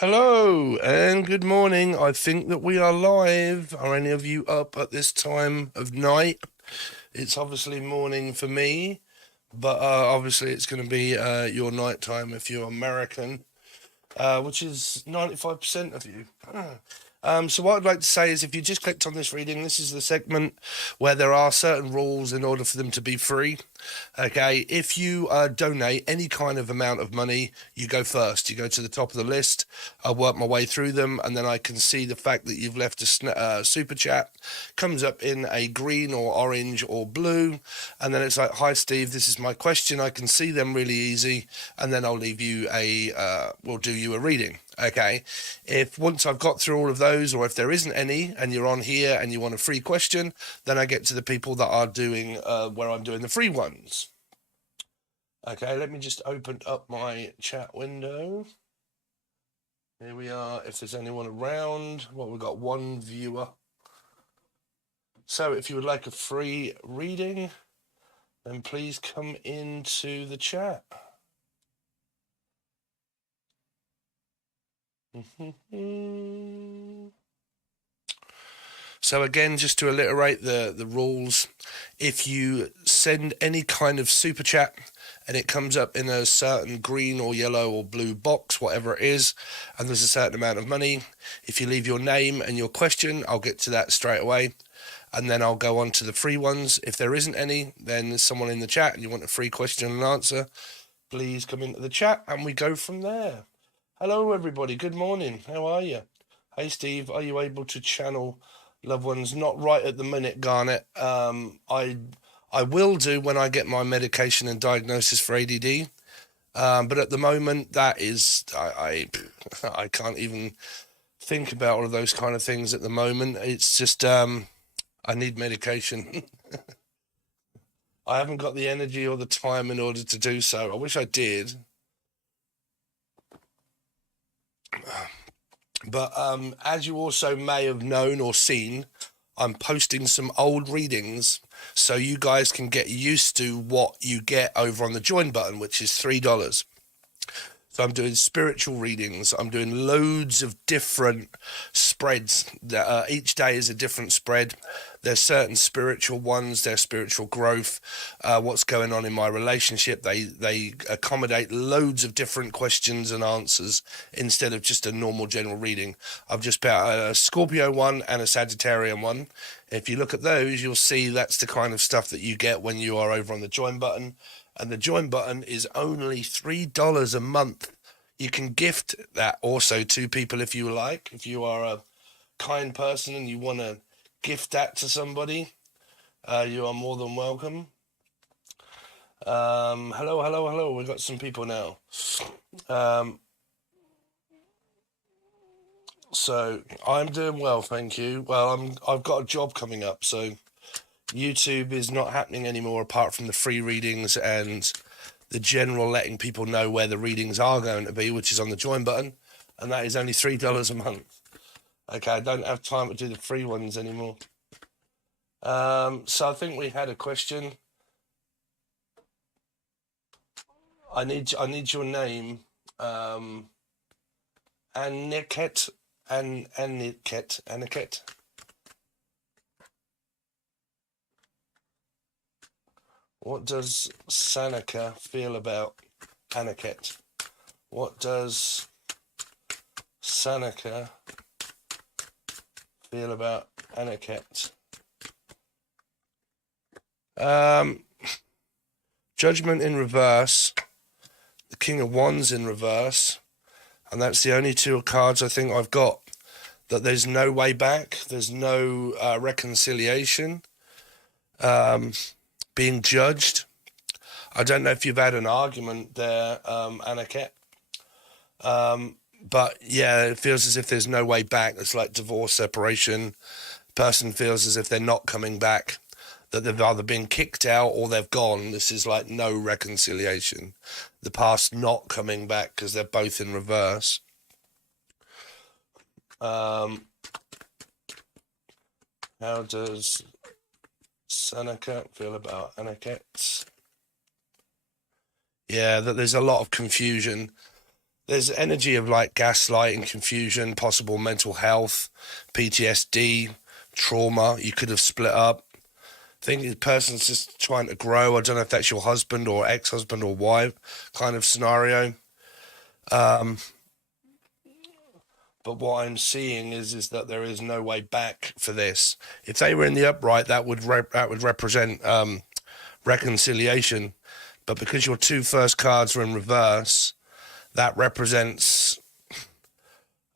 Hello and good morning. I think that we are live. Are any of you up at this time of night? It's obviously morning for me, but obviously it's going to be your night time if you're American, which is 95% of you. So what I'd like to say is if you just clicked on this reading, this is the segment where there are certain rules in order for them to be free. Okay, if you donate any kind of amount of money, you go first. You go to the top of the list. I work my way through them, and then I can see the fact that you've left a super chat comes up in a green or orange or blue, and then it's like, "Hi, Steve. This is my question." I can see them really easy, and then I'll leave you we'll do you a reading. Okay, if once I've got through all of those, or if there isn't any, and you're on here and you want a free question, then I get to the people that are doing where I'm doing the free ones. Okay, let me just open up my chat window. Here we are. If there's anyone around, well, we've got one viewer. So if you would like a free reading, then please come into the chat. So again, just to alliterate the rules, if you send any kind of super chat and it comes up in a certain green or yellow or blue box, whatever it is, and there's a certain amount of money, if you leave your name and your question, I'll get to that straight away. And then I'll go on to the free ones. If there isn't any, then there's someone in the chat and you want a free question and answer, please come into the chat and we go from there. Hello, everybody. Good morning. How are you? Hey, Steve, are you able to channel loved ones? Not right at the minute, Garnet. I will do when I get my medication and diagnosis for ADD. But at the moment, that is, I can't even think about all of those kind of things at the moment. It's just, I need medication. I haven't got the energy or the time in order to do so. I wish I did. But as you also may have known or seen, I'm posting some old readings so you guys can get used to what you get over on the join button, which is $3. So I'm doing spiritual readings. I'm doing loads of different spreads. Each day is a different spread. There's certain spiritual ones. There's spiritual growth. What's going on in my relationship? They accommodate loads of different questions and answers instead of just a normal general reading. I've just put a Scorpio one and a Sagittarian one. If you look at those, you'll see that's the kind of stuff that you get when you are over on the join button. And the join button is only $3 a month. You can gift that also to people if you like. If you are a kind person and you want to gift that to somebody, you are more than welcome. Hello. We've got some people now. So I'm doing well, thank you. Well, I've got a job coming up, so YouTube is not happening anymore apart from the free readings and the general letting people know where the readings are going to be, which is on the join button, and that is only $3 a month. Okay, I don't have time to do the free ones anymore. So I think we had a question. I need your name. Anette. What does Seneca feel about Anette? What does Seneca feel about Anette? Judgment in reverse, the King of Wands in reverse, and that's the only two cards I think I've got. That there's no way back, there's no reconciliation. Being judged. I don't know if you've had an argument there, Anette. But yeah, it feels as if there's no way back. It's like divorce, separation. Person feels as if they're not coming back, that they've either been kicked out or they've gone. This is like no reconciliation. The past not coming back because they're both in reverse. How does Seneca feel about Anette? Yeah, that there's a lot of confusion. there's energy of like gaslighting, confusion, possible mental health, PTSD, trauma. You could have split up. I think the person's just trying to grow. I don't know if that's your husband or ex-husband or wife kind of scenario. But what I'm seeing is that there is no way back for this. If they were in the upright, that would represent reconciliation. But because your two first cards are in reverse, that represents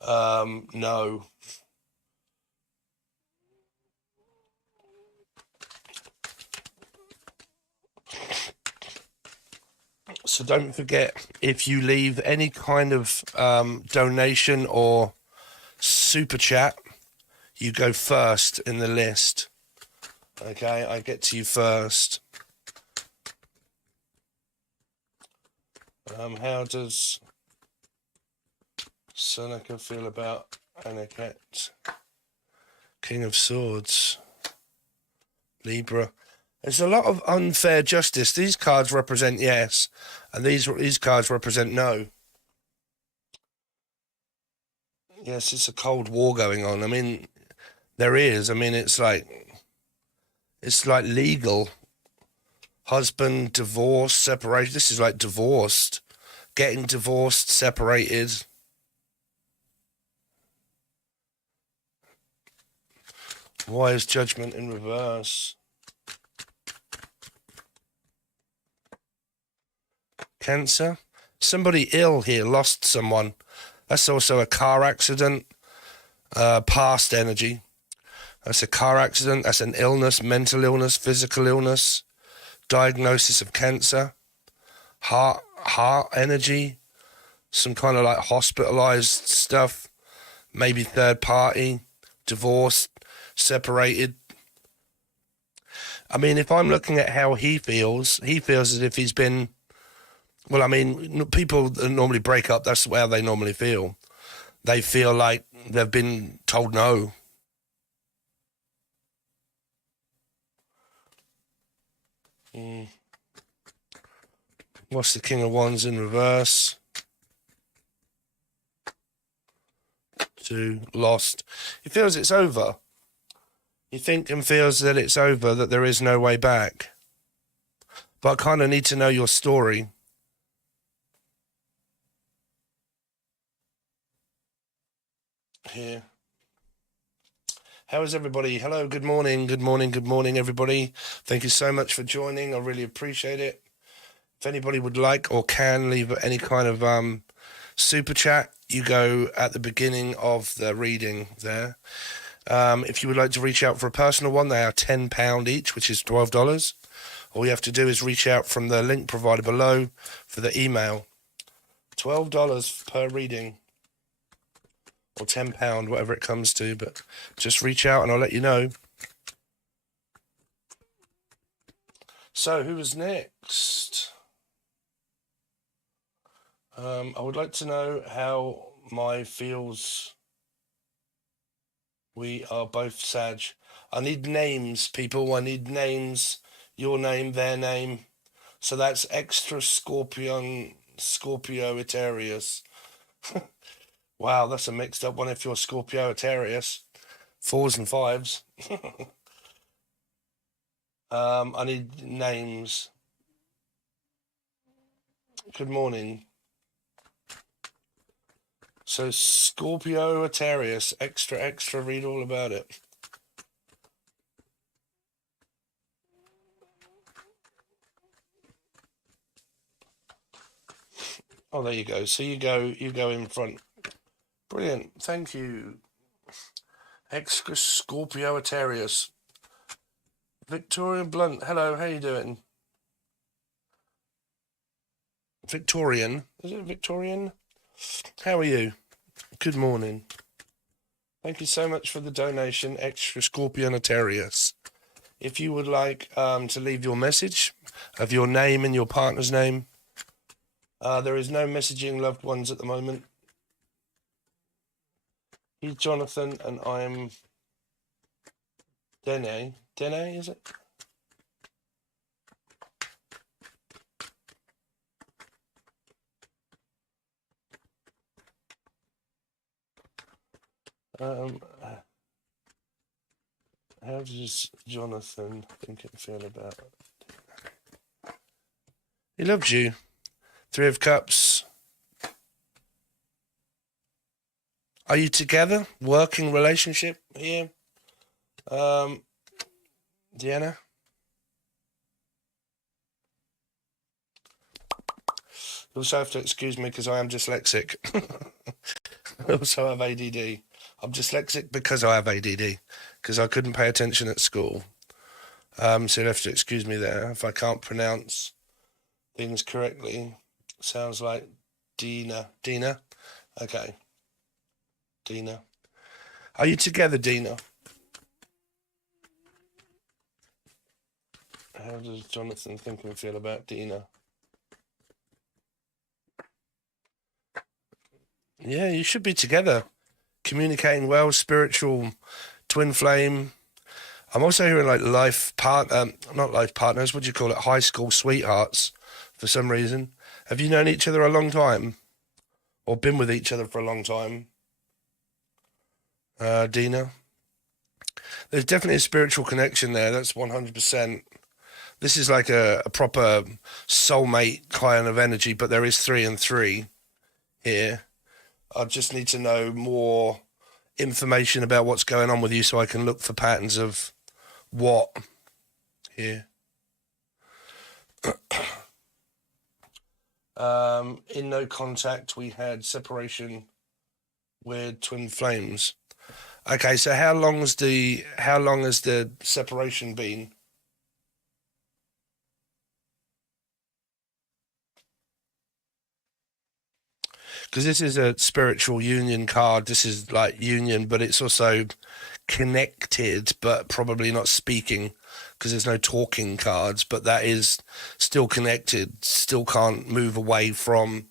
no. So don't forget, if you leave any kind of donation or super chat, you go first in the list. Okay, I get to you first. How does Seneca feel about Anette? King of Swords. Libra. There's a lot of unfair justice. These cards represent yes, and these cards represent no. Yes, it's a cold war going on. I mean, there is. I mean, it's like legal. Husband, divorce, separation. This is like divorced. Getting divorced, separated. Why is Judgment in reverse? Cancer. Somebody ill here, lost someone. That's also a car accident. Past energy. That's a car accident. That's an illness, mental illness, physical illness. Diagnosis of cancer. Heart energy. Some kind of like hospitalized stuff. Maybe third party. Divorced. Separated. I mean, if I'm looking at how he feels as if he's been... Well, I mean, people that normally break up, that's how they normally feel. They feel like they've been told no. What's the King of Wands in reverse? 2, lost. He feels it's over. You think and feels that it's over, that there is no way back. But I kind of need to know your story. Here. How is everybody? Hello, good morning, everybody. Thank you so much for joining. I really appreciate it. If anybody would like or can leave any kind of super chat, you go at the beginning of the reading there. If you would like to reach out for a personal one, they are £10 each, which is $12. All you have to do is reach out from the link provided below for the email. $12 per reading. Or £10, whatever it comes to, but just reach out and I'll let you know. So, who was next? I would like to know how my feels. We are both Sag. I need names, people. I need names. Your name, their name. So that's extra Scorpio Itarius. Wow, that's a mixed up one if you're Scorpio Itarius. 4s and 5s. I need names. Good morning. So Scorpio Itarius, extra, read all about it. Oh, there you go. So you go in front. Brilliant. Thank you. Extra Scorpio Itarius. Victorian Blunt. Hello, how you doing? Victorian. Is it Victorian? How are you? Good morning. Thank you so much for the donation, Extra Scorpion Itarius. If you would like to leave your message of your name and your partner's name, there is no messaging loved ones at the moment. He's Jonathan and I'm Dena. Dena, is it? Um, how does Jonathan think and feel about it? He loved you. Three of Cups. Are you together? Working relationship here? Dena? You also have to excuse me because I am dyslexic. I also have ADD. I'm dyslexic because I have ADD, because I couldn't pay attention at school. So you'll have to excuse me there if I can't pronounce things correctly. Sounds like Dena. Dena? Okay. Dena. Are you together, Dena? How does Jonathan think and feel about Dena? Yeah, you should be together. Communicating well, spiritual twin flame. I'm also hearing like not life partners, what do you call it? High school sweethearts for some reason. Have you known each other a long time? Or been with each other for a long time? Dena? There's definitely a spiritual connection there. That's 100%. This is like a proper soulmate kind of energy, but there is 3 and 3 here. I just need to know more information about what's going on with you so I can look for patterns of what here. In no contact, we had separation with twin flames. Okay, so how long has the separation been? Because this is a spiritual union card. This is like union, but it's also connected, but probably not speaking, because there's no talking cards, but that is still connected, still can't move away from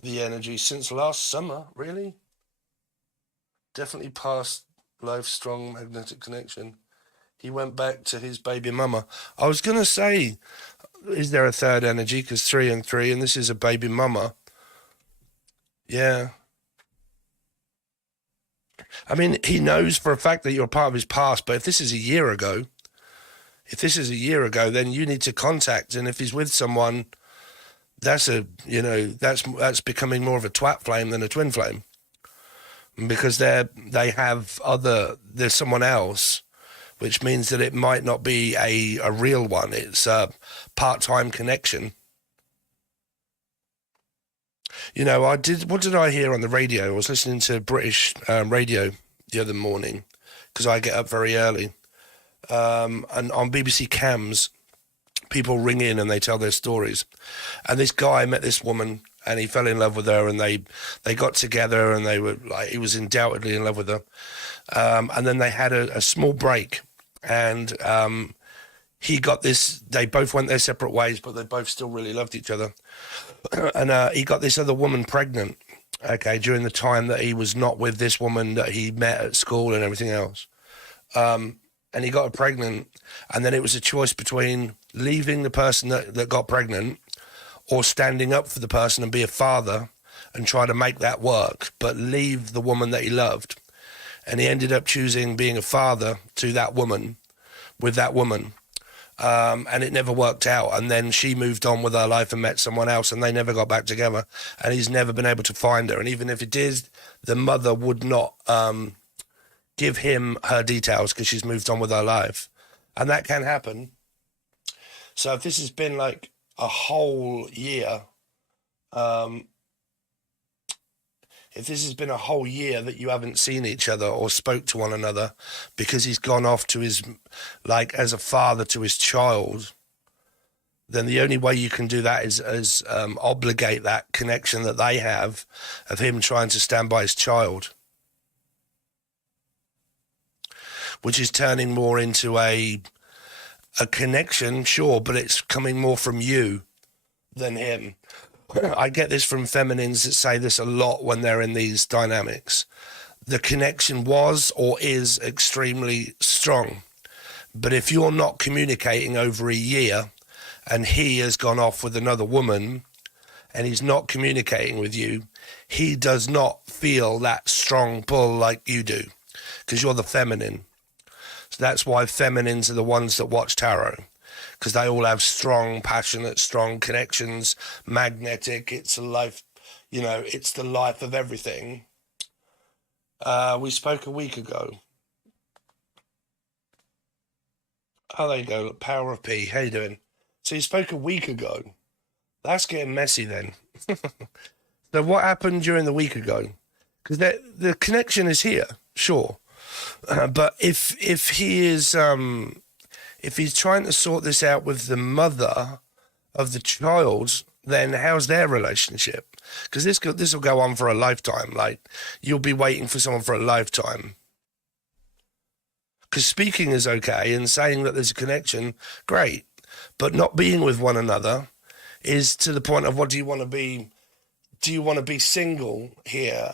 the energy since last summer, really? Definitely past life, strong magnetic connection. He went back to his baby mama. I was going to say, is there a third energy? Because 3 and 3, and this is a baby mama. Yeah. I mean, he knows for a fact that you're part of his past, but if this is a year ago, then you need to contact, and if he's with someone, that's becoming more of a twat flame than a twin flame. Because there's someone else, which means that it might not be a real one. It's a part-time connection. What did I hear on the radio? I was listening to British radio the other morning because I get up very early. And on BBC Cams, people ring in and they tell their stories. And this guy met this woman and he fell in love with her, and they got together, and he was undoubtedly in love with her. And then they had a small break, and he got this, they both went their separate ways, but they both still really loved each other. And he got this other woman pregnant, okay, during the time that he was not with this woman that he met at school and everything else. And he got her pregnant, and then it was a choice between leaving the person that got pregnant or standing up for the person and be a father and try to make that work, but leave the woman that he loved. And he ended up choosing being a father to that woman, with that woman. And it never worked out. And then she moved on with her life and met someone else, and they never got back together. And he's never been able to find her. And even if it did, the mother would not give him her details because she's moved on with her life. And that can happen. So if this has been like a whole year, if this has been a whole year that you haven't seen each other or spoke to one another because he's gone off to his, like, as a father to his child, then the only way you can do that is obligate that connection that they have of him trying to stand by his child, which is turning more into a connection, sure, but it's coming more from you than him. I get this from feminines that say this a lot when they're in these dynamics. The connection was or is extremely strong. But if you're not communicating over a year and he has gone off with another woman and he's not communicating with you, he does not feel that strong pull like you do, because you're the feminine. So that's why feminines are the ones that watch tarot, because they all have strong, passionate, strong connections, magnetic. It's a life, it's the life of everything. We spoke a week ago. Oh, there you go. Look, Power of P. How you doing? So you spoke a week ago. That's getting messy then. So what happened during the week ago? Because the connection is here, sure. But if he is if he's trying to sort this out with the mother of the child, then how's their relationship? Because this will go on for a lifetime. Like, you'll be waiting for someone for a lifetime. Because speaking is okay and saying that there's a connection, great. But not being with one another is to the point of, what do you want to be? Do you want to be single here?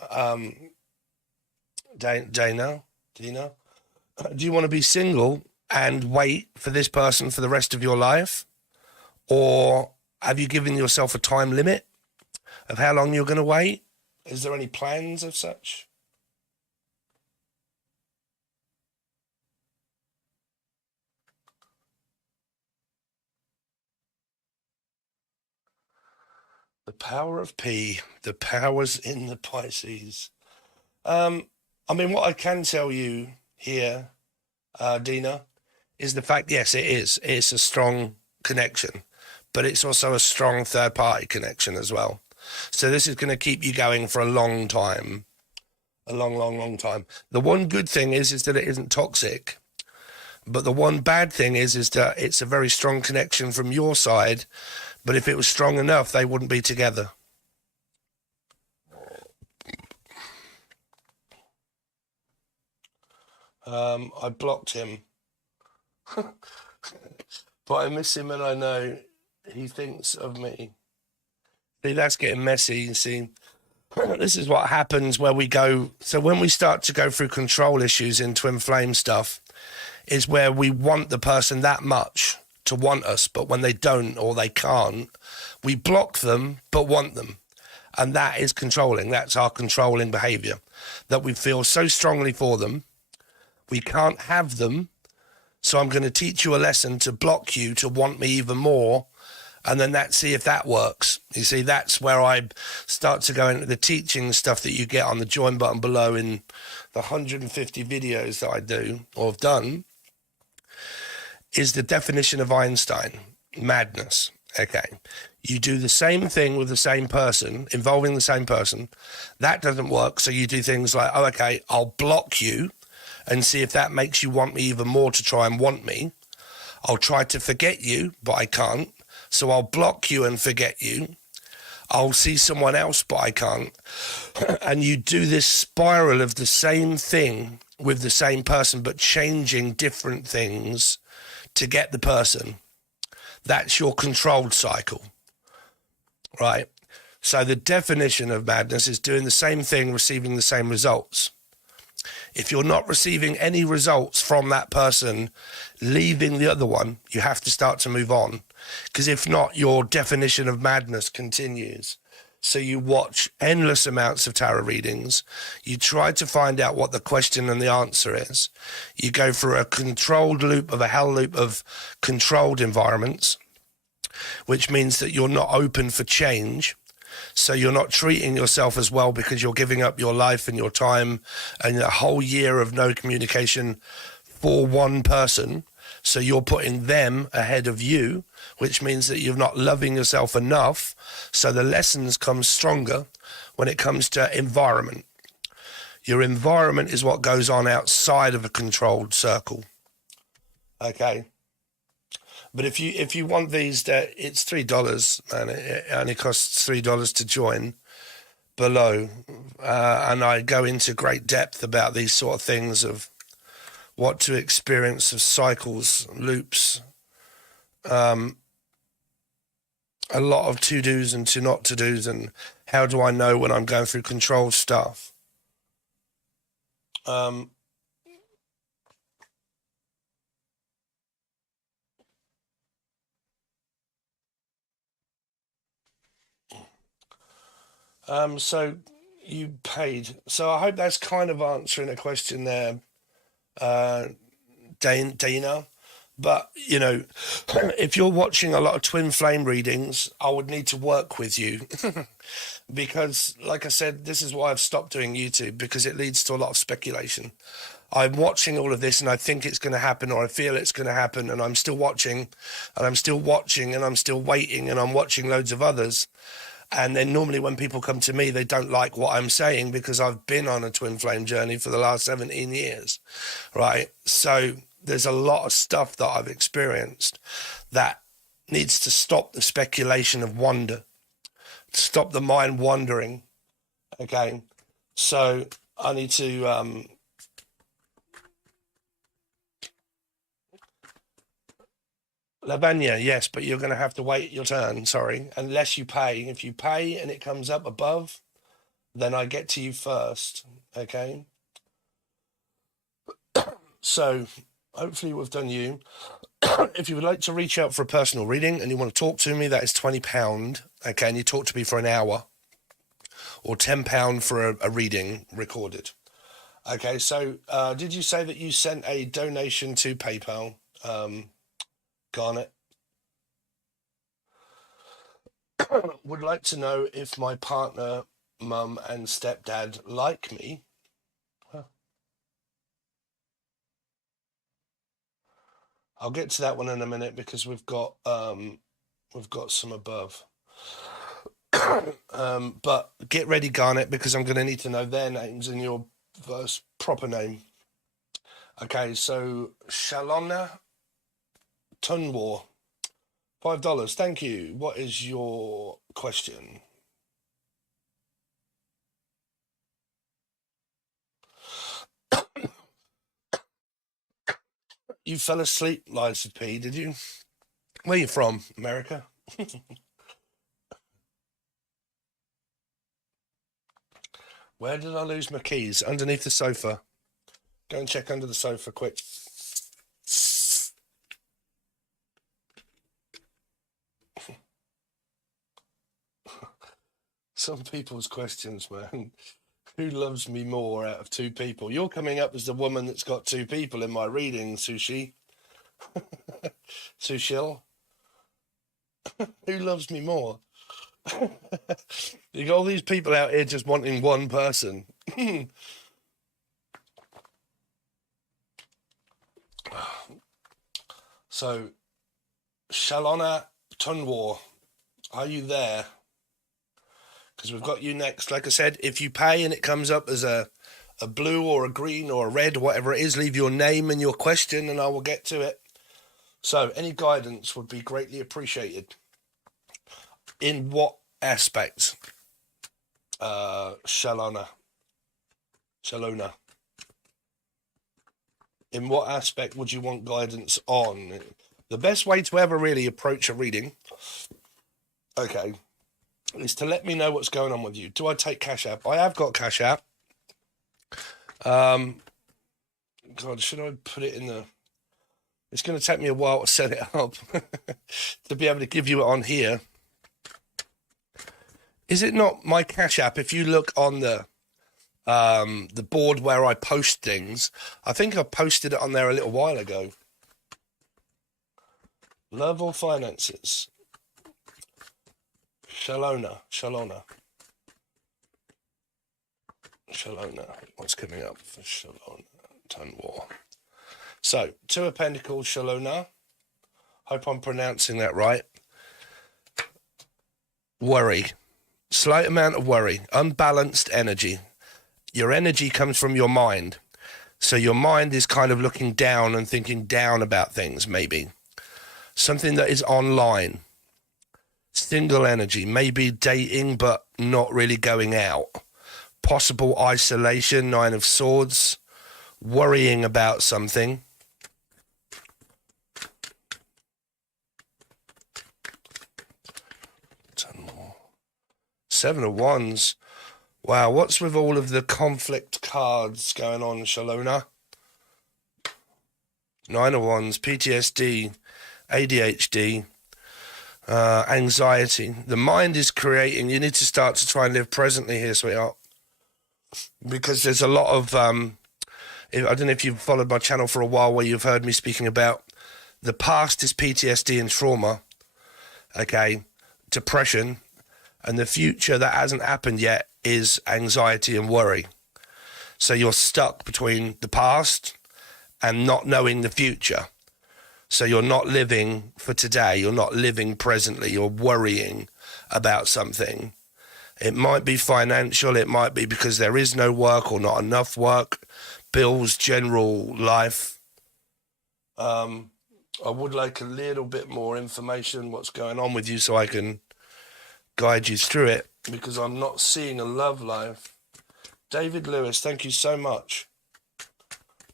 Dena? Do you want to be single and wait for this person for the rest of your life? Or have you given yourself a time limit of how long you're going to wait? Is there any plans of such? The power of P, the powers in the Pisces. I mean, what I can tell you here, Dena, is the fact, yes, it is. It's a strong connection, but it's also a strong third-party connection as well. So this is going to keep you going for a long time, a long, long, long time. The one good thing is that it isn't toxic, but the one bad thing is that it's a very strong connection from your side. But if it was strong enough, they wouldn't be together. I blocked him. But I miss him, and I know he thinks of me. See, that's getting messy. You see, this is what happens where we go. So when we start to go through control issues in twin flame stuff, is where we want the person that much to want us, but when they don't or they can't, we block them but want them. And that is controlling. That's our controlling behavior, that we feel so strongly for them. We can't have them, so I'm going to teach you a lesson to block you to want me even more, and then see if that works. You see, that's where I start to go into the teaching stuff that you get on the join button below in the 150 videos that I do or have done, is the definition of Einstein, madness. Okay, you do the same thing with the same person, involving the same person. That doesn't work, so you do things like, oh, okay, I'll block you and see if that makes you want me even more to try and want me. I'll try to forget you, but I can't, so I'll block you and forget you. I'll see someone else, but I can't. And you do this spiral of the same thing with the same person, but changing different things to get the person. That's your controlled cycle, right? So the definition of madness is doing the same thing, receiving the same results. If you're not receiving any results from that person leaving the other one, you have to start to move on. Because if not, your definition of madness continues. So you watch endless amounts of tarot readings. You try to find out what the question and the answer is. You go through a controlled loop of a hell loop of controlled environments, which means that you're not open for change. So you're not treating yourself as well because you're giving up your life and your time and a whole year of no communication for one person. So you're putting them ahead of you, which means that you're not loving yourself enough. So the lessons come stronger when it comes to environment. Your environment is what goes on outside of a controlled circle. Okay. But if you want these, it's $3, and it only costs $3 to join below. And I go into great depth about these sort of things of what to experience of cycles, loops, a lot of to-dos and to not to-dos, and how do I know when I'm going through controlled stuff. So you paid. So I hope that's kind of answering a question there, uh, Dana. But, you know, if you're watching a lot of twin flame readings, I would need to work with you because, like I said, this is why I've stopped doing YouTube because it leads to a lot of speculation. I'm watching all of this and I think it's going to happen or I feel it's going to happen and I'm still watching and I'm still watching and I'm still waiting and I'm watching loads of others. And then normally when people come to me, they don't like what I'm saying because I've been on a twin flame journey for the last 17 years, right? So there's a lot of stuff that I've experienced that needs to stop the speculation of wonder, stop the mind wandering, okay? So I need to... Lavanya, yes, but you're going to have to wait your turn, sorry, unless you pay. If you pay and it comes up above, then I get to you first, okay? So hopefully we've done you. If you would like to reach out for a personal reading and you want to talk to me, that is £20, okay? And you talk to me for an hour, or £10 for a reading recorded. Okay, so did you say that you sent a donation to PayPal, Garnet? Would like to know if my partner, mum and stepdad like me. I'll get to that one in a minute because we've got some above. But get ready, Garnet, because I'm going to need to know their names and your first proper name. Okay, so Shalona Tunwar, $5. Thank you. What is your question? You fell asleep, Lies of P, did you? Where are you from? America? Where did I lose my keys? Underneath the sofa. Go and check under the sofa, quick. Some people's questions, man. Who loves me more out of two people? You're coming up as the woman that's got two people in my reading, Sushi. Sushil. Who loves me more? You got all these people out here just wanting one person. So, Shalona Tunwar, are you there? Because we've got you next. Like I said, if you pay and it comes up as a blue or a green or a red, whatever it is, leave your name and your question and I will get to it. So any guidance would be greatly appreciated. In what aspect, Shalona? In what aspect would you want guidance on? The best way to ever really approach a reading, okay, is to let me know what's going on with you. Do I take Cash App? I have got Cash App. God, should I put it in the... It's going to take me a while to set it up to be able to give you it on here. Is it not my Cash App? If you look on the board where I post things, I think I posted it on there a little while ago. Love or finances? Shalona. What's coming up for Shalona Tunwar? So, Two of Pentacles, Shalona. Hope I'm pronouncing that right. Worry. Slight amount of worry. Unbalanced energy. Your energy comes from your mind. So your mind is kind of looking down and thinking down about things, maybe. Something that is online. Single energy. Maybe dating, but not really going out. Possible isolation, Nine of Swords. Worrying about something. Seven of Wands. Wow, what's with all of the conflict cards going on, Shalona? Nine of Wands, PTSD, ADHD. Anxiety. The mind is creating. You need to start to try and live presently here, sweetheart, because there's a lot of I don't know if you've followed my channel for a while, where you've heard me speaking about the past is PTSD and trauma, okay, depression, and the future that hasn't happened yet is anxiety and worry. So you're stuck between the past and not knowing the future. So you're not living for today, you're not living presently, you're worrying about something. It might be financial, it might be because there is no work or not enough work, bills, general life. I would like a little bit more information what's going on with you so I can guide you through it, because I'm not seeing a love life. David Lewis, thank you so much.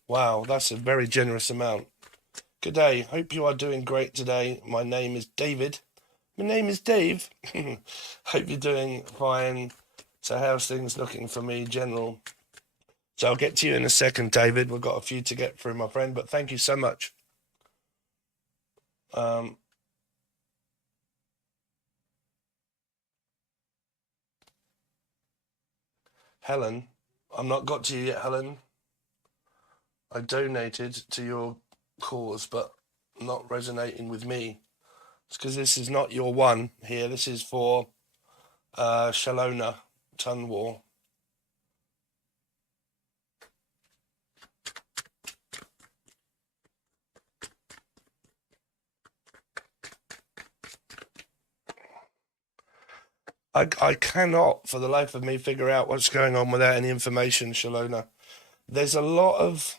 Wow, that's a very generous amount. Good day. Hope you are doing great today. My name is David. My name is Dave. Hope you're doing fine. So how's things looking for me, general? So I'll get to you in a second, David. We've got a few to get through, my friend, but thank you so much. Helen, I'm not got to you yet, Helen. I donated to your cause, but not resonating with me. It's because this is not your one here. This is for Shalona, Tunwar. I cannot, for the life of me, figure out what's going on without any information, Shalona. There's a lot of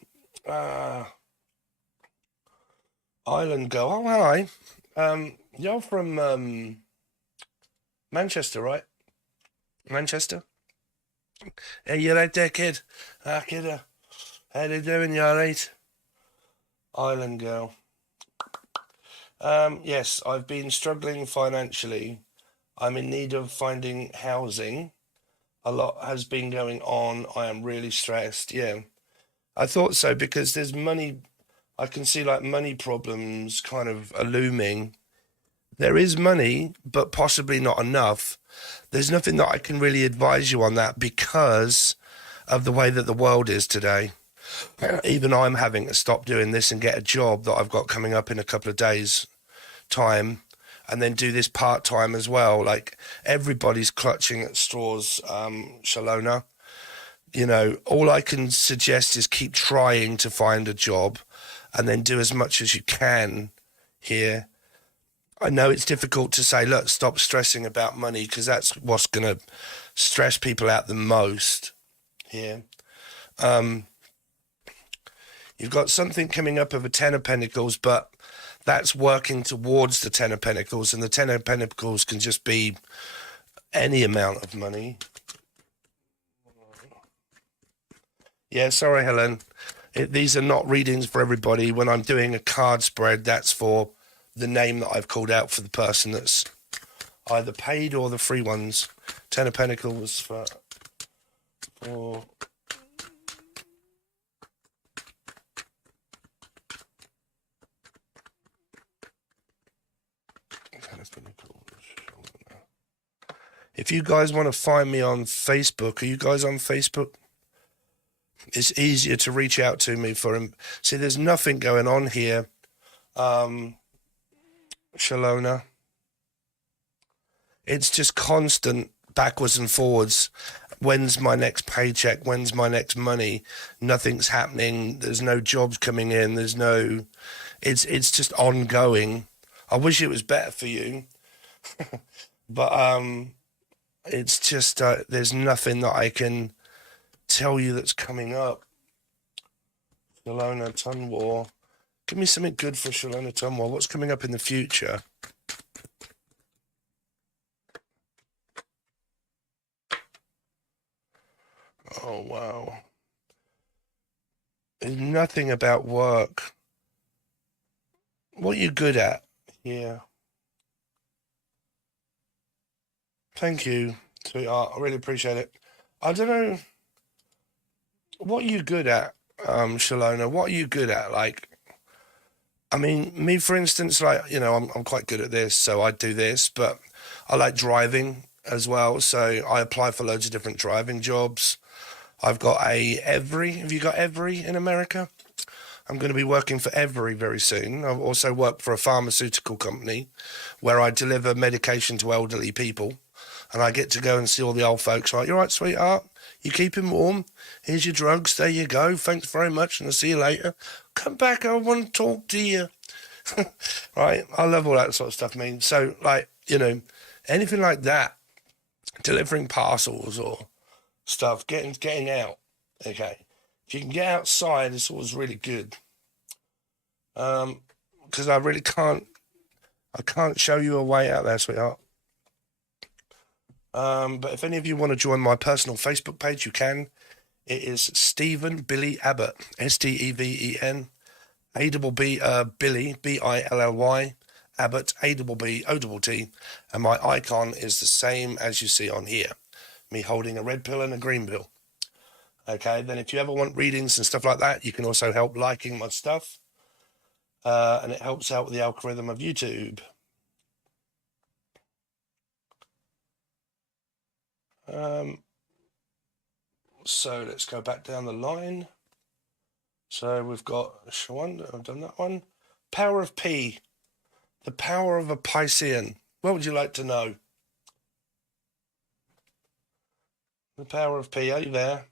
island girl. Oh, hi. You're from Manchester, right? Manchester? Hey, you right there, kid? Kid, how you doing? You alright? Island girl. Yes, I've been struggling financially. I'm in need of finding housing. A lot has been going on. I am really stressed. Yeah, I thought so, because there's money. I can see like money problems kind of looming. There is money, but possibly not enough. There's nothing that I can really advise you on that, because of the way that the world is today. Even I'm having to stop doing this and get a job that I've got coming up in a couple of days' time, and then do this part-time as well. Like, everybody's clutching at straws, Shalona. You know, all I can suggest is keep trying to find a job and then do as much as you can here. I know it's difficult to say, look, stop stressing about money, because that's what's going to stress people out the most here. You've got something coming up of a Ten of Pentacles, but that's working towards the Ten of Pentacles, and the Ten of Pentacles can just be any amount of money. Yeah, sorry, Helen. These are not readings for everybody. When I'm doing a card spread, that's for the name that I've called out for the person that's either paid or the free ones. Ten of Pentacles for If you guys want to find me on Facebook, are you guys on Facebook? It's easier to reach out to me for him. See, there's nothing going on here, Shalona. It's just constant backwards and forwards. When's my next paycheck? When's my next money? Nothing's happening. There's no jobs coming in. There's no... It's just ongoing. I wish it was better for you. But it's just there's nothing that I can tell you that's coming up. Shalona Tunwar. Give me something good for Shalona Tunwar. What's coming up in the future? Oh, wow. There's nothing about work. What are you good at? Yeah. Thank you, sweetheart. I really appreciate it. I don't know. What are you good at, Shalona? What are you good at? Like, I mean, me, for instance, like, you know, I'm quite good at this, so I do this, but I like driving as well. So I apply for loads of different driving jobs. I've got a Every. Have you got Every in America? I'm going to be working for Every very soon. I've also worked for a pharmaceutical company where I deliver medication to elderly people. And I get to go and see all the old folks. Like, you're right, sweetheart. You keep him warm. Here's your drugs. There you go. Thanks very much. And I'll see you later. Come back. I want to talk to you. Right. I love all that sort of stuff. I mean, so, like, you know, anything like that, delivering parcels or stuff, getting out. Okay. If you can get outside, it's always really good. Because I can't show you a way out there, sweetheart. But if any of you want to join my personal Facebook page, you can. It is Stephen Billy Abbott, Steven A-B-B, Billy, B-I-L-L-Y, Abbott, A-B-B, O-T-T, and my icon is the same as you see on here, me holding a red pill and a green pill. Okay, then if you ever want readings and stuff like that, you can also help liking my stuff, and it helps out with the algorithm of YouTube. So let's go back down the line. So we've got Shalona, I've done that one. Power of P, the power of a Piscean. What would you like to know? The power of P, are you there?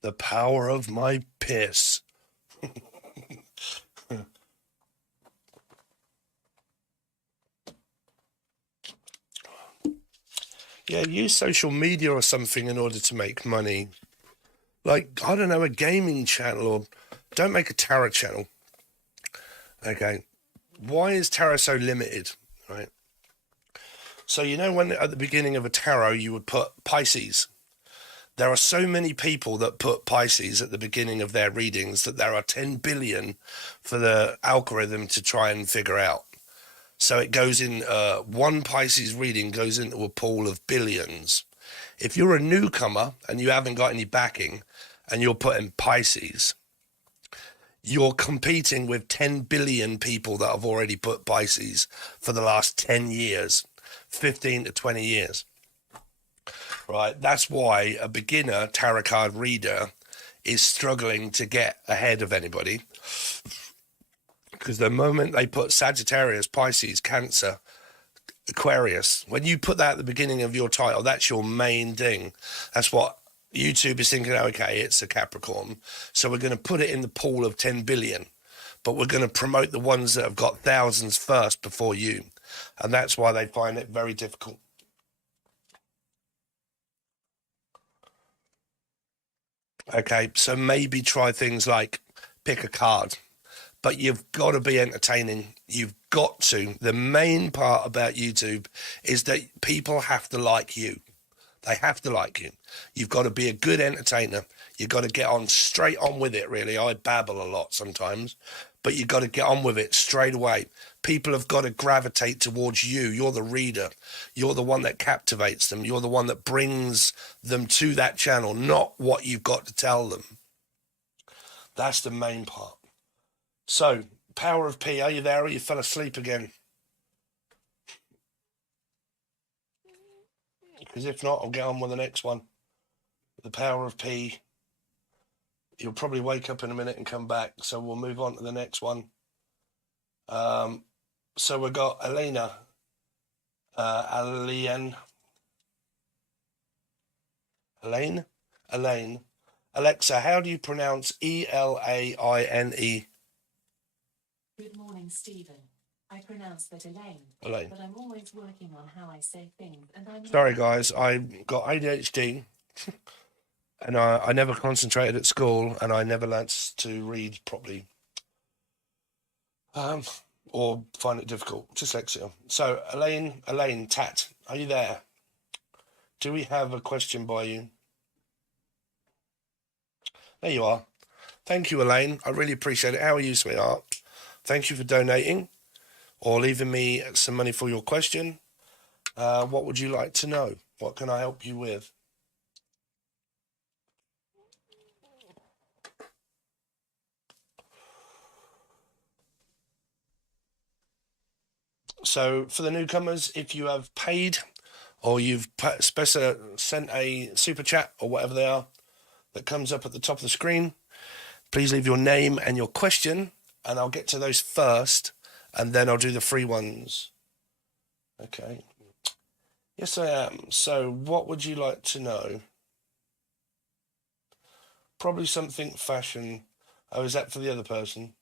The power of my piss. Yeah, use social media or something in order to make money. Like, I don't know, a gaming channel, or don't make a tarot channel. Okay. Why is tarot so limited, right? So, you know, when at the beginning of a tarot, you would put Pisces. There are so many people that put Pisces at the beginning of their readings that there are 10 billion for the algorithm to try and figure out. So it goes in, one Pisces reading goes into a pool of billions. If you're a newcomer and you haven't got any backing and you're putting Pisces, you're competing with 10 billion people that have already put Pisces for the last 10 years, 15 to 20 years. Right? That's why a beginner tarot card reader is struggling to get ahead of anybody. Because the moment they put Sagittarius, Pisces, Cancer, Aquarius, when you put that at the beginning of your title, that's your main thing. That's what YouTube is thinking, okay, it's a Capricorn. So we're going to put it in the pool of 10 billion. But we're going to promote the ones that have got thousands first before you. And that's why they find it very difficult. Okay, so maybe try things like pick a card. But you've got to be entertaining. You've got to. The main part about YouTube is that people have to like you. They have to like you. You've got to be a good entertainer. You've got to get on straight on with it, really. I babble a lot sometimes, but you've got to get on with it straight away. People have got to gravitate towards you. You're the reader. You're the one that captivates them. You're the one that brings them to that channel, not what you've got to tell them. That's the main part. So, power of P, are you there or you fell asleep again? Because if not, I'll get on with the next one. The power of P. You'll probably wake up in a minute and come back, so we'll move on to the next one. So we've got Elaine. Alexa, how do you pronounce Elaine? Good morning, Stephen. I pronounce that Elaine, but I'm always working on how I say things, and I'm... Sorry, guys, I got ADHD, and I never concentrated at school, and I never learnt to read properly, or find it difficult. Dyslexia. So, Elaine, Tat, are you there? Do we have a question by you? There you are. Thank you, Elaine. I really appreciate it. How are you, sweetheart? Thank you for donating or leaving me some money for your question. What would you like to know? What can I help you with? So for the newcomers, if you have paid or you've sent a super chat or whatever they are that comes up at the top of the screen, please leave your name and your question, and I'll get to those first, and then I'll do the free ones. Okay. Yes, I am. So what would you like to know? Probably something fashion. Oh, is that for the other person?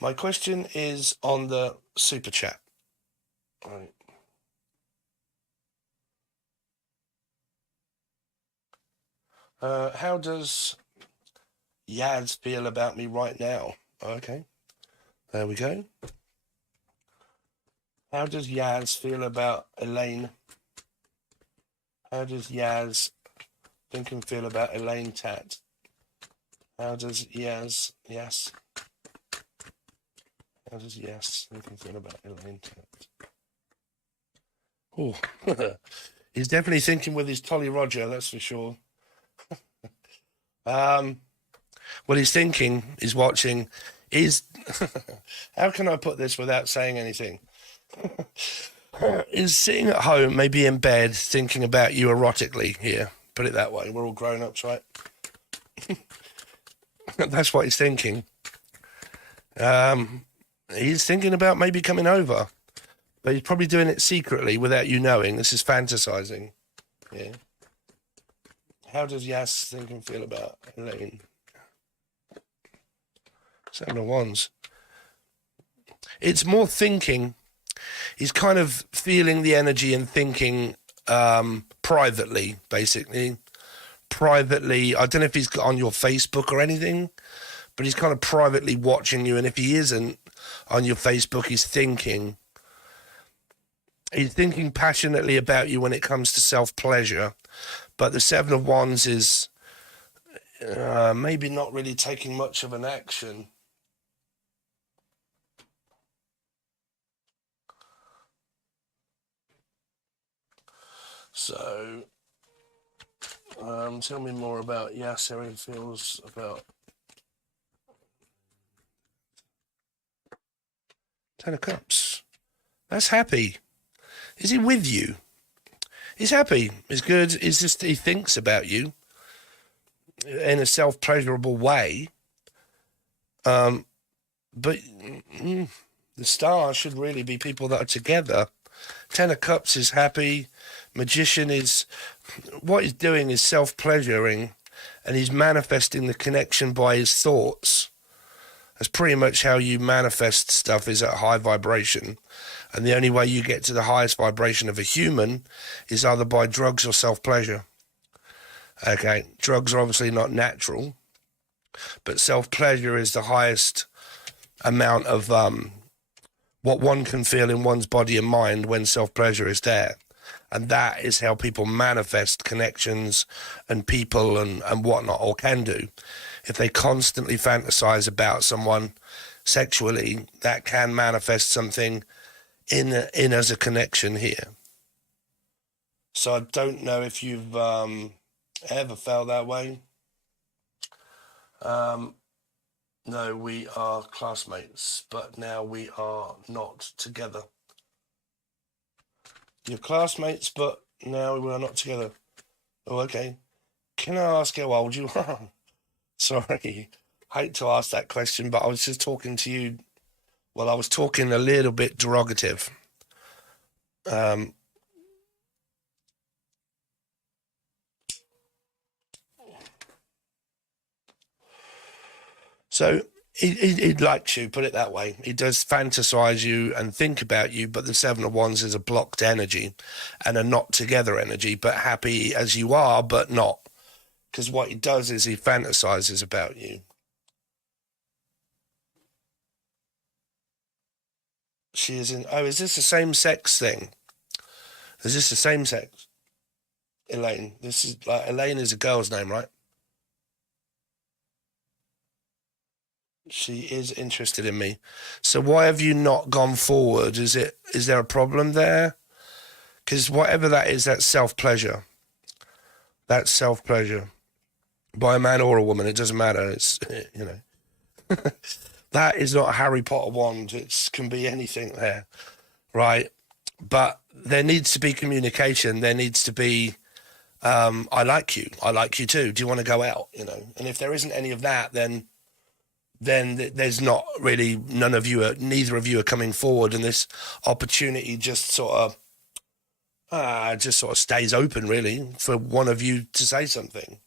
My question is on the super chat. Right. How does Yaz feel about me right now? Okay. There we go. How does Yaz feel about Elaine? How does Yaz think and feel about Elaine Tat? How does Yaz How does think and feel about Elaine Tat? Oh, he's definitely thinking with his Tolly Roger, that's for sure. What he's thinking, he's watching, is how can I put this without saying anything? Is sitting at home, maybe in bed, thinking about you erotically here. Put it that way. We're all grown-ups, right? That's what he's thinking. He's thinking about maybe coming over, but he's probably doing it secretly without you knowing. This is fantasizing. Yeah. How does Yas think and feel about Elaine? 7 of Wands. It's more thinking. He's kind of feeling the energy and thinking privately, basically. Privately, I don't know if he's on your Facebook or anything, but he's kind of privately watching you. And if he isn't on your Facebook, he's thinking. He's thinking passionately about you when it comes to self-pleasure. But the 7 of Wands is maybe not really taking much of an action. So, tell me more about Yas, how he feels about 10 of Cups. That's happy. Is he with you? He's happy. He's good. It's just he thinks about you in a self-pleasurable way. But the star should really be people that are together. 10 of Cups is happy. Magician is, what he's doing is self-pleasuring, and he's manifesting the connection by his thoughts. That's pretty much how you manifest stuff, is at high vibration. And the only way you get to the highest vibration of a human is either by drugs or self-pleasure. Okay, drugs are obviously not natural, but self-pleasure is the highest amount of what one can feel in one's body and mind when self-pleasure is there. And that is how people manifest connections and people and whatnot, or can do. If they constantly fantasize about someone sexually, that can manifest something in as a connection here. So I don't know if you've ever felt that way. No, we are classmates, but now we are not together. You're classmates, but now we are not together. Oh, okay. Can I ask how old you are? Sorry, hate to ask that question, but I was just talking to you. Well, I was talking a little bit derogative. So he likes you, put it that way. He does fantasize you and think about you, but the 7 of Wands is a blocked energy and a not together energy, but happy as you are, but not. Because what he does is he fantasizes about you. She is in, oh, is this the same sex thing? Is this the same sex? Elaine. This is like, Elaine is a girl's name, right? She is interested in me. So why have you not gone forward? Is there a problem there? Because whatever that is, that's self-pleasure. That's self-pleasure. By a man or a woman, it doesn't matter. It's, you know. That is not a Harry Potter wand. It can be anything there, right? But there needs to be communication. There needs to be, I like you too. Do you want to go out? And if there isn't any of that, then there's not really, neither of you are coming forward, and this opportunity just sort of stays open, really, for one of you to say something.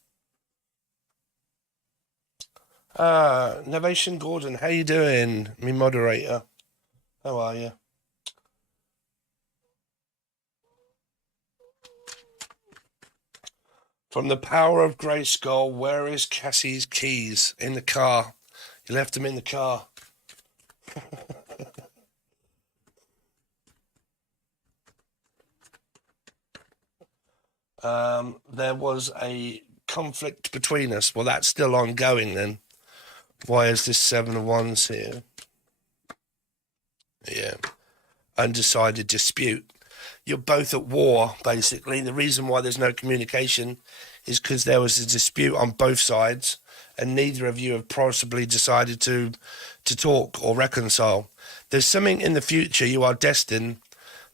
Novation Gordon, how you doing? Me moderator. How are you? From the power of Grayskull, where is Cassie's keys? In the car. You left them in the car. There was a conflict between us. Well, that's still ongoing then. Why is this 7 of Wands here? Yeah. Undecided dispute. You're both at war, basically. The reason why there's no communication is because there was a dispute on both sides, and neither of you have possibly decided to talk or reconcile. There's something in the future. You are destined.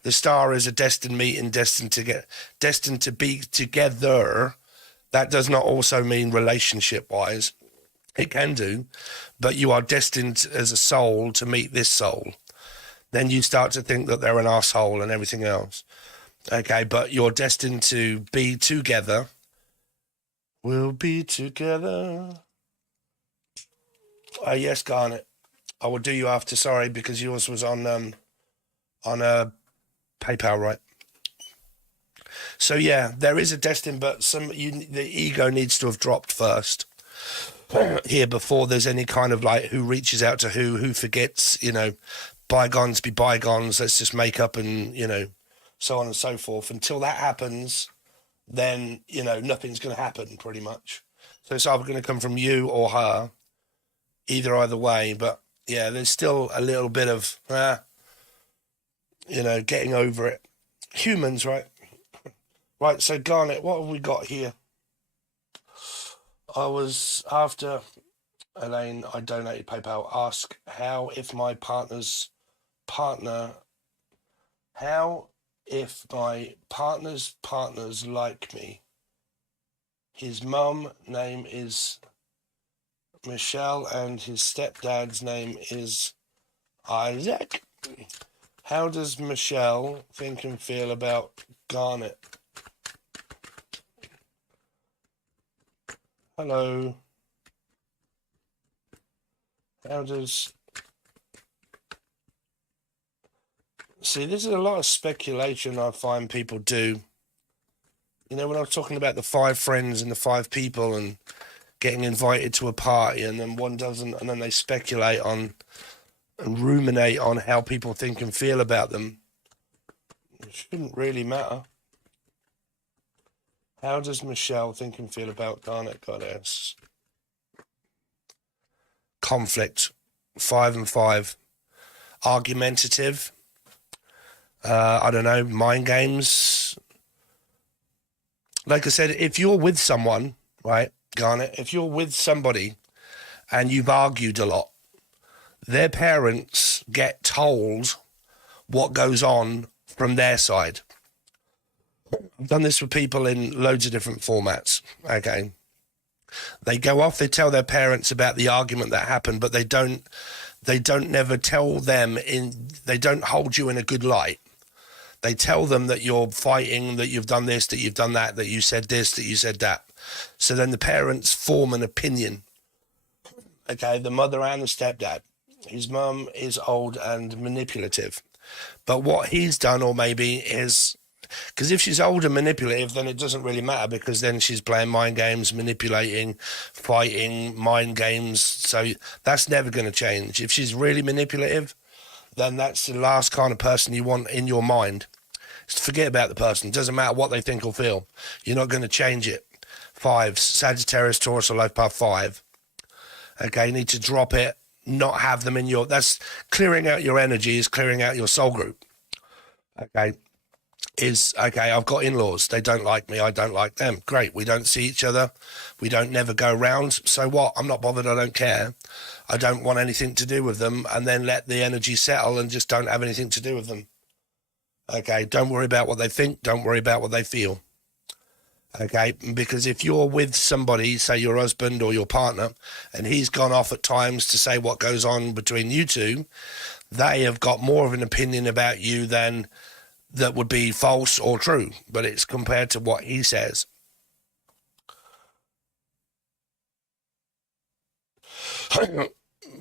The star is a destined meeting, destined to be together. That does not also mean relationship-wise. It can do, but you are destined as a soul to meet this soul. Then you start to think that they're an asshole and everything else. Okay, but you're destined to be together. We'll be together. Yes, Garnet. I will do you after, sorry, because yours was on PayPal, right? So yeah, there is a destined, but the ego needs to have dropped first here before there's any kind of like who reaches out to who forgets, bygones be bygones, let's just make up and, so on and so forth. Until that happens, then, nothing's going to happen pretty much. So it's either going to come from you or her, either way. But yeah, there's still a little bit of, getting over it. Humans, right? Right, so Garnet, what have we got here? I was after Elaine, I donated PayPal. Ask how if my partner's partners like me. His mum name is Michelle and his stepdad's name is Isaac. How does Michelle think and feel about Garnet? Hello. How does... See, this is a lot of speculation I find people do. When I was talking about the 5 friends and the 5 people and getting invited to a party and then one doesn't, and then they speculate on and ruminate on how people think and feel about them. It shouldn't really matter. How does Michelle think and feel about Garnet Goddess? Conflict. 5 and 5. Argumentative. I don't know, mind games. Like I said, if you're with someone, right, Garnet, if you're with somebody and you've argued a lot, their parents get told what goes on from their side. I've done this with people in loads of different formats, okay? They go off, they tell their parents about the argument that happened, but they don't never tell them they don't hold you in a good light. They tell them that you're fighting, that you've done this, that you've done that you said this, that you said that. So then the parents form an opinion. Okay, the mother and the stepdad. His mum is old and manipulative. But what he's done, or maybe is... Because if she's old and manipulative, then it doesn't really matter, because then she's playing mind games, manipulating, fighting, mind games. So that's never going to change. If she's really manipulative, then that's the last kind of person you want in your mind. Just forget about the person. It doesn't matter what they think or feel. You're not going to change it. 5, Sagittarius, Taurus, or Life Path 5. Okay, you need to drop it, not have them in your... That's clearing out your energy, is clearing out your soul group. Okay. is, okay, I've got in-laws. They don't like me. I don't like them. Great. We don't see each other. We don't never go round. So what? I'm not bothered. I don't care. I don't want anything to do with them, and then let the energy settle and just don't have anything to do with them. Okay. Don't worry about what they think. Don't worry about what they feel. Okay. Because if you're with somebody, say your husband or your partner, and he's gone off at times to say what goes on between you two, they have got more of an opinion about you than that would be false or true, but it's compared to what he says.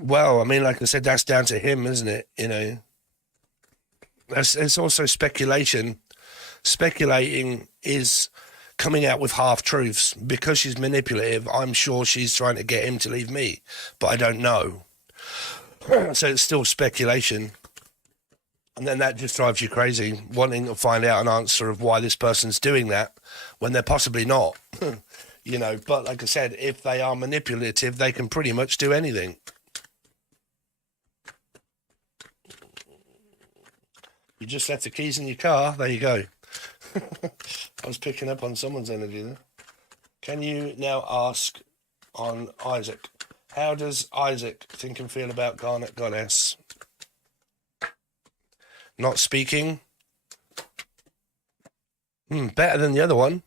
Well, I mean, like I said, that's down to him, isn't it? You know, it's also speculation. Speculating is coming out with half-truths. Because she's manipulative, I'm sure she's trying to get him to leave me, but I don't know. So it's still speculation. And then that just drives you crazy, wanting to find out an answer of why this person's doing that when they're possibly not. You know, but like I said, if they are manipulative, they can pretty much do anything. You just left the keys in your car. There you go. I was picking up on someone's energy there. Can you now ask on Isaac? How does Isaac think and feel about Garnet Goddess? Not speaking. Better than the other one.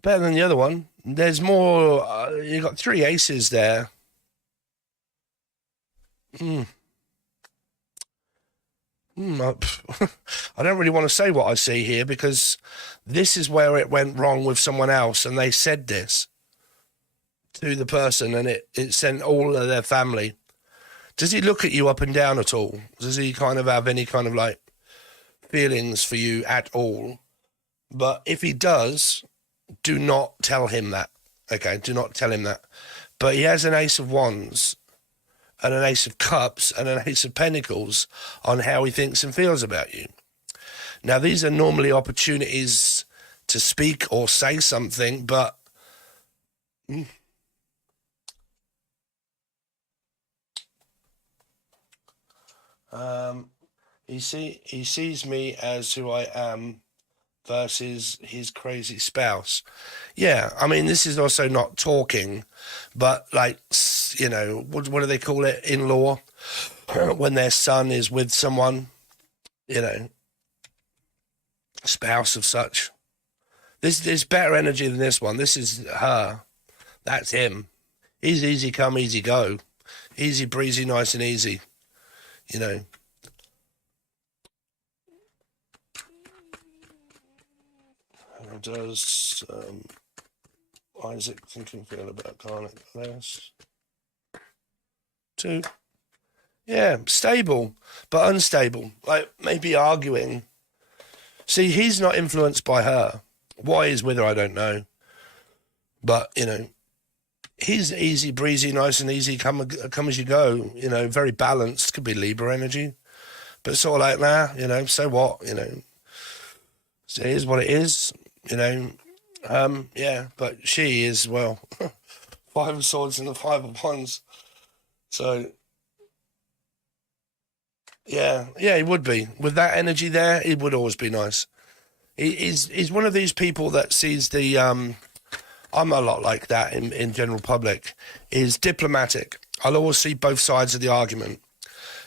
Better than the other one. There's more. You got 3 aces there. I don't really want to say what I see here because this is where it went wrong with someone else, and they said this to the person, and it sent all of their family. Does he look at you up and down at all? Does he kind of have any kind of like feelings for you at all? But if he does, do not tell him that. Okay, do not tell him that. But he has an ace of wands and an ace of cups and an ace of pentacles on how he thinks and feels about you. Now, these are normally opportunities to speak or say something, but he sees me as who I am versus his crazy spouse. Yeah, I mean, this is also not talking, but like, you know, what do they call it? In-law, when their son is with someone, you know, spouse of such. This is better energy than this one. This is her. That's him. He's easy come, easy go. Easy breezy, nice and easy. You know. How does Isaac think and feel about Garnet? Yes. 2. Yeah, stable, but unstable. Like, maybe arguing. See, he's not influenced by her. Why he's with her, I don't know. But, you know, he's easy breezy, nice and easy, come as you go. You know, very balanced. Could be Libra energy. But sort of like, nah, you know, so what? You know, so it is what it is. You know, yeah, but she is, well, 5 of Swords and the 5 of Wands. So, yeah, it would be. With that energy there, it would always be nice. He's one of these people that sees the, I'm a lot like that in general public, is diplomatic. I'll always see both sides of the argument.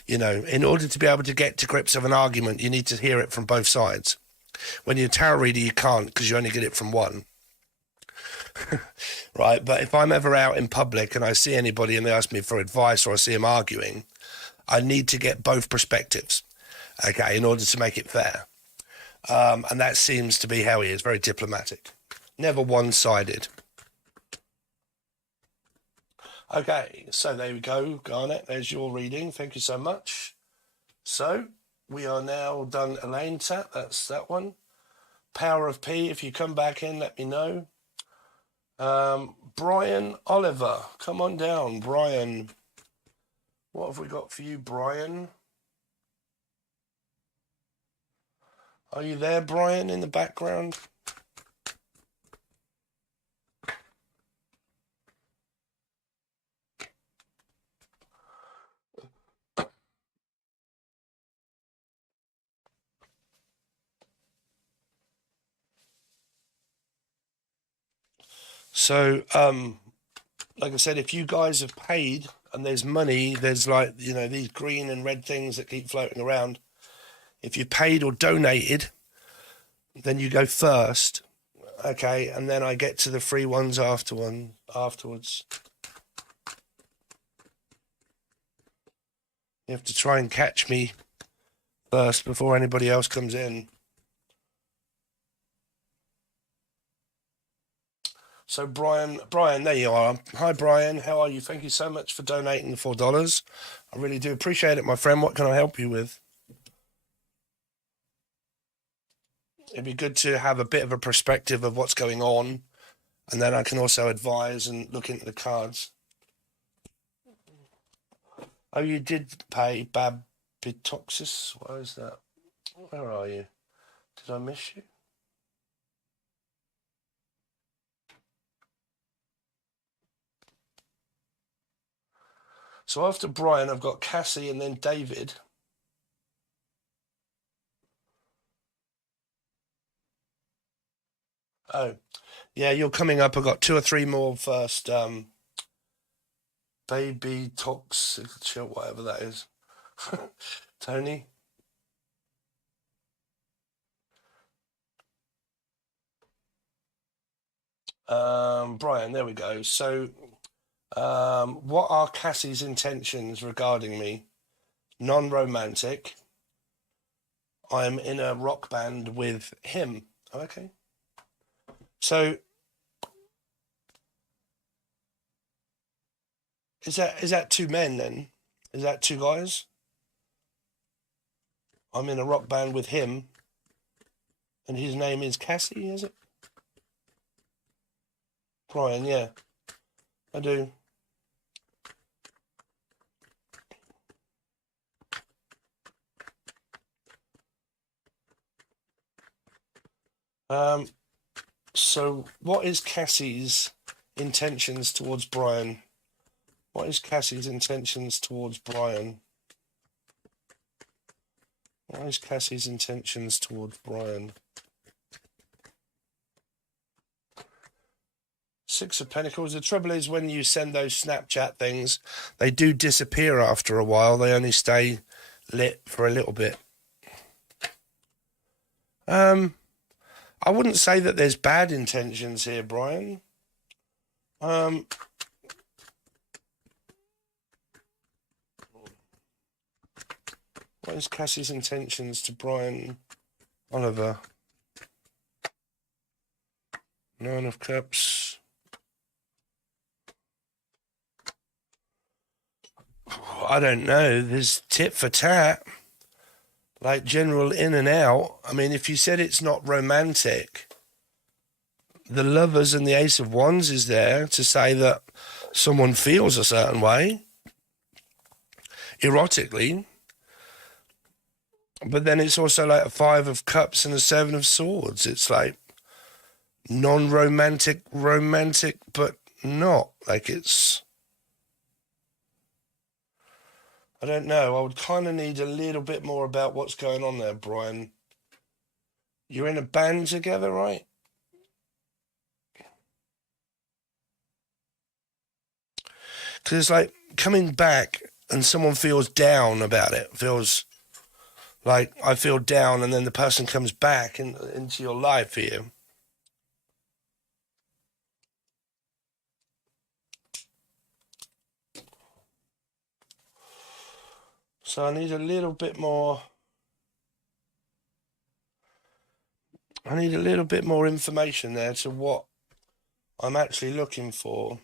You know, in order to be able to get to grips of an argument, you need to hear it from both sides. When you're a tarot reader, you can't because you only get it from one. Right? But if I'm ever out in public and I see anybody and they ask me for advice or I see them arguing, I need to get both perspectives, okay, in order to make it fair. And that seems to be how he is, very diplomatic. Never one-sided. Okay, so there we go, Garnet. There's your reading. Thank you so much. So we are now done Elaine tap. That's that one. Power of P. If you come back in, let me know. Brian Oliver. Come on down, Brian. What have we got for you, Brian? Are you there, Brian, in the background? So, like I said, if you guys have paid and there's money, there's like, you know, these green and red things that keep floating around. If you paid or donated, then you go first. Okay, and then I get to the free ones afterwards. You have to try and catch me first before anybody else comes in. So Brian, there you are. Hi, Brian. How are you? Thank you so much for donating the $4. I really do appreciate it, my friend. What can I help you with? It'd be good to have a bit of a perspective of what's going on, and then I can also advise and look into the cards. Oh, you did pay Babitoxis? What is that? Where are you? Did I miss you? So after Brian, I've got Cassie and then David. Oh, yeah, you're coming up. I've got 2 or 3 more first. Baby toxic, whatever that is. Tony. Brian, there we go. So, what are Cassie's intentions regarding me? Non-romantic. I'm in a rock band with him. Oh, okay. So, is that 2 men then? Is that 2 guys? I'm in a rock band with him, and his name is Cassie, is it? Brian, yeah, I do. So what is Cassie's intentions towards Brian? What is Cassie's intentions towards Brian? What is Cassie's intentions towards Brian? 6 of Pentacles. The trouble is when you send those Snapchat things, they do disappear after a while. They only stay lit for a little bit. I wouldn't say that there's bad intentions here, Brian. What is Cassie's intentions to Brian Oliver? 9 of Cups. I don't know. There's tit for tat. Like general in and out. I mean, if you said it's not romantic, the Lovers and the Ace of Wands is there to say that someone feels a certain way, erotically. But then it's also like a 5 of Cups and a 7 of Swords. It's like non-romantic, romantic, but not. Like it's... I don't know. I would kind of need a little bit more about what's going on there, Brian. You're in a band together, right? Because it's like coming back and someone feels down about it. Feels like I feel down, and then the person comes back into your life here. So I need a little bit more. I need a little bit more information there to what I'm actually looking for.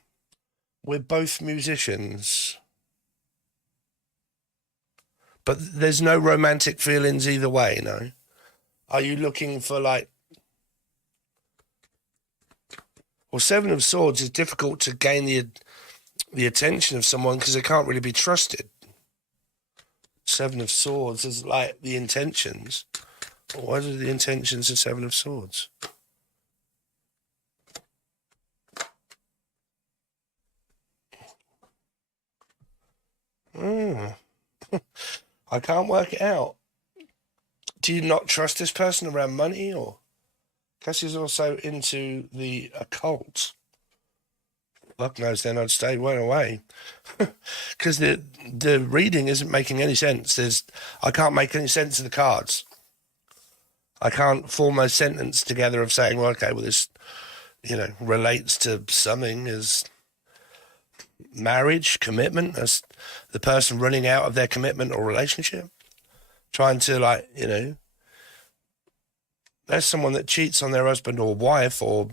We're both musicians. But there's no romantic feelings either way, no? Are you looking for like... Well, 7 of Swords is difficult to gain the attention of someone because they can't really be trusted. 7 of Swords is like the intentions. What are the intentions of 7 of Swords? I can't work it out. Do you not trust this person around money, or? Cassie's also into the occult. fuck knows, then I'd stay right away. Because the reading isn't making any sense. I can't make any sense of the cards. I can't form a sentence together of saying, well, okay, well, this, relates to something as marriage, commitment, as the person running out of their commitment or relationship. Trying to, there's someone that cheats on their husband or wife or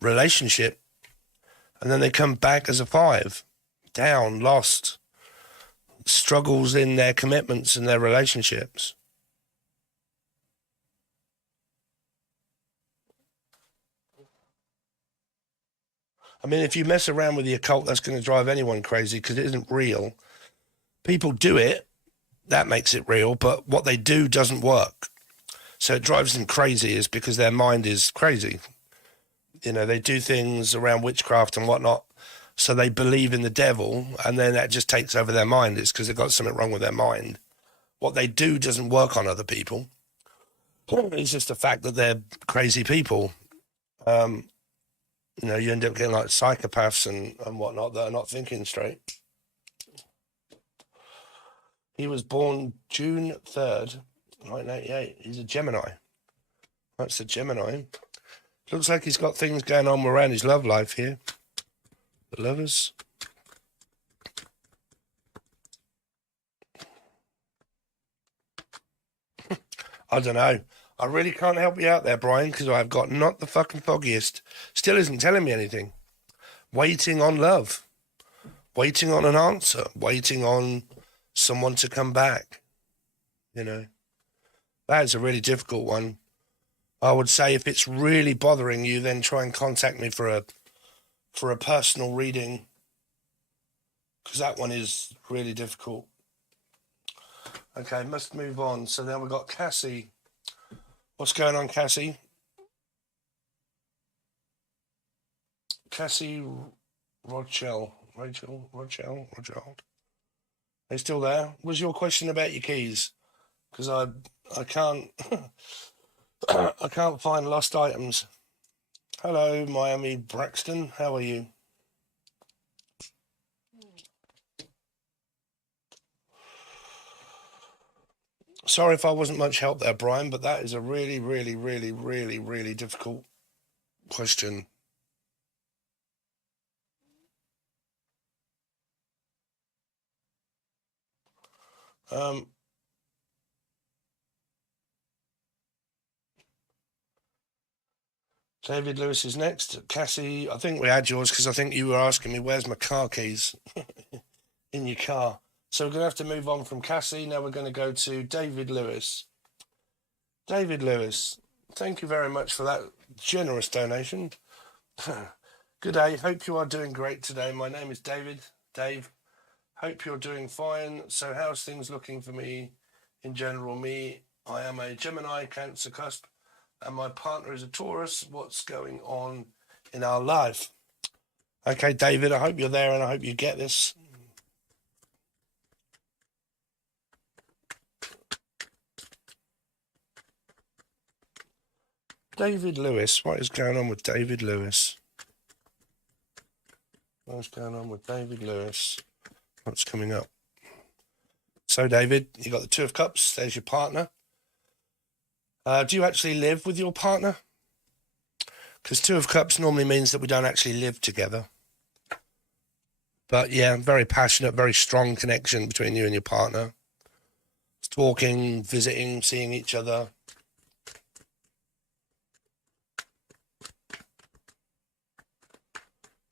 relationship, and then they come back as a 5, down, lost, struggles in their commitments and their relationships. I mean, if you mess around with the occult, that's going to drive anyone crazy because it isn't real. People do it, that makes it real, but what they do doesn't work. So it drives them crazy is because their mind is crazy. They do things around witchcraft and whatnot, so they believe in the devil, and then that just takes over their mind. It's because they've got something wrong with their mind. What they do doesn't work on other people. It's just the fact that they're crazy people. You end up getting like psychopaths and whatnot that are not thinking straight. He was born June 3rd, 1988. He's a Gemini. That's a Gemini. Looks like he's got things going on around his love life here. The lovers. I don't know. I really can't help you out there, Brian, because I've got not the fucking foggiest. Still isn't telling me anything. Waiting on love. Waiting on an answer. Waiting on someone to come back. That is a really difficult one. I would say if it's really bothering you, then try and contact me for a personal reading, because that one is really difficult. Okay, must move on. So now we've got Cassie. What's going on, Cassie? Cassie Rochelle. Rachel. Are you still there? Was your question about your keys? Because I can't I can't find lost items. Hello, Miami Braxton. How are you? Sorry if I wasn't much help there, Brian, but that is a really, really, really, really, really difficult question. David Lewis is next. Cassie, I think we had yours because I think you were asking me where's my car keys in your car. So we're going to have to move on from Cassie. Now we're going to go to David Lewis. David Lewis, thank you very much for that generous donation. Good day. Hope you are doing great today. My name is David. Dave. Hope you're doing fine. So how's things looking for me in general? I am a Gemini Cancer cusp, and my partner is a Taurus. What's going on in our life? Okay, David, I hope you're there and I hope you get this. David Lewis. What is going on with David Lewis? What's going on with David Lewis? What's coming up? So, David, you got the 2 of Cups. There's your partner. Do you actually live with your partner? Because 2 of Cups normally means that we don't actually live together. But yeah, very passionate, very strong connection between you and your partner. Talking, visiting, seeing each other.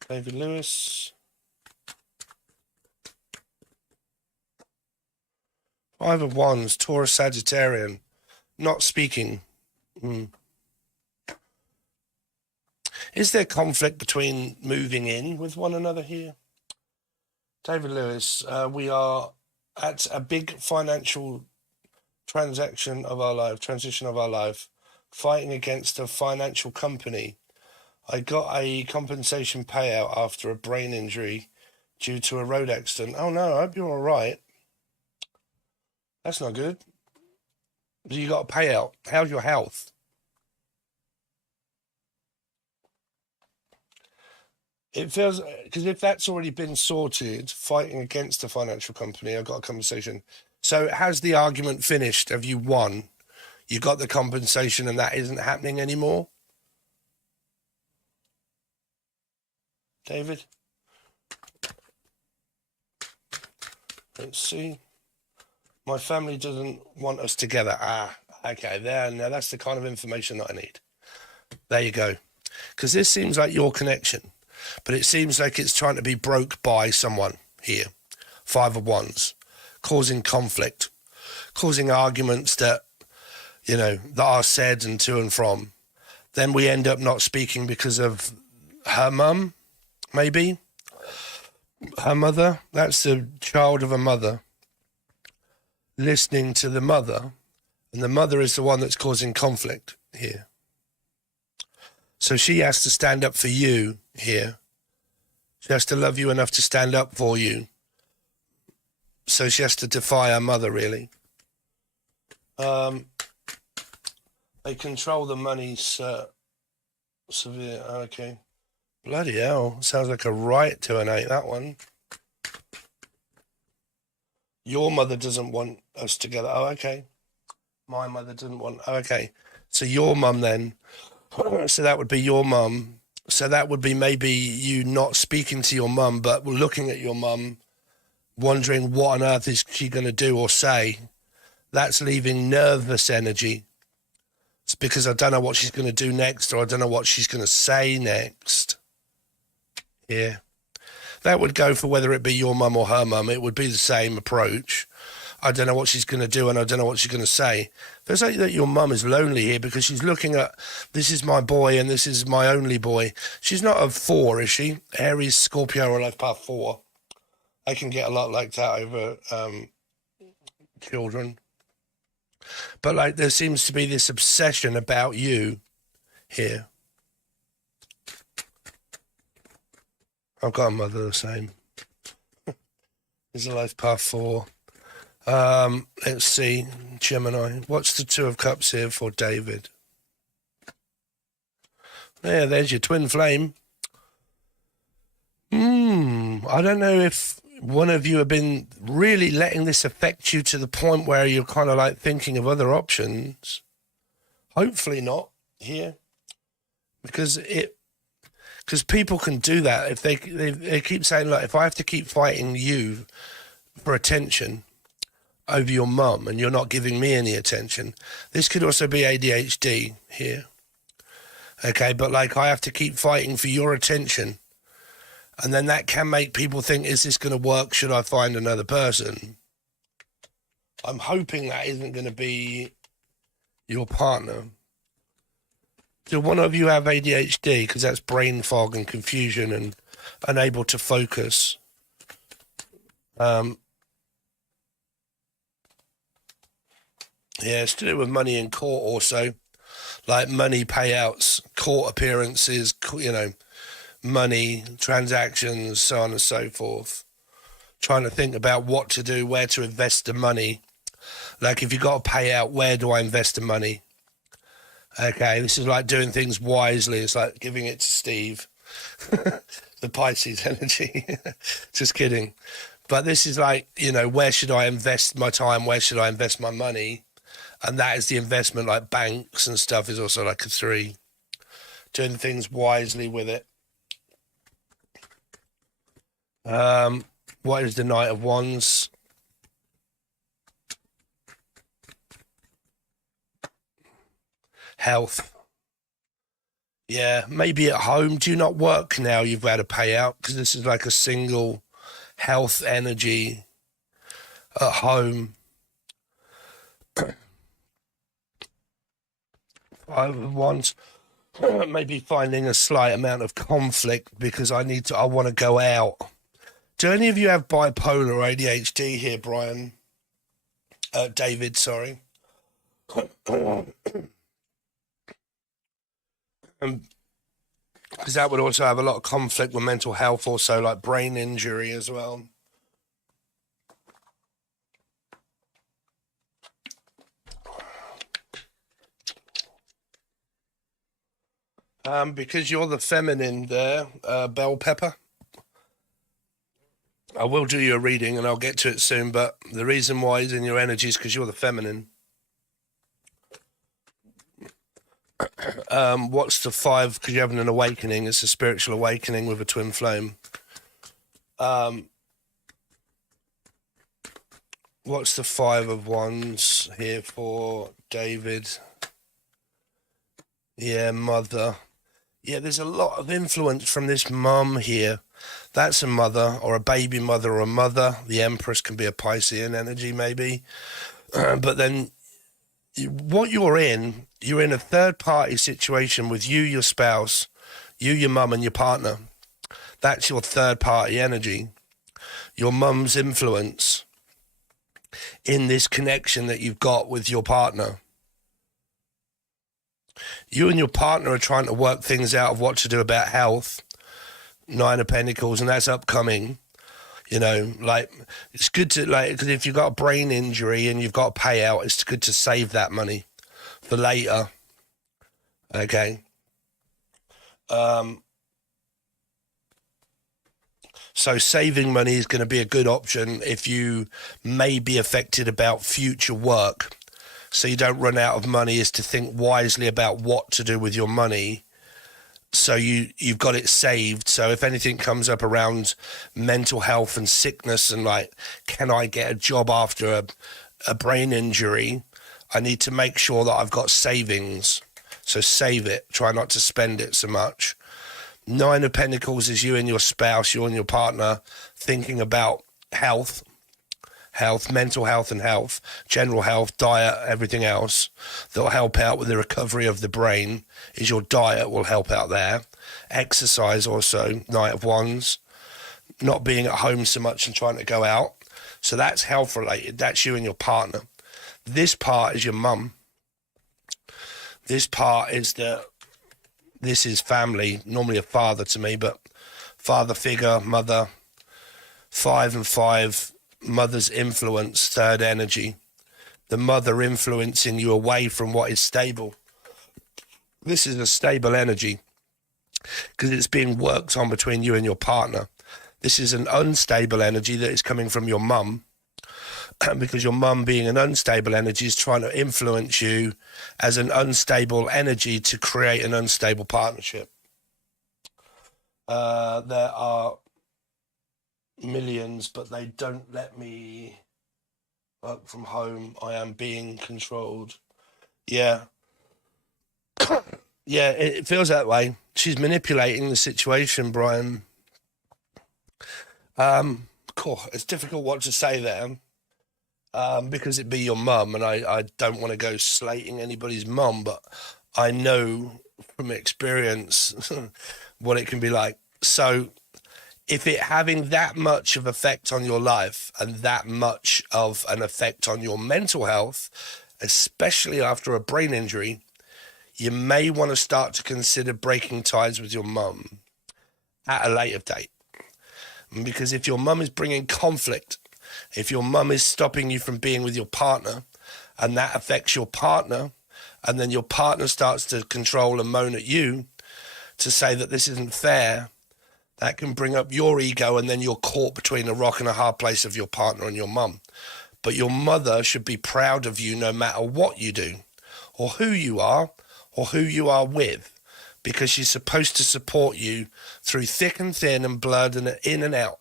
David Lewis. 5 of Wands, Taurus, Sagittarian. Not speaking. Is there conflict between moving in with one another here? David Lewis, we are at a big financial transition of our life, fighting against a financial company. I got a compensation payout after a brain injury due to a road accident. Oh no, I hope you're all right. That's not good. You got a payout. How's your health? It feels, because if that's already been sorted, fighting against the financial company, I've got a conversation. So has the argument finished? Have you won? You got the compensation and that isn't happening anymore? David? Let's see. My family doesn't want us together. Ah, okay, there. Now that's the kind of information that I need. There you go. Because this seems like your connection, but it seems like it's trying to be broke by someone here. 5 of Wands, causing conflict, causing arguments that, that are said and to and from. Then we end up not speaking because of her mum, maybe. Her mother, that's the child of a mother listening to the mother, and the mother is the one that's causing conflict here. So she has to stand up for you here. She has to love you enough to stand up for you. So she has to defy her mother, really. They control the money, severe, okay. Bloody hell, sounds like a right to an 8, that one. Your mother doesn't want us together. Oh, okay. My mother didn't want, oh, okay. So your mum then, so that would be your mum. So that would be maybe you not speaking to your mum, but looking at your mum, wondering what on earth is she going to do or say. That's leaving nervous energy. It's because I don't know what she's going to do next, or I don't know what she's going to say next. Yeah. That would go for whether it be your mum or her mum. It would be the same approach. I don't know what she's going to do and I don't know what she's going to say. Feels like that your mum is lonely here because she's looking at, this is my boy and this is my only boy. She's not a 4, is she? Aries, Scorpio, or life path 4. I can get a lot like that over children. But like there seems to be this obsession about you here. I've got a mother the same. There's a life path 4. Let's see, Gemini. What's the 2 of Cups here for David? Yeah, there's your twin flame. I don't know if one of you have been really letting this affect you to the point where you're kind of like thinking of other options. Hopefully not here. Because people can do that. If they keep saying, look, if I have to keep fighting you for attention over your mum and you're not giving me any attention, this could also be ADHD here. Okay, but like I have to keep fighting for your attention, and then that can make people think, is this going to work? Should I find another person? I'm hoping that isn't going to be your partner. Do one of you have ADHD? Because that's brain fog and confusion and unable to focus. Yeah, it's to do with money in court also, like money payouts, court appearances, money, transactions, so on and so forth. Trying to think about what to do, where to invest the money. Like if you got a payout, where do I invest the money? Okay, this is like doing things wisely. It's like giving it to Steve. The Pisces energy. Just kidding. But this is like, where should I invest my time? Where should I invest my money? And that is the investment, like banks and stuff is also like a 3. Doing things wisely with it. What is the Knight of Wands? Health. Yeah, maybe at home. Do you not work now? You've had a payout because this is like a single health energy at home. 5 of Wands. Maybe finding a slight amount of conflict because I want to go out. Do any of you have bipolar or ADHD here, Brian? David, sorry. Because that would also have a lot of conflict with mental health, also like brain injury as well. Because you're the feminine there, bell pepper. I will do you a reading and I'll get to it soon, but the reason why is in your energy is because you're the feminine. What's the 5? Because you're having an awakening. It's a spiritual awakening with a twin flame. What's the 5 of Wands here for David? Yeah, mother. Yeah, there's a lot of influence from this mum here. That's a mother or a baby mother or a mother. The Empress can be a Piscean energy maybe. But then what you're in a third-party situation with you, your spouse, you, your mum and your partner. That's your third-party energy. Your mum's influence in this connection that you've got with your partner. You and your partner are trying to work things out of what to do about health. 9 of Pentacles, and that's upcoming. You know, like, it's good to, like, because if you've got a brain injury and you've got a payout, it's good to save that money for later. Okay. So saving money is going to be a good option if you may be affected about future work. So you don't run out of money, is to think wisely about what to do with your money. So you've got it saved. So if anything comes up around mental health and sickness and like, can I get a job after a brain injury? I need to make sure that I've got savings. So save it. Try not to spend it so much. 9 of Pentacles is you and your spouse, you and your partner thinking about health, mental health and health, general health, diet, everything else that'll help out with the recovery of the brain. Is your diet will help out there. Exercise also, Knight of Wands, not being at home so much and trying to go out. So that's health related. That's you and your partner. This part is your mum. This part is this is family, normally a father to me, but father figure, mother, 5 and 5, mother's influence, third energy. The mother influencing you away from what is stable. This is a stable energy because it's being worked on between you and your partner. This is an unstable energy that is coming from your mum, because your mum being an unstable energy is trying to influence you as an unstable energy to create an unstable partnership. There are millions, but they don't let me work from home. I am being controlled. Yeah. Yeah, it feels that way. She's manipulating the situation, Brian. Cool. It's difficult what to say there. Because it'd be your mum, and I don't want to go slating anybody's mum, but I know from experience what it can be like. So if it having that much of effect on your life and that much of an effect on your mental health, especially after a brain injury, you may want to start to consider breaking ties with your mum at a later date. Because if your mum is bringing conflict, if your mum is stopping you from being with your partner, and that affects your partner, and then your partner starts to control and moan at you to say that this isn't fair, that can bring up your ego, and then you're caught between a rock and a hard place of your partner and your mum. But your mother should be proud of you no matter what you do, or who you are with, because she's supposed to support you through thick and thin and blood and in and out.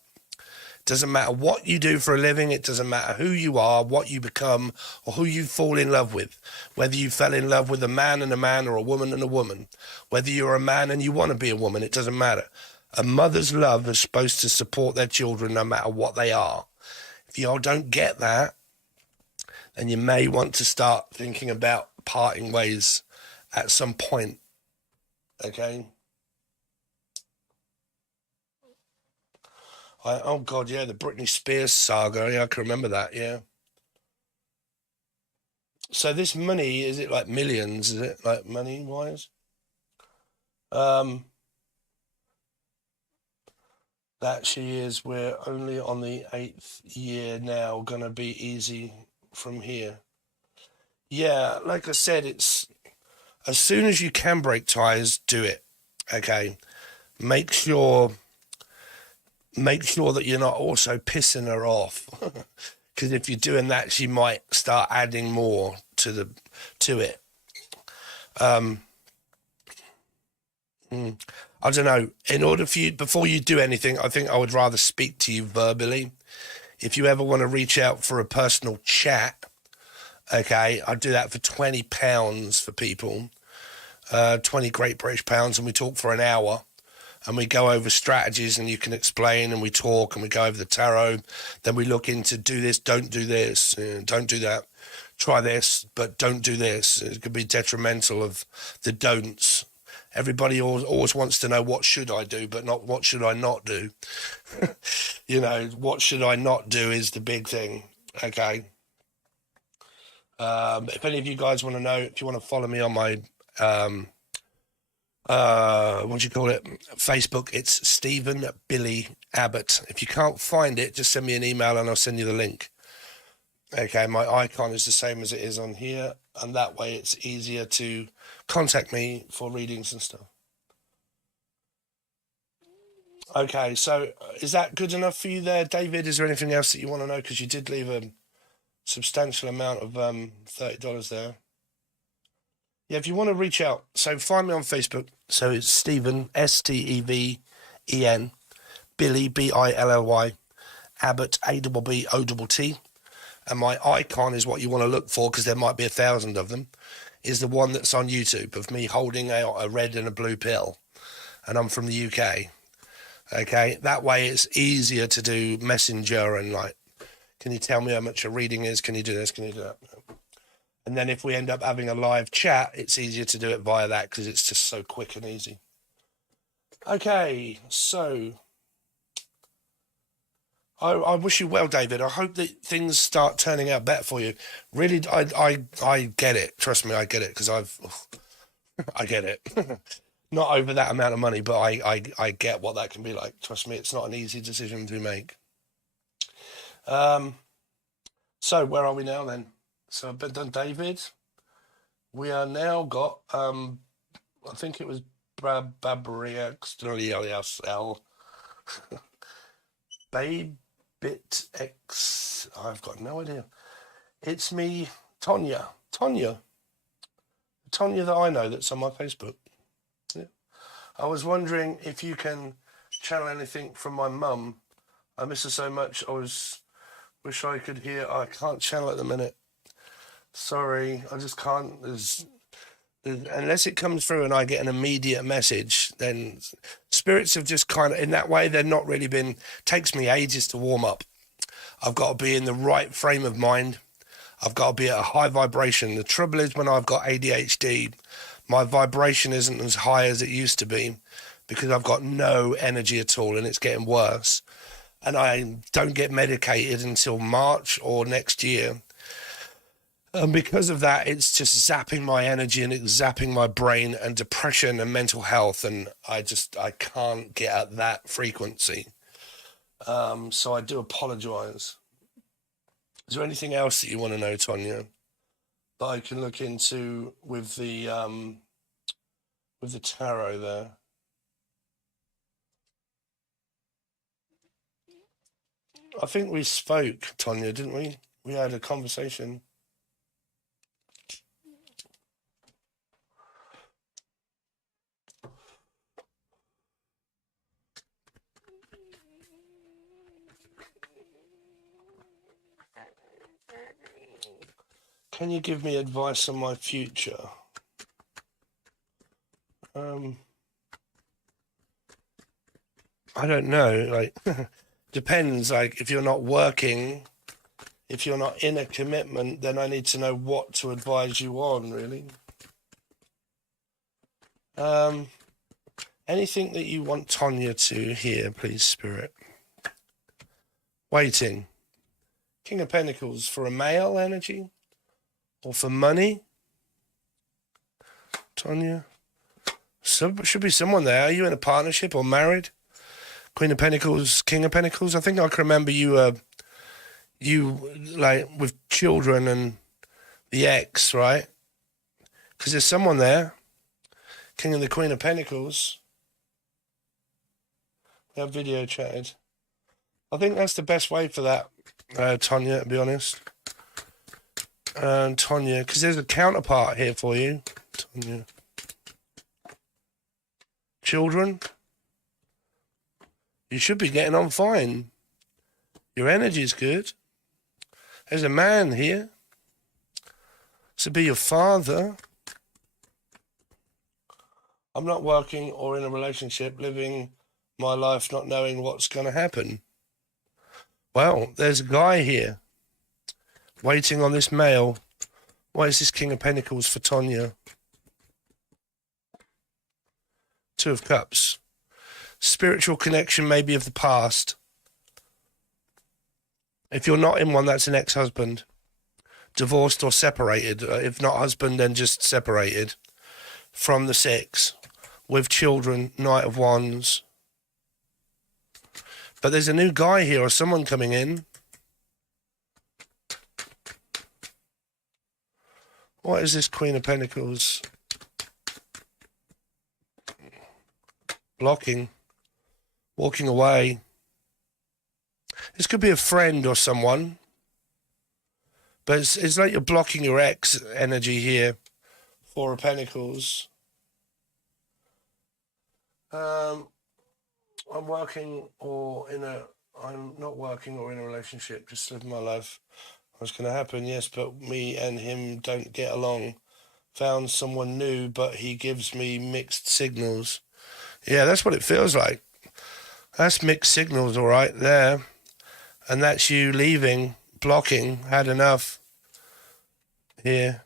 Doesn't matter what you do for a living. It doesn't matter who you are, what you become, or who you fall in love with. Whether you fell in love with a man and a man, or a woman and a woman. Whether you're a man and you want to be a woman, it doesn't matter. A mother's love is supposed to support their children no matter what they are. If you all don't get that, then you may want to start thinking about parting ways at some point. Okay? Oh, God, yeah, the Britney Spears saga. Yeah, I can remember that, yeah. So this money, is it like millions? Is it like money-wise? That she is. We're only on the 8th year now. Gonna be easy from here. Yeah, like I said, it's as soon as you can break ties, do it. Okay, make sure that you're not also pissing her off, because if you're doing that, she might start adding more to it. I don't know. In order for you, before you do anything, I think I would rather speak to you verbally. If you ever want to reach out for a personal chat, okay, I do that for £20 for people, 20 Great British pounds, and we talk for an hour. And we go over strategies, and you can explain, and we talk, and we go over the tarot. Then we look into do this, don't do this, don't do that. Try this, but don't do this. It could be detrimental of the don'ts. Everybody always wants to know what should I do, but not what should I not do. You know, what should I not do is the big thing, okay? If any of you guys want to know, if you want to follow me on my... what do you call it? Facebook, it's Stephen Billy Abbott. If you can't find it, just send me an email and I'll send you the link. Okay, my icon is the same as it is on here, and that way it's easier to contact me for readings and stuff. Okay, so is that good enough for you there, David? Is there anything else that you want to know? Because you did leave a substantial amount of $30 there. Yeah, if you want to reach out, so find me on Facebook. So it's Stephen, Steven, Billy, Billy, Abbott, Abbott. And my icon is what you want to look for, because there might be 1,000 of them, is the one that's on YouTube of me holding a red and a blue pill. And I'm from the UK. Okay, that way it's easier to do messenger and like, can you tell me how much your reading is? Can you do this? Can you do that? And then if we end up having a live chat, it's easier to do it via that because it's just so quick and easy. Okay, so I wish you well, David. I hope that things start turning out better for you. Really, I get it. Trust me, I get it, because I get it. Not over that amount of money, but I get what that can be like. Trust me, it's not an easy decision to make. So where are we now then? So I've been done David. We are now got, I think it was Babriax, Babitx. I've got no idea. It's me, Tanya. Tanya that I know that's on my Facebook. Yeah. I was wondering if you can channel anything from my mum. I miss her so much. Wish I could hear. I can't channel at the minute. Sorry, I just can't. Unless it comes through and I get an immediate message, then spirits have just kind of, in that way, they're not really been, takes me ages to warm up. I've got to be in the right frame of mind. I've got to be at a high vibration. The trouble is, when I've got ADHD, my vibration isn't as high as it used to be because I've got no energy at all, and it's getting worse. And I don't get medicated until March or next year. And because of that, it's just zapping my energy and it's zapping my brain, and depression and mental health. And I can't get at that frequency. So I do apologize. Is there anything else that you want to know, Tanya, that I can look into with the tarot there? I think we spoke, Tanya, didn't we? We had a conversation. Can you give me advice on my future? I don't know, like, depends, like, if you're not working, if you're not in a commitment, then I need to know what to advise you on, really. Anything that you want Tanya to hear, please, Spirit. Waiting. King of Pentacles for a male energy? Or for money? Tanya? Should be someone there. Are you in a partnership or married? Queen of Pentacles, King of Pentacles. I think I can remember you like with children and the ex, right? Because there's someone there. King and the Queen of Pentacles. We have video chatted. I think that's the best way for that, Tanya, to be honest. Tanya, because there's a counterpart here for you. Tanya. Children, you should be getting on fine. Your energy's good. There's a man here. This would be your father. I'm not working or in a relationship, living my life not knowing what's going to happen. Well, there's a guy here waiting on this male. What is this King of Pentacles for Tanya? Two of Cups. Spiritual connection maybe of the past. If you're not in one, that's an ex-husband. Divorced or separated. If not husband, then just separated. From the 6. With children, Knight of Wands. But there's a new guy here or someone coming in. What is this Queen of Pentacles? Blocking. Walking away. This could be a friend or someone. But it's like you're blocking your ex energy here. 4 of Pentacles. I'm not working or in a relationship, just living my life. What's going to happen? Yes, but me and him don't get along. Found someone new, but he gives me mixed signals. Yeah, that's what it feels like. That's mixed signals, all right, there. And that's you leaving, blocking, had enough. Here.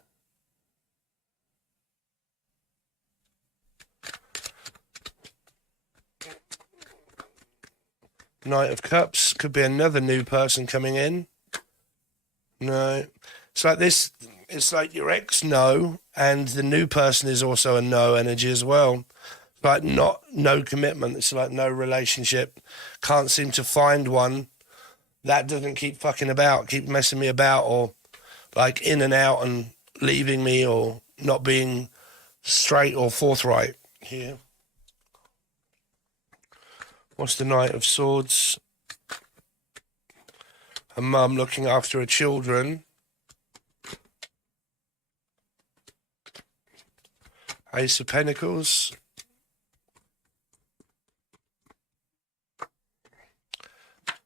Knight of Cups. Could be another new person coming in. No. It's like this. It's like your ex no, and the new person is also a no energy as well. It's like no commitment. It's like no relationship. Can't seem to find one that doesn't keep fucking about, keep messing me about, or like in and out and leaving me, or not being straight or forthright here. What's the Knight of Swords? A mum looking after her children. Ace of Pentacles.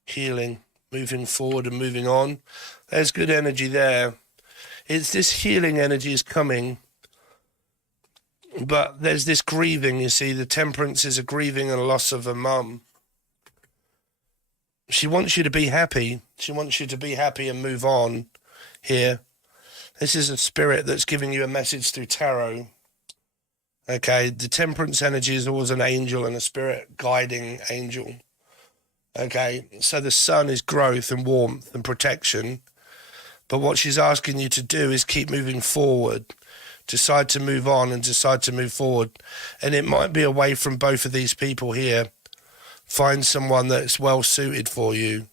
Healing, moving forward and moving on. There's good energy there. It's this healing energy is coming. But there's this grieving, you see. The Temperance is a grieving and a loss of a mum. She wants you to be happy. She wants you to be happy and move on here. This is a spirit that's giving you a message through tarot. Okay, the Temperance energy is always an angel and a spirit guiding angel. Okay, so the sun is growth and warmth and protection. But what she's asking you to do is keep moving forward. Decide to move on and decide to move forward. And it might be away from both of these people here. Find someone that's well suited for you.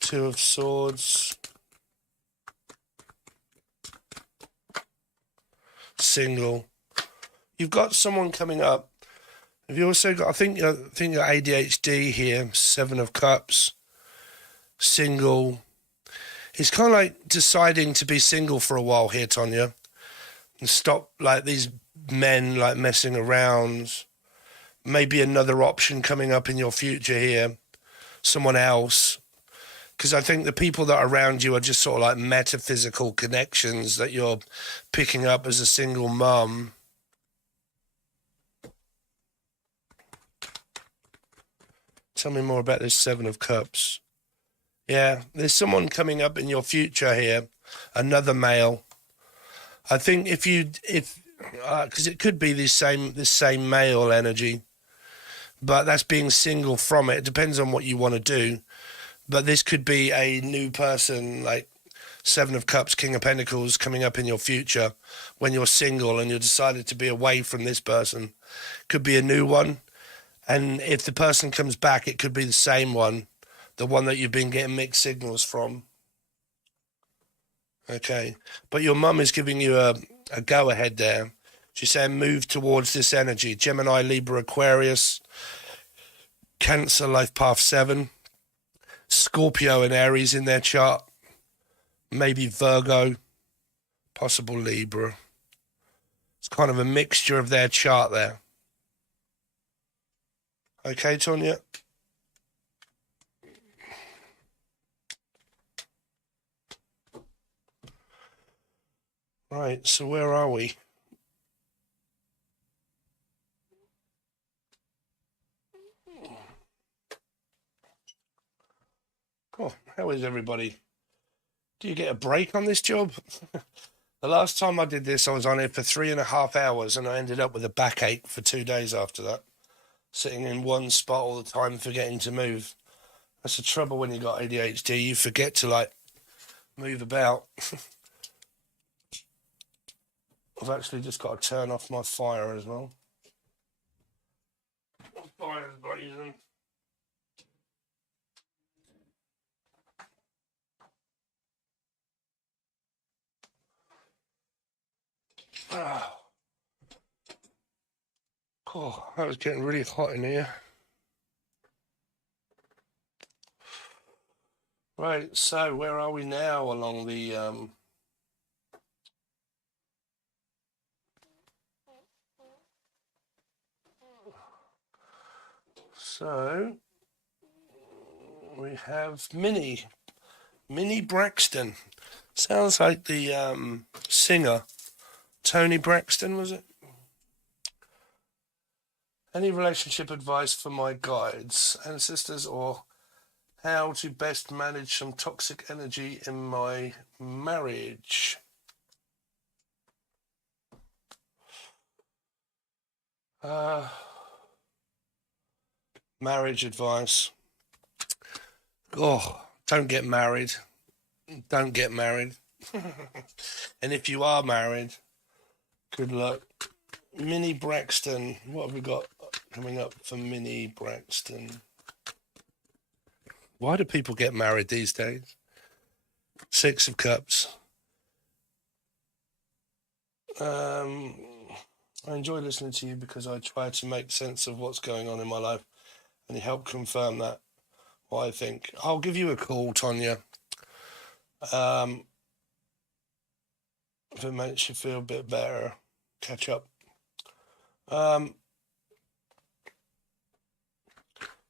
Two of Swords. Single. You've got someone coming up. Have you also got, I think you're ADHD here. 7 of Cups. Single. It's kind of like deciding to be single for a while here, Tanya. And stop like these men like messing around. Maybe another option coming up in your future here. Someone else. Because I think the people that are around you are just sort of like metaphysical connections that you're picking up as a single mum. Tell me more about this 7 of Cups. Yeah, there's someone coming up in your future here. Another male. I think because it could be this same male energy, but that's being single from it. It depends on what you want to do. But this could be a new person, like 7 of Cups, King of Pentacles, coming up in your future when you're single and you decided to be away from this person. Could be a new one. And if the person comes back, it could be the same one, the one that you've been getting mixed signals from. Okay. But your mum is giving you a go-ahead there. She's saying move towards this energy. Gemini, Libra, Aquarius, Cancer, life path 7, Scorpio and Aries in their chart, maybe Virgo, possible Libra. It's kind of a mixture of their chart there. Okay, Tanya? Right, so where are we? Oh, how is everybody? Do you get a break on this job? The last time I did this, I was on it for 3.5 hours and I ended up with a backache for 2 days after that. Sitting in one spot all the time, forgetting to move. That's the trouble when you got ADHD. You forget to, like, move about. I've actually just got to turn off my fire as well. Fire's blazing. Oh, that was getting really hot in here. Right, so where are we now along the so we have Minnie Braxton. Sounds like the singer Tony Braxton, was it? Any relationship advice for my guides and sisters, or how to best manage some toxic energy in my marriage? Marriage advice. Oh, don't get married. Don't get married. And if you are married, good luck. Minnie Braxton. What have we got coming up for Minnie Braxton? Why do people get married these days? 6 of Cups. I enjoy listening to you because I try to make sense of what's going on in my life, and you help confirm that. What I think. I'll give you a call, Tanya. If it makes you feel a bit better, catch up.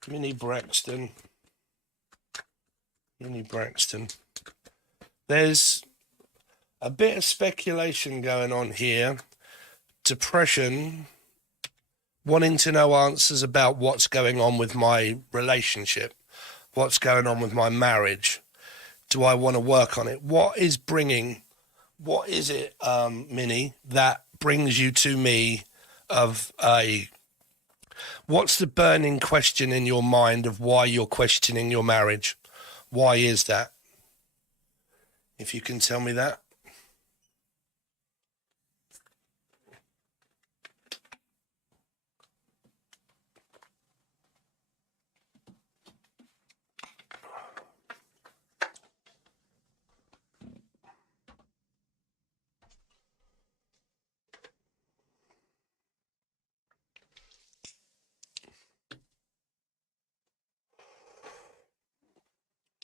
Minnie Braxton. There's a bit of speculation going on here. Depression, wanting to know answers about what's going on with my relationship, what's going on with my marriage. Do I want to work on it? What is it, Minnie, that brings you to me what's the burning question in your mind of why you're questioning your marriage? Why is that? If you can tell me that.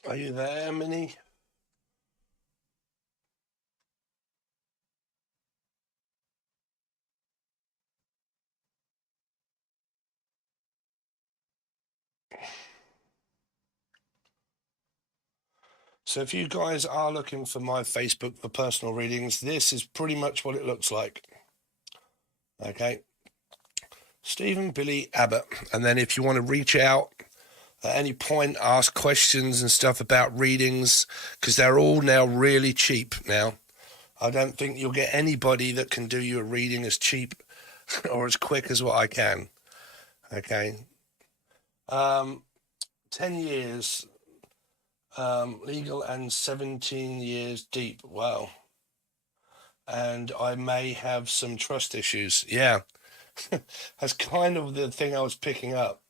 Are you there, Minnie? So if you guys are looking for my Facebook for personal readings, this is pretty much what it looks like. Okay. Stephen Billy Abbott. And then if you want to reach out at any point, ask questions and stuff about readings, because they're all now really cheap now. I don't think you'll get anybody that can do you a reading as cheap or as quick as what I can. Okay. 10 years legal and 17 years deep. Wow. And I may have some trust issues. Yeah. That's kind of the thing I was picking up.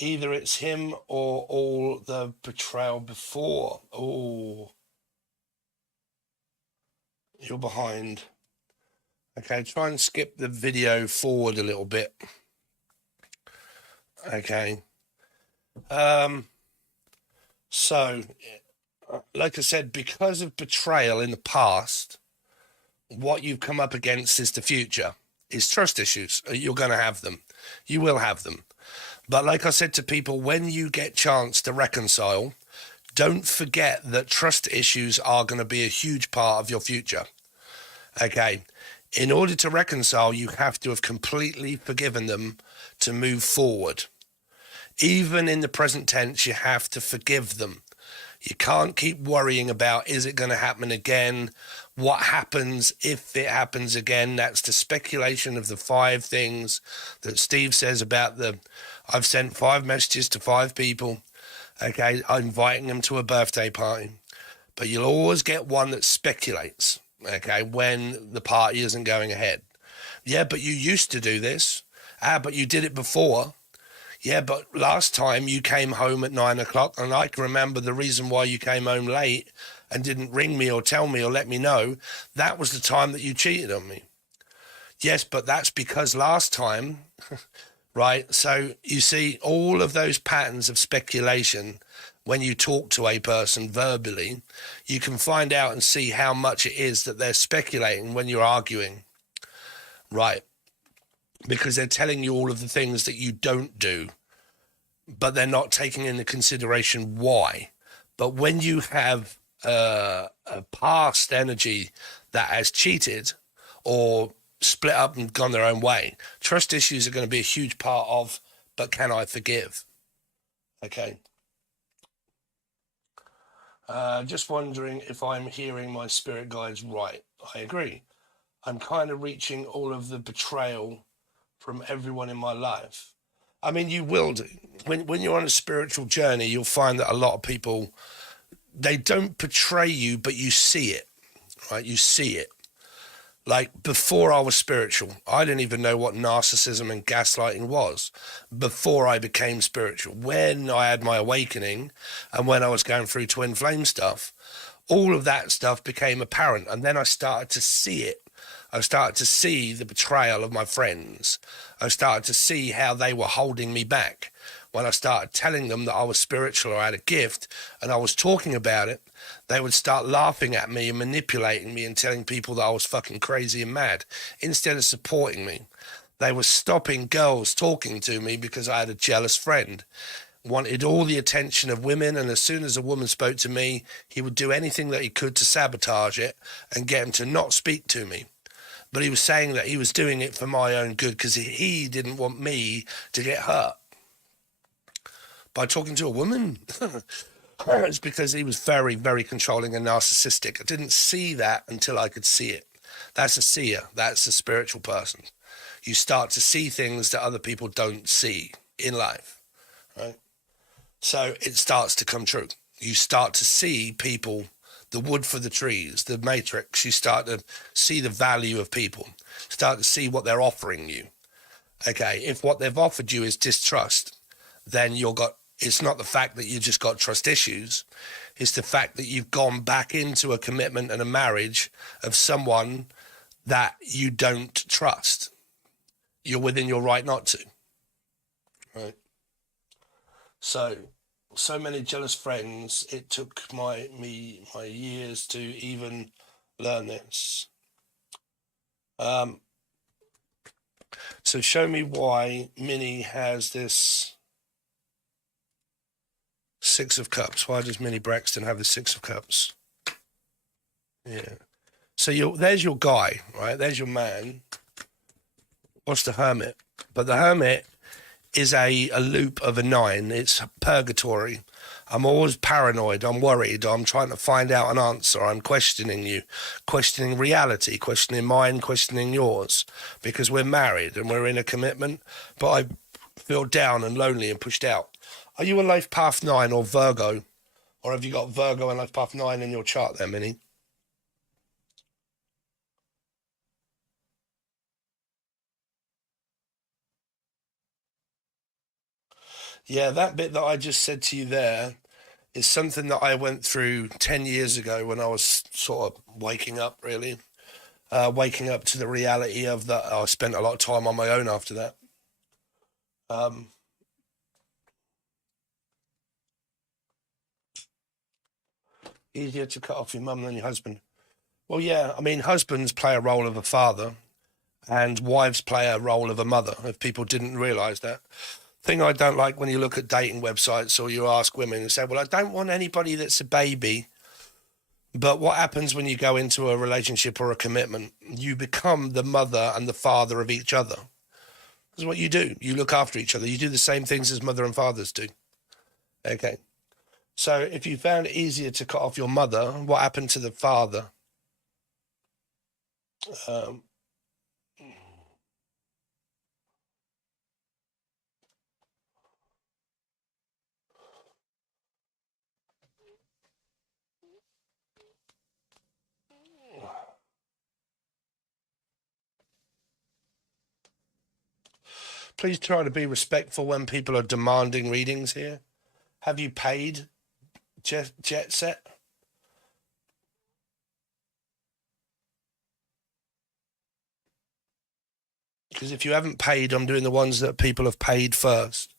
Either it's him or all the betrayal before. Oh, you're behind. Okay, try and skip the video forward a little bit. Okay. So, like I said, because of betrayal in the past, what you've come up against is the future, is trust issues. You're going to have them. You will have them. But like I said to people, when you get chance to reconcile, don't forget that trust issues are going to be a huge part of your future. Okay. In order to reconcile, you have to have completely forgiven them to move forward. Even in the present tense, you have to forgive them. You can't keep worrying about, is it going to happen again? What happens if it happens again? That's the speculation of the 5 things that Steve says about I've sent 5 messages to 5 people. Okay, I'm inviting them to a birthday party. But you'll always get one that speculates, okay, when the party isn't going ahead. Yeah, but you used to do this. But you did it before. Yeah, but last time you came home at 9 o'clock, and I can remember the reason why you came home late and didn't ring me or tell me or let me know. That was the time that you cheated on me. Yes, but that's because last time, right? So you see all of those patterns of speculation when you talk to a person verbally, you can find out and see how much it is that they're speculating when you're arguing, right? Because they're telling you all of the things that you don't do, but they're not taking into consideration why. But when you have a past energy that has cheated or split up and gone their own way, trust issues are going to be a huge part of, but can I forgive? Okay. Just wondering if I'm hearing my spirit guides right. I agree. I'm kind of reaching all of the betrayal from everyone in my life. I mean, you will do. When you're on a spiritual journey, you'll find that a lot of people, they don't betray you, but you see it, right? You see it. Like before I was spiritual, I didn't even know what narcissism and gaslighting was before I became spiritual. When I had my awakening and when I was going through twin flame stuff, all of that stuff became apparent. And then I started to see it. I started to see the betrayal of my friends. I started to see how they were holding me back. When I started telling them that I was spiritual or I had a gift and I was talking about it, they would start laughing at me and manipulating me and telling people that I was fucking crazy and mad. Instead of supporting me, they were stopping girls talking to me because I had a jealous friend. Wanted all the attention of women, and as soon as a woman spoke to me, he would do anything that he could to sabotage it and get him to not speak to me. But he was saying that he was doing it for my own good because he didn't want me to get hurt by talking to a woman. It's because he was very, very controlling and narcissistic. I didn't see that until I could see it. That's a seer. That's a spiritual person. You start to see things that other people don't see in life, right? So it starts to come true. You start to see people, the wood for the trees, the matrix. You start to see the value of people, start to see what they're offering you. Okay, if what they've offered you is distrust, then it's not the fact that you've just got trust issues. It's the fact that you've gone back into a commitment and a marriage of someone that you don't trust. You're within your right not to. Right. So many jealous friends. It took my years to even learn this. So show me why Minnie has this 6 of Cups. Why does Minnie Braxton have the 6 of Cups? Yeah. So there's your guy, right? There's your man. What's the Hermit? But the Hermit is a loop of a 9. It's purgatory. I'm always paranoid. I'm worried. I'm trying to find out an answer. I'm questioning you, questioning reality, questioning mine, questioning yours, because we're married and we're in a commitment, but I feel down and lonely and pushed out. Are you a life path 9 or Virgo? Or have you got Virgo and life path 9 in your chart there, Minnie? Yeah, that bit that I just said to you there is something that I went through 10 years ago when I was sort of waking up, really. waking up to the reality of that. I spent a lot of time on my own after that. Easier to cut off your mum than your husband. Well, yeah, I mean, husbands play a role of a father and wives play a role of a mother, if people didn't realise that. Thing I don't like when you look at dating websites or you ask women and say, well, I don't want anybody that's a baby. But what happens when you go into a relationship or a commitment? You become the mother and the father of each other. That's what you do. You look after each other. You do the same things as mother and fathers do. Okay. So if you found it easier to cut off your mother, what happened to the father? Please try to be respectful when people are demanding readings here. Have you paid Jet Set? Because if you haven't paid, I'm doing the ones that people have paid first.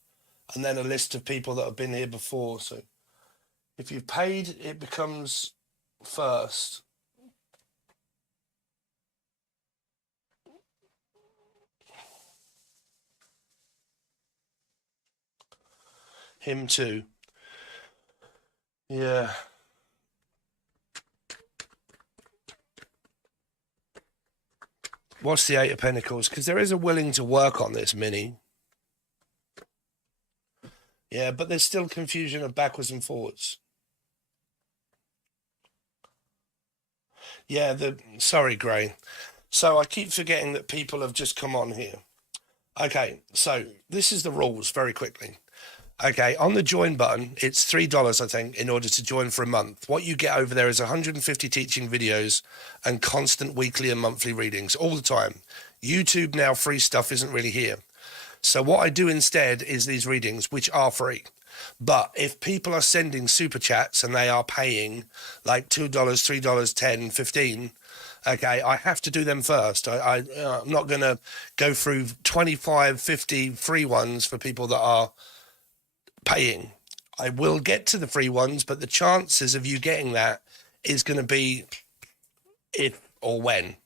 And then a list of people that have been here before. So if you've paid, it becomes first. Him too. Yeah. What's the Eight of Pentacles? Because there is a willing to work on this, Minnie. Yeah, but there's still confusion of backwards and forwards. Yeah, sorry, Gray. So I keep forgetting that people have just come on here. Okay, so this is the rules very quickly. Okay, on the join button, it's $3, I think, in order to join for a month. What you get over there is 150 teaching videos and constant weekly and monthly readings all the time. YouTube now, free stuff isn't really here. So what I do instead is these readings, which are free. But if people are sending super chats and they are paying like $2, $3, $10, $15, okay, I have to do them first. I'm not going to go through 25, 50 free ones for people that are paying. I will get to the free ones, but the chances of you getting that is going to be if or when.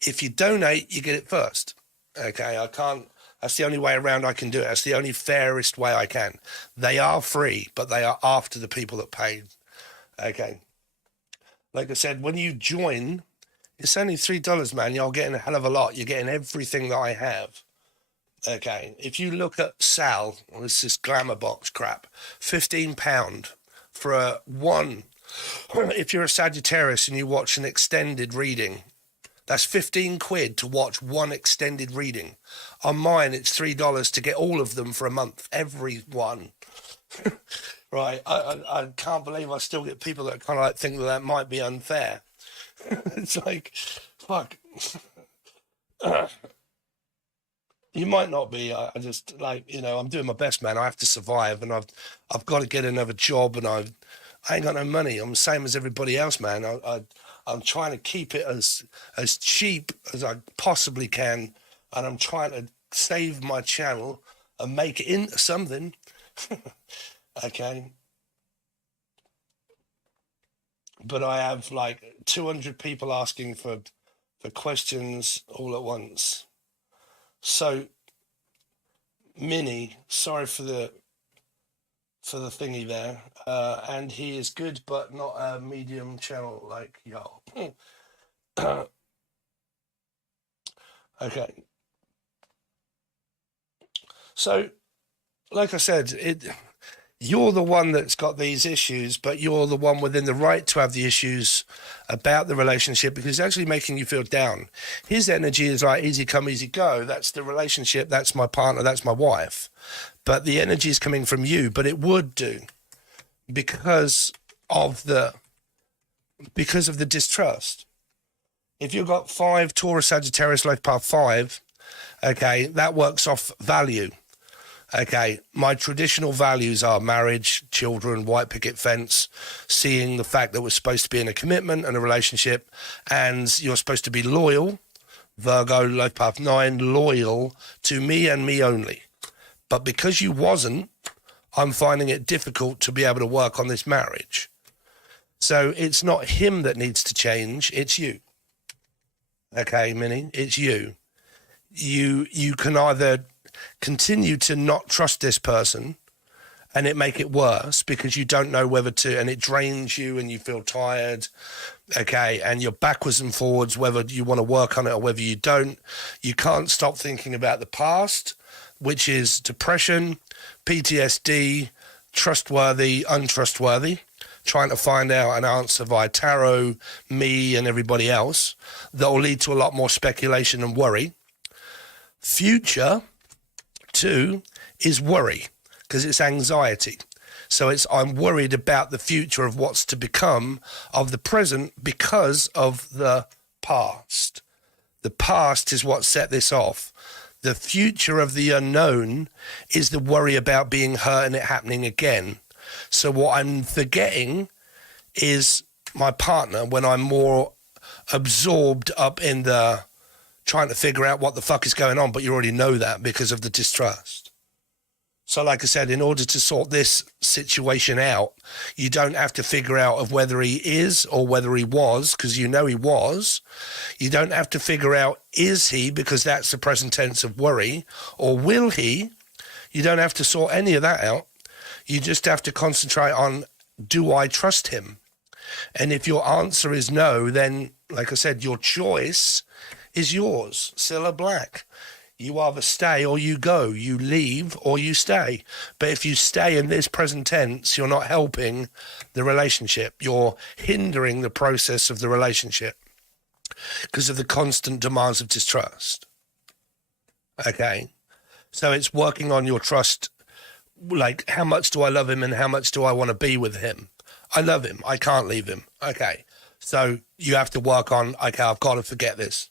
If you donate, you get it first. Okay, I can't. That's the only way around I can do it. That's the only fairest way I can. They are free, but they are after the people that paid. Okay. Like I said, when you join, it's only $3, man. You're getting a hell of a lot. You're getting everything that I have. Okay. If you look at Sal, this glamour box crap, £15 for a one. If you're a Sagittarius and you watch an extended reading, that's 15 quid to watch one extended reading. On mine, it's $3 to get all of them for a month, every one. Right, I can't believe I still get people that kind of like think that might be unfair. It's like, fuck. You might not be. I just like, I'm doing my best, man. I have to survive, and I've got to get another job, and I ain't got no money. I'm the same as everybody else, man. I'm trying to keep it as cheap as I possibly can, and I'm trying to save my channel and make it into something. Okay. But I have like 200 people asking for questions all at once. So, Minnie, sorry for the thingy there, and he is good, but not a medium channel like y'all. Okay. So, like I said, you're the one that's got these issues, but you're the one within the right to have the issues about the relationship because it's actually making you feel down. His energy is like easy come, easy go. That's the relationship. That's my partner. That's my wife. But the energy is coming from you, but it would do because of the distrust. If you've got 5 Taurus, Sagittarius, Life Path 5, okay, that works off value. Okay, my traditional values are marriage, children, white picket fence, seeing the fact that we're supposed to be in a commitment and a relationship, and you're supposed to be loyal, Virgo, life path 9, loyal to me and me only. But because you wasn't, I'm finding it difficult to be able to work on this marriage. So it's not him that needs to change, it's you. Okay, Minnie, it's you. You can either continue to not trust this person and it make it worse because you don't know whether to, and it drains you and you feel tired, okay, and you're backwards and forwards whether you want to work on it or whether you don't. You can't stop thinking about the past, which is depression, PTSD, trustworthy, untrustworthy, trying to find out an answer via tarot, me and everybody else that will lead to a lot more speculation and worry. Future 2 is worry, because it's anxiety. So I'm worried about the future of what's to become of the present because of the past. The past is what set this off. The future of the unknown is the worry about being hurt and it happening again. So what I'm forgetting is my partner when I'm more absorbed up in the trying to figure out what the fuck is going on, but you already know that because of the distrust. So like I said, in order to sort this situation out, you don't have to figure out of whether he is or whether he was, because you know he was. You don't have to figure out is he, because that's the present tense of worry, or will he. You don't have to sort any of that out. You just have to concentrate on, do I trust him? And if your answer is no, then, like I said, your choice is yours. Cilla Black. You either stay or you go. You leave or you stay. But if you stay in this present tense, you're not helping the relationship. You're hindering the process of the relationship because of the constant demands of distrust. Okay? So it's working on your trust. Like, how much do I love him and how much do I want to be with him? I love him. I can't leave him. Okay. So you have to work on, okay, I've got to forget this.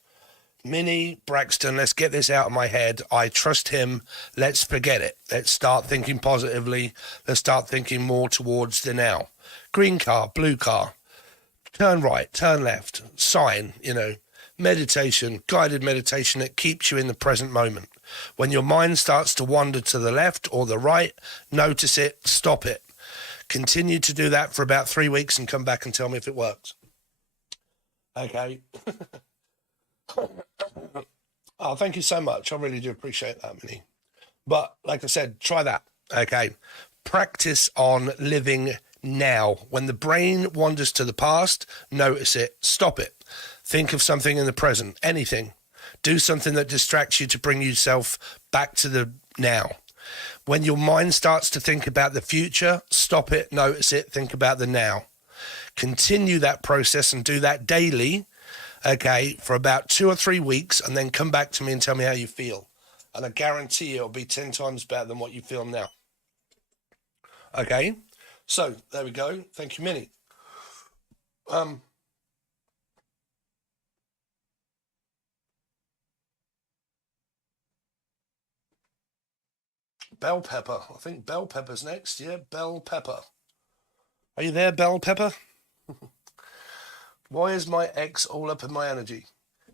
Minnie, Braxton, let's get this out of my head. I trust him. Let's forget it. Let's start thinking positively. Let's start thinking more towards the now. Green car, blue car, turn right, turn left, sign, meditation, guided meditation that keeps you in the present moment. When your mind starts to wander to the left or the right, notice it, stop it. Continue to do that for about 3 weeks and come back and tell me if it works. Okay. Oh, thank you so much. I really do appreciate that, Minnie. But like I said, try that. Okay. Practice on living now. When the brain wanders to the past, notice it, stop it. Think of something in the present, anything. Do something that distracts you to bring yourself back to the now. When your mind starts to think about the future, stop it, notice it, think about the now. Continue that process and do that daily, okay, for about 2 or 3 weeks, and then come back to me and tell me how you feel. And I guarantee it'll be 10 times better than what you feel now. Okay, so there we go. Thank you, Minnie. Bell Pepper. I think Bell Pepper's next. Yeah, Bell Pepper. Are you there, Bell Pepper? Why is my ex all up in my energy?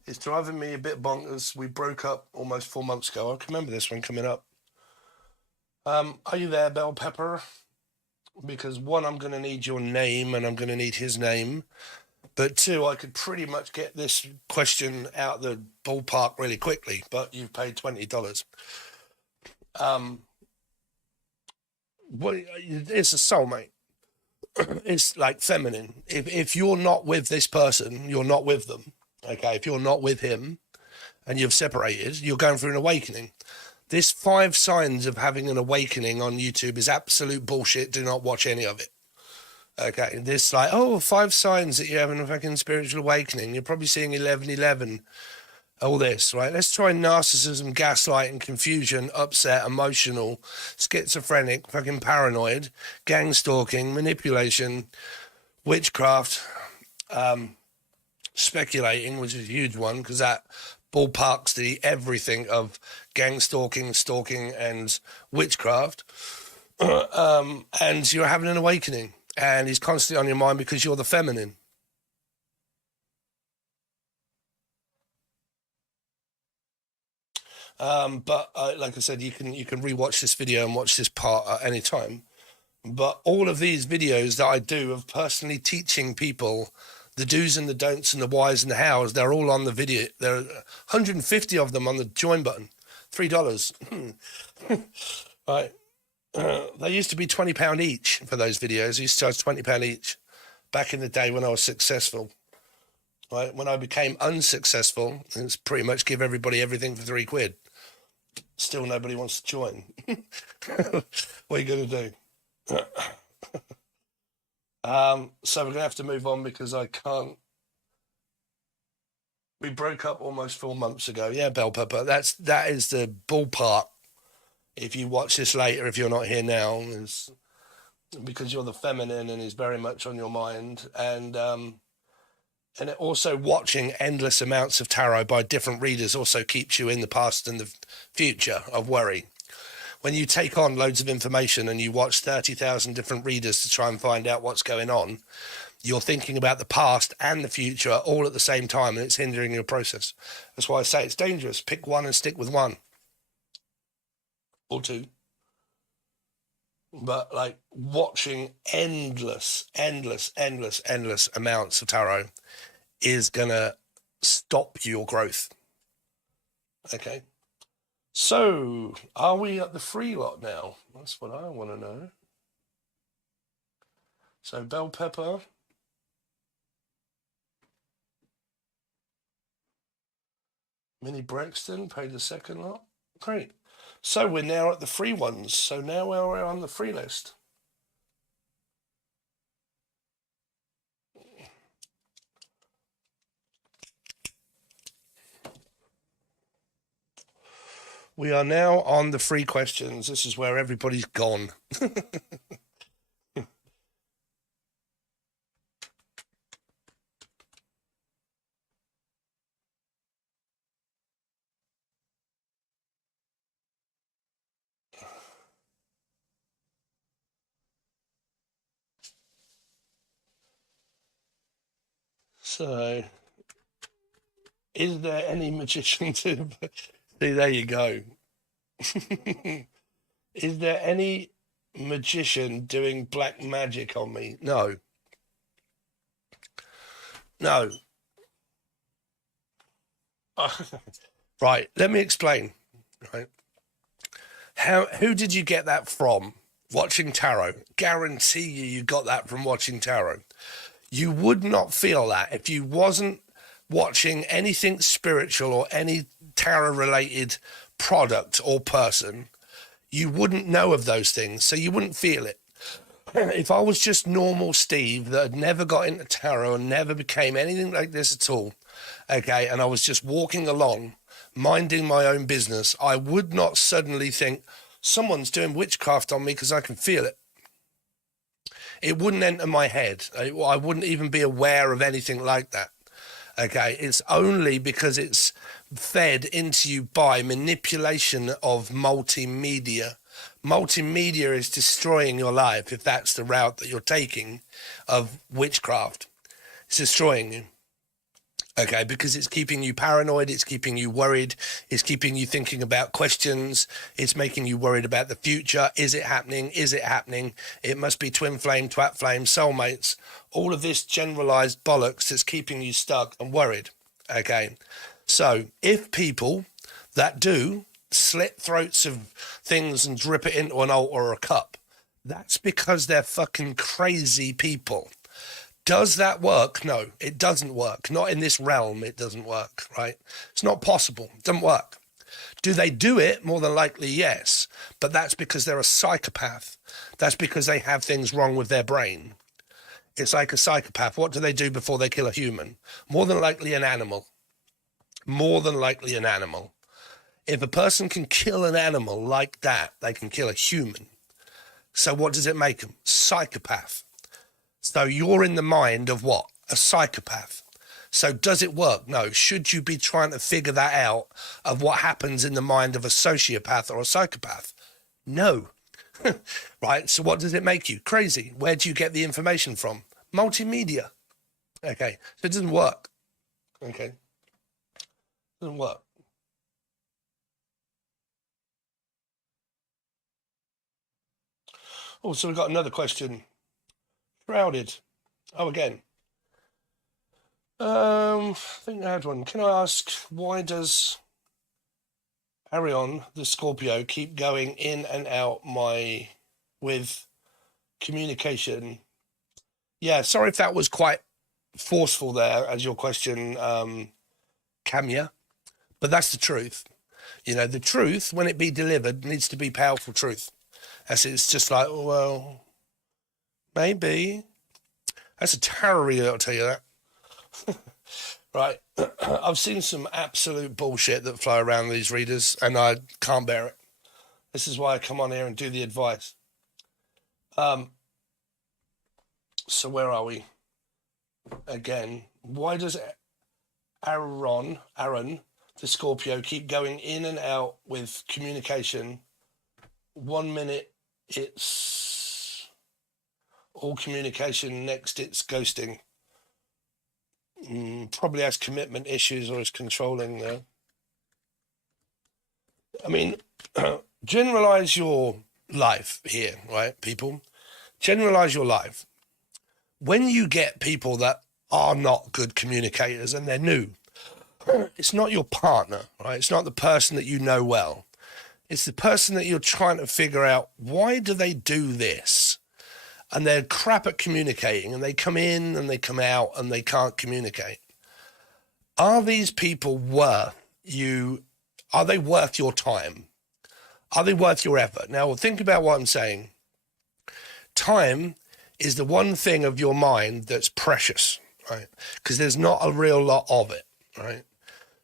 It's driving me a bit bonkers. We broke up almost 4 months ago. I can remember this one coming up. Are you there, Bell Pepper? Because 1, I'm going to need your name and I'm going to need his name. But 2, I could pretty much get this question out the ballpark really quickly, but you've paid $20. It's a soulmate. It's like feminine. If you're not with this person, you're not with them. Okay, if you're not with him and you've separated, you're going through an awakening. This 5 signs of having an awakening on YouTube is absolute bullshit. Do not watch any of it. Okay, this 5 signs that you're having a fucking spiritual awakening. You're probably seeing 1111. All this, right? Let's try narcissism, gaslighting, confusion, upset, emotional, schizophrenic, fucking paranoid, gang stalking, manipulation, witchcraft, speculating, which is a huge one because that ballparks the everything of gang stalking, and witchcraft. And you're having an awakening, and he's constantly on your mind because you're the feminine. But like I said, you can rewatch this video and watch this part at any time. But all of these videos that I do of personally teaching people the do's and the don'ts and the whys and the hows, they're all on the video. There are 150 of them on the join button. $3. Right. They used to be £20 each for those videos. I used to charge £20 each back in the day when I was successful. Right. When I became unsuccessful, it's pretty much give everybody everything for £3. Still nobody wants to join. What are you going to do? So we're gonna have to move on because I can't. We broke up almost 4 months ago. Yeah, Bell Pepper. That is the ballpark. If you watch this later, if you're not here now, is because you're the feminine and is very much on your mind, and it also watching endless amounts of tarot by different readers also keeps you in the past and the future of worry. When you take on loads of information and you watch 30,000 different readers to try and find out what's going on, you're thinking about the past and the future all at the same time, and it's hindering your process. That's why I say it's dangerous. Pick one and stick with one. Or two. But like watching endless amounts of tarot is going to stop your growth. Okay. So, are we at the free lot now? That's what I want to know. So, Bell Pepper. Minnie Braxton paid the second lot. Great. So, we're now at the free ones. So, now we're on the free list. We are now on the free questions. This is where everybody's gone. So, is there any magician to... See, there you go. Is there any magician doing black magic on me? No. No. Right, let me explain. Right. Who did you get that from? Watching tarot. Guarantee you got that from watching tarot. You would not feel that if you wasn't watching anything spiritual or any tarot-related product or person. You wouldn't know of those things, so you wouldn't feel it. If I was just normal Steve that had never got into tarot and never became anything like this at all, okay, and I was just walking along, minding my own business, I would not suddenly think, someone's doing witchcraft on me because I can feel it. It wouldn't enter my head. I wouldn't even be aware of anything like that. Okay, it's only because it's fed into you by manipulation of multimedia. Multimedia is destroying your life if that's the route that you're taking of witchcraft. It's destroying you. Okay, because it's keeping you paranoid, it's keeping you worried, it's keeping you thinking about questions, it's making you worried about the future. Is it happening? Is it happening? It must be twin flame, twat flame, soulmates. All of this generalized bollocks that's keeping you stuck and worried. Okay, so if people that do slit throats of things and drip it into an altar or a cup, that's because they're fucking crazy people. Does that work? No, it doesn't work. Not in this realm, it doesn't work, right? It's not possible. It doesn't work. Do they do it? More than likely, yes. But that's because they're a psychopath. That's because they have things wrong with their brain. It's like a psychopath. What do they do before they kill a human? More than likely an animal. More than likely an animal. If a person can kill an animal like that, they can kill a human. So what does it make them? Psychopath. So you're in the mind of what? A psychopath. So does it work? No. Should you be trying to figure that out of what happens in the mind of a sociopath or a psychopath? No. Right? So what does it make you? Crazy. Where do you get the information from? Multimedia. Okay. So it doesn't work. Okay. It doesn't work. Oh, so we've got another question. Shrouded. Oh, again. I think I had one. Can I ask, why does Arion, the Scorpio, keep going in and out with communication? Yeah, sorry if that was quite forceful there as your question, Camia, but that's the truth. You know, the truth, when it be delivered, needs to be powerful truth. It's just like, well, maybe. That's a tarot reader, I'll tell you that. Right. I've seen some absolute bullshit that fly around these readers, and I can't bear it. This is why I come on here and do the advice. So where are we? Again, why does Aaron, the Scorpio, keep going in and out with communication? 1 minute it's all communication, next it's ghosting. Probably has commitment issues or is controlling there. I mean, generalize your life here, right, people? Generalize your life. When you get people that are not good communicators and they're new, it's not your partner, right? It's not the person that you know well. It's the person that you're trying to figure out, why do they do this? And they're crap at communicating, and they come in and they come out and they can't communicate. Are these people worth you? Are they worth your time? Are they worth your effort? Now, think about what I'm saying. Time is the one thing of your mind that's precious, right? Because there's not a real lot of it, right?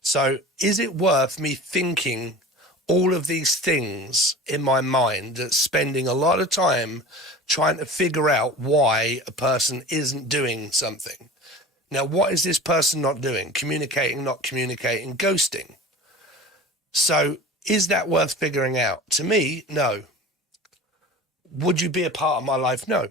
So is it worth me thinking all of these things in my mind, that's spending a lot of time trying to figure out why a person isn't doing something? Now, what is this person not doing? Communicating, not communicating, ghosting. So is that worth figuring out? To me, no. Would you be a part of my life? No.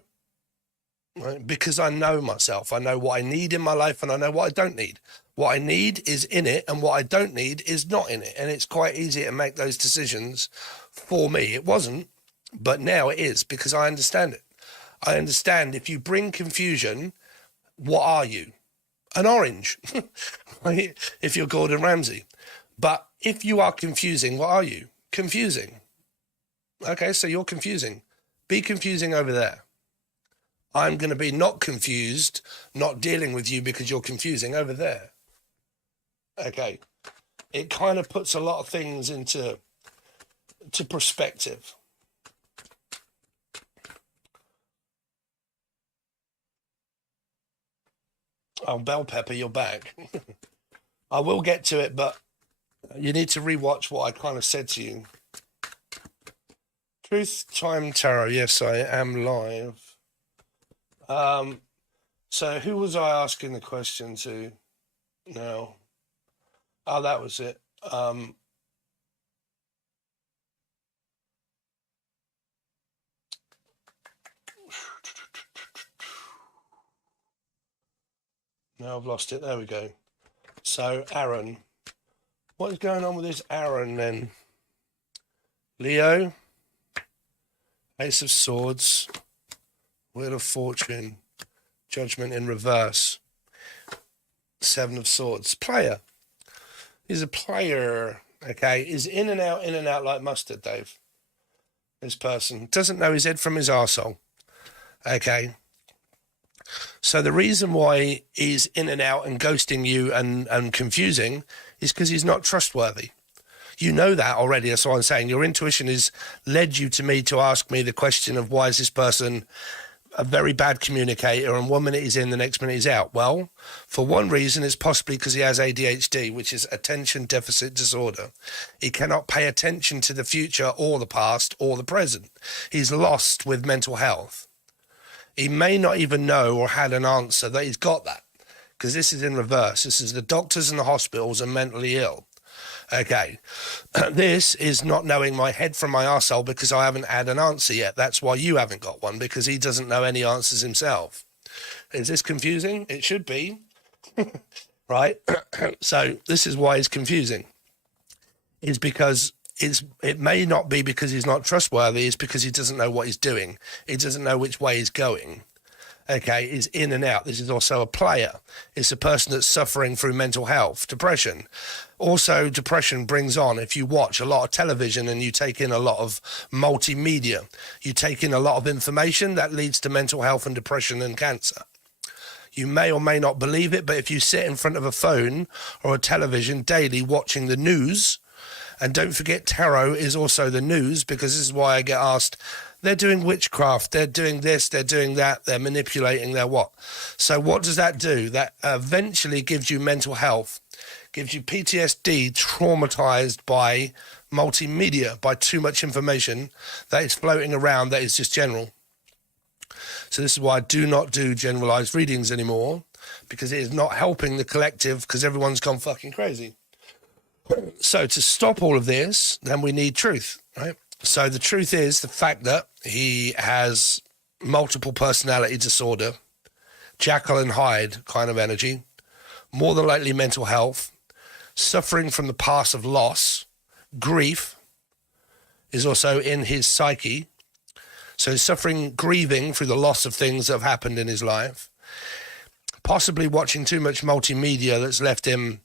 Right? Because I know myself. I know what I need in my life and I know what I don't need. What I need is in it and what I don't need is not in it. And it's quite easy to make those decisions for me. It wasn't, but now it is, because I understand it. I understand if you bring confusion, what are you? An orange, right? If you're Gordon Ramsay. But if you are confusing, what are you? Confusing. Okay, so you're confusing. Be confusing over there. I'm going to be not confused, not dealing with you because you're confusing over there. Okay. It kind of puts a lot of things into perspective. Oh, Bell Pepper, you're back. I will get to it, but you need to rewatch what I kind of said to you. Truth Time Tarot. Yes, I am live. So who was I asking the question to now? Oh, that was it. Now I've lost it. There we go. So Aaron, what is going on with this Aaron then? Leo, Ace of Swords, Wheel of Fortune, Judgment in reverse, Seven of Swords. Player. He's a player, okay? He's in and out like mustard, Dave. This person doesn't know his head from his arsehole, okay? So the reason why he's in and out and ghosting you and confusing is because he's not trustworthy. You know that already. That's what I'm saying. Your intuition has led you to me to ask me the question of, why is this person a very bad communicator and 1 minute he's in, the next minute he's out? Well, for one reason, it's possibly because he has ADHD, which is attention deficit disorder. He cannot pay attention to the future or the past or the present. He's lost with mental health. He may not even know or had an answer that he's got that, because this is in reverse. This is the doctors and the hospitals are mentally ill. Okay, this is not knowing my head from my arsehole because I haven't had an answer yet. That's why you haven't got one, because he doesn't know any answers himself. Is this confusing? It should be, right? So this is why it's confusing. It's because it may not be because he's not trustworthy. It's because he doesn't know what he's doing. He doesn't know which way he's going. Okay, is in and out. This is also a player. It's a person that's suffering through mental health, depression. Also, depression brings on, if you watch a lot of television and you take in a lot of multimedia, you take in a lot of information that leads to mental health and depression and cancer. You may or may not believe it, but if you sit in front of a phone or a television daily watching the news, and don't forget tarot is also the news, because this is why I get asked, they're doing witchcraft, they're doing this, they're doing that, they're manipulating their what. So what does that do? That eventually gives you mental health, gives you PTSD, traumatized by multimedia, by too much information that is floating around that is just general. So this is why I do not do generalized readings anymore, because it is not helping the collective, because everyone's gone fucking crazy. So to stop all of this, then we need truth, right? So the truth is the fact that he has multiple personality disorder, Jekyll and Hyde kind of energy, more than likely mental health, suffering from the past of loss, grief is also in his psyche. So he's suffering, grieving through the loss of things that have happened in his life, possibly watching too much multimedia that's left him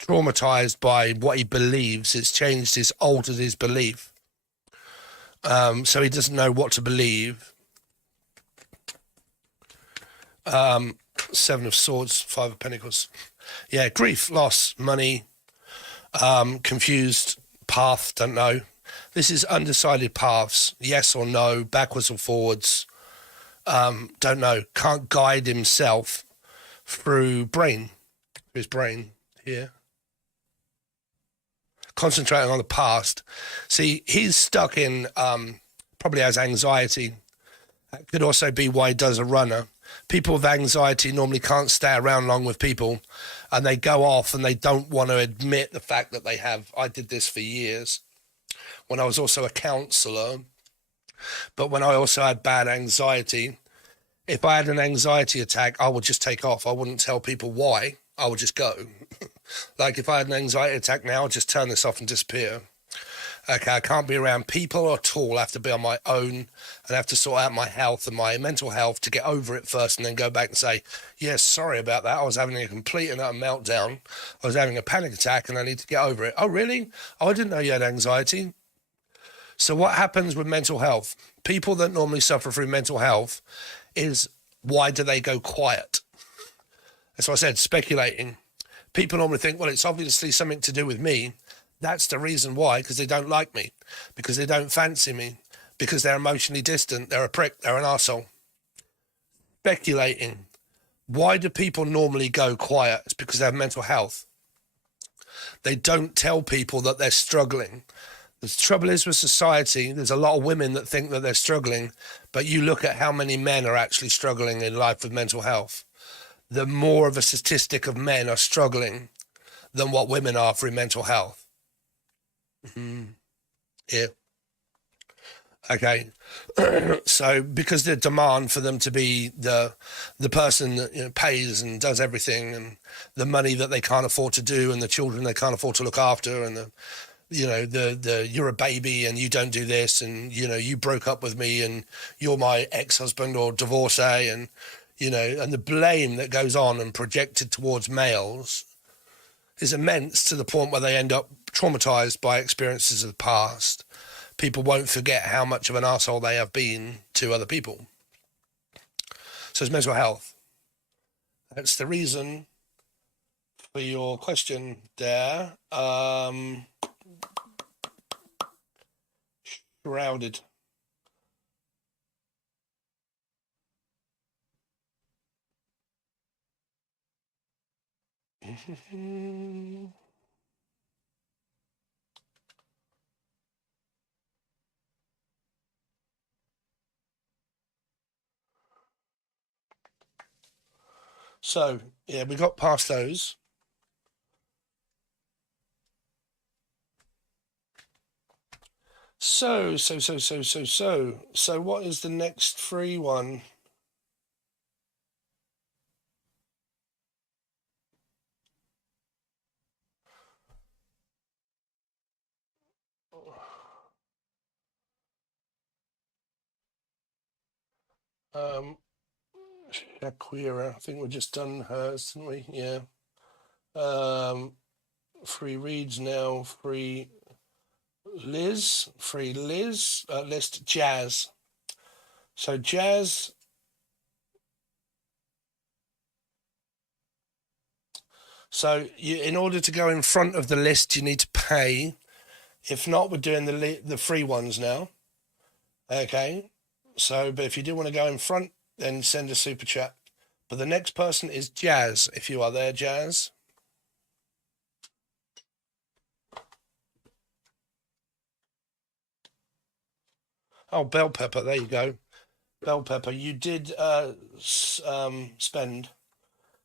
traumatized by what he believes. It's changed, it's altered his belief. So he doesn't know what to believe. Seven of Swords, Five of Pentacles. Yeah, grief, loss, money, confused path, don't know. This is undecided paths, yes or no, backwards or forwards. Don't know, can't guide himself through his brain here. Concentrating on the past. See, he's stuck in, probably has anxiety. That could also be why he does a runner. People with anxiety normally can't stay around long with people, and they go off and they don't want to admit the fact that they have. I did this for years when I was also a counsellor, but when I also had bad anxiety, if I had an anxiety attack, I would just take off. I wouldn't tell people why. I would just go. Like if I had an anxiety attack now, I'd just turn this off and disappear. Okay, I can't be around people at all. I have to be on my own and have to sort out my health and my mental health to get over it first, and then go back and say, yes, sorry about that. I was having a complete and utter meltdown. I was having a panic attack and I need to get over it. Oh, really? Oh, I didn't know you had anxiety. So what happens with mental health? People that normally suffer through mental health is, why do they go quiet? That's what I said, speculating. People normally think, well, it's obviously something to do with me. That's the reason why, because they don't like me, because they don't fancy me, because they're emotionally distant, they're a prick, they're an arsehole. Speculating. Why do people normally go quiet? It's because they have mental health. They don't tell people that they're struggling. The trouble is with society, there's a lot of women that think that they're struggling, but you look at how many men are actually struggling in life with mental health. The more of a statistic of men are struggling than what women are through mental health. Yeah. Okay. So because the demand for them to be the person that pays and does everything, and the money that they can't afford to do, and the children they can't afford to look after, and the you're a baby and you don't do this, and you broke up with me and you're my ex-husband or divorcee, and and the blame that goes on and projected towards males is immense, to the point where they end up traumatized by experiences of the past. People won't forget how much of an arsehole they have been to other people. So it's mental health. That's the reason for your question there. Shrouded. So, yeah, we got past those. So, what is the next free one? Shakira, I think we've just done hers, didn't we? Yeah. Free reads now, free Liz, list Jazz. So Jazz, so in order to go in front of the list, you need to pay. If not, we're doing the free ones now. Okay. So, but if you do want to go in front, then send a super chat. But the next person is Jazz. If you are there, Jazz. Oh, Bell Pepper. There you go. Bell Pepper. You did spend.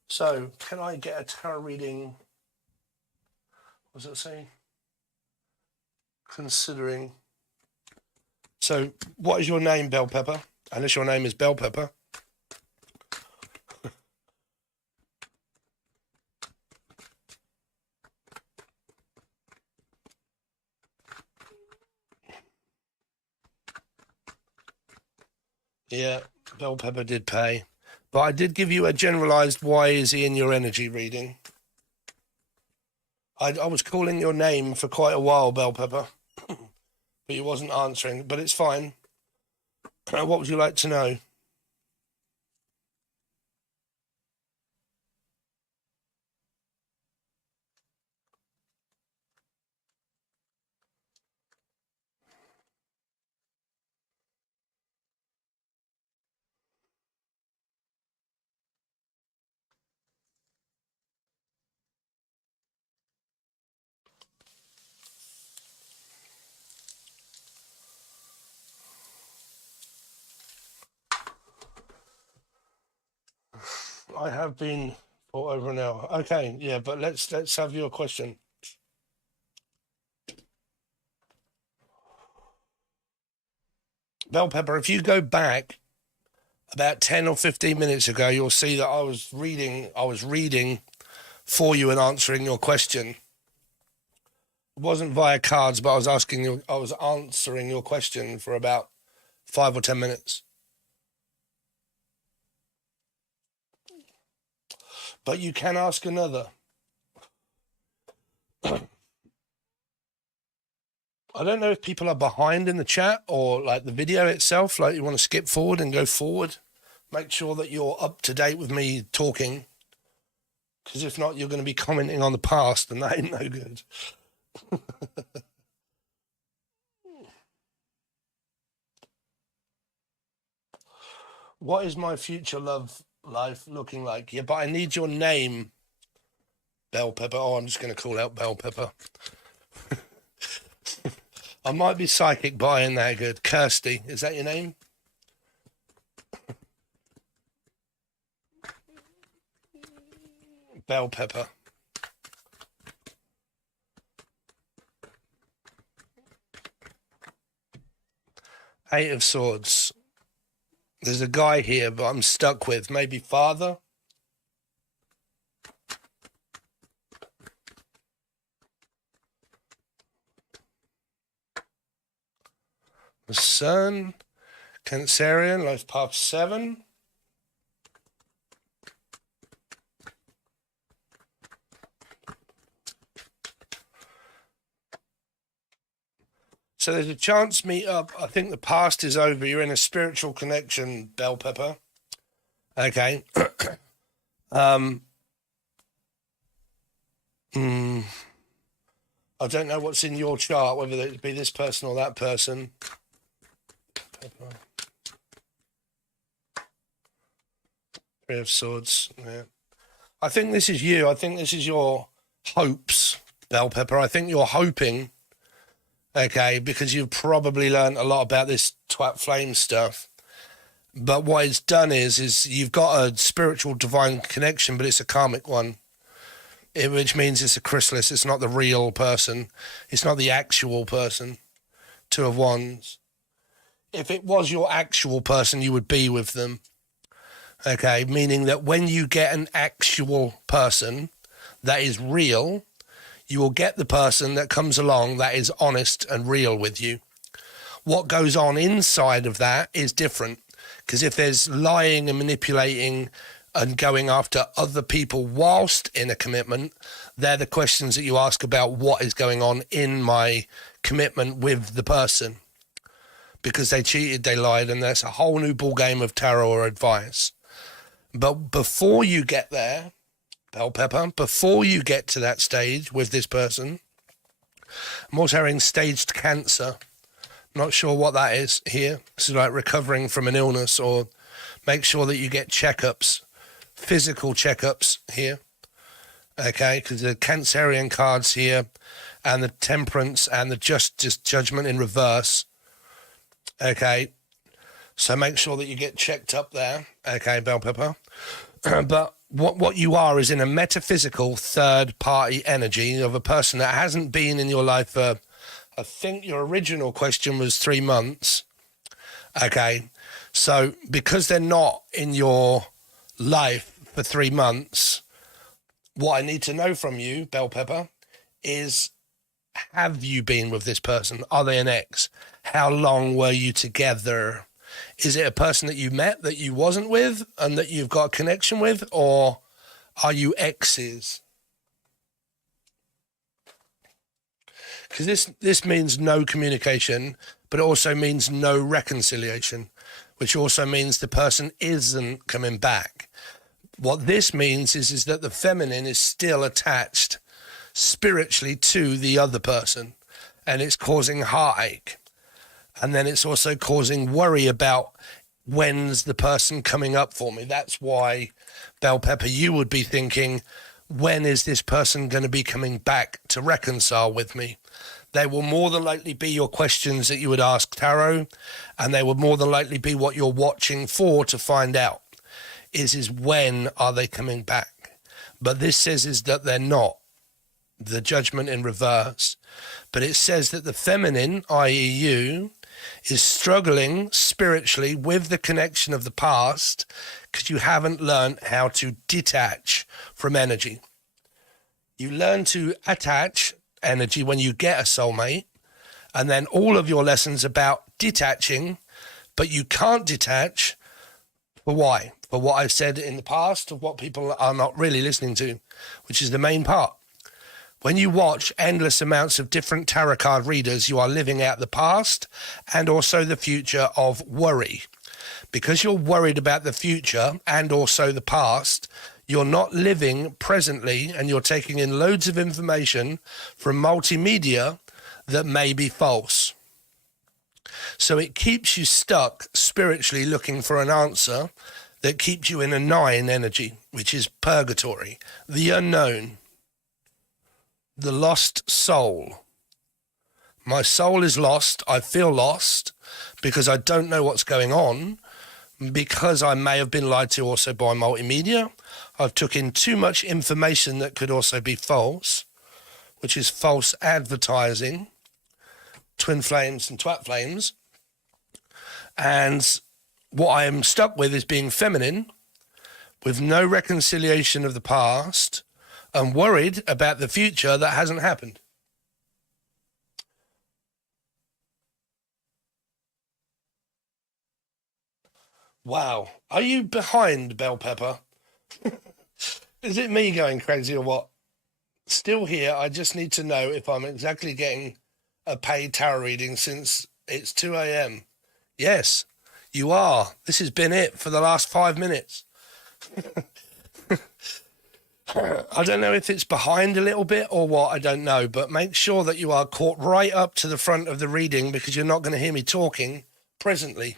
So, can I get a tarot reading? What does it say? Considering. So, what is your name, Bell Pepper? Unless your name is Bell Pepper. Yeah, Bell Pepper did pay. But I did give you a generalized why is he in your energy reading. I was calling your name for quite a while, Bell Pepper, but you wasn't answering. But it's fine. What would you like to know? I have been for over an hour. Okay, yeah, but let's have your question. Bell Pepper, if you go back about 10 or 15 minutes ago, you'll see that I was reading for you and answering your question. It wasn't via cards, but I was answering your question for about 5 or 10 minutes. But you can ask another. I don't know if people are behind in the chat or like the video itself, like you want to skip forward and go forward. Make sure that you're up to date with me talking. Because if not, you're going to be commenting on the past and that ain't no good. What is my future love life looking like? Yeah, but I need your name, Bell Pepper. Oh, I'm just going to call out Bell Pepper. I might be psychic, but I ain't that good. Kirsty, is that your name? Bell Pepper. Eight of Swords. There's a guy here, but I'm stuck with maybe father. The Sun. Cancerian, life path 7. So there's a chance meet up. I think the past is over. You're in a spiritual connection, Bell Pepper. Okay. I don't know what's in your chart, whether it be this person or that person. Pepper. Three of Swords. Yeah. I think this is you. I think this is your hopes, Bell Pepper. I think you're hoping, okay, because you've probably learned a lot about this twat flame stuff. But what it's done is you've got a spiritual divine connection, but it's a karmic one, which means it's a chrysalis. It's not the real person. It's not the actual person. Two of Wands. If it was your actual person, you would be with them. Okay, meaning that when you get an actual person that is real, you will get the person that comes along that is honest and real with you. What goes on inside of that is different, because if there's lying and manipulating and going after other people whilst in a commitment, they're the questions that you ask about what is going on in my commitment with the person, because they cheated, they lied, and that's a whole new ball game of tarot or advice. But before you get there, bell pepper, before you get to that stage with this person, I'm also having staged cancer. Not sure what that is here. This is like recovering from an illness, or make sure that you get checkups, physical checkups here. Okay, because the Cancerian cards here and the Temperance and the Justice Judgment in reverse. Okay, so make sure that you get checked up there. Okay, bell pepper. But what you are is in a metaphysical third-party energy of a person that hasn't been in your life for, I think your original question was 3 months. Okay, so because they're not in your life for 3 months, what I need to know from you, bell pepper, is, have you been with this person? Are they an ex? How long were you together? Is it a person that you met that you wasn't with and that you've got a connection with, or are you exes? Because this means no communication, but it also means no reconciliation, which also means the person isn't coming back. What this means is that the feminine is still attached spiritually to the other person, and it's causing heartache. And then it's also causing worry about, when's the person coming up for me? That's why, bell pepper, you would be thinking, when is this person going to be coming back to reconcile with me? They will more than likely be your questions that you would ask tarot, and they would more than likely be what you're watching for to find out, is when are they coming back? But this says is that they're not. The Judgment in reverse. But it says that the feminine, i.e. you, is struggling spiritually with the connection of the past, because you haven't learned how to detach from energy. You learn to attach energy when you get a soulmate, and then all of your lessons about detaching, but you can't detach. For why? For what I've said in the past, of what people are not really listening to, which is the main part. When you watch endless amounts of different tarot card readers, you are living out the past and also the future of worry. Because you're worried about the future and also the past, you're not living presently, and you're taking in loads of information from multimedia that may be false. So it keeps you stuck spiritually looking for an answer that keeps you in a 9 energy, which is purgatory, the unknown. The lost soul. My soul is lost. I feel lost because I don't know what's going on, because I may have been lied to also by multimedia. I've took in too much information that could also be false, which is false advertising, twin flames and twat flames. And what I am stuck with is being feminine, with no reconciliation of the past, and worried about the future that hasn't happened. Wow. Are you behind, bell pepper? Is it me going crazy or what? Still here. I just need to know if I'm exactly getting a paid tarot reading, since it's 2 a.m. Yes, you are. This has been it for the last 5 minutes. I don't know if it's behind a little bit or what, I don't know, but make sure that you are caught right up to the front of the reading, because you're not going to hear me talking presently.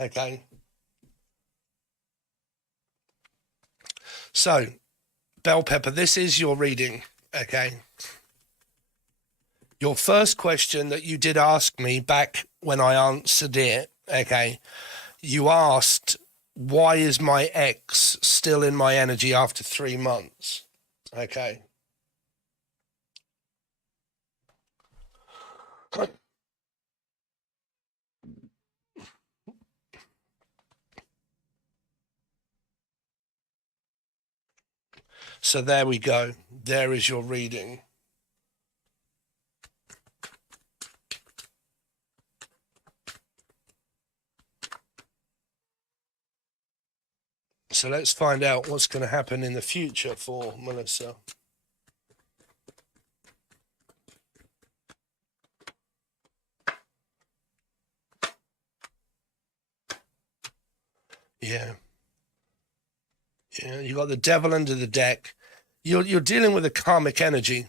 Okay. So, bell pepper, this is your reading, okay? Your first question that you did ask me back when I answered it, okay? you asked, why is my ex still in my energy after 3 months? Okay. So there we go. There is your reading. So let's find out what's going to happen in the future for Melissa. Yeah. Yeah, you got the devil under the deck. You're dealing with a karmic energy.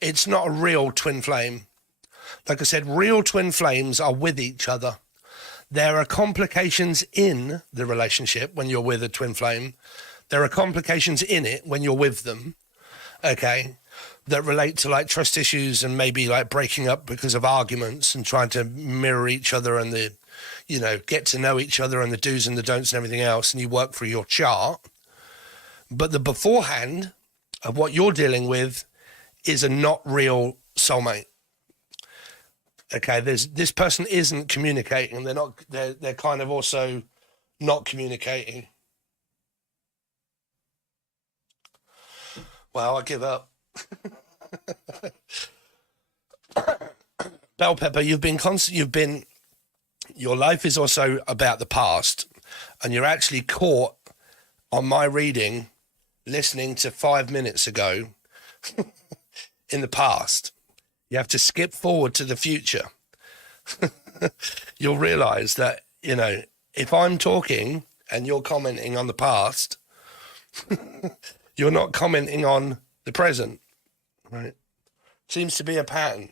It's not a real twin flame. Like I said, real twin flames are with each other. There are complications in the relationship when you're with a twin flame. There are complications in it when you're with them, okay, that relate to like trust issues and maybe like breaking up because of arguments and trying to mirror each other and the, you know, get to know each other and the do's and the don'ts and everything else, and you work through your chart. But the beforehand of what you're dealing with is a not real soulmate. Okay, this person isn't communicating. They're kind of also not communicating. Well, I give up. Bell Pepper, your life is also about the past, and you're actually caught on my reading listening to 5 minutes ago in the past. You have to skip forward to the future. You'll realize that, you know, if I'm talking and you're commenting on the past, you're not commenting on the present, right? Seems to be a pattern.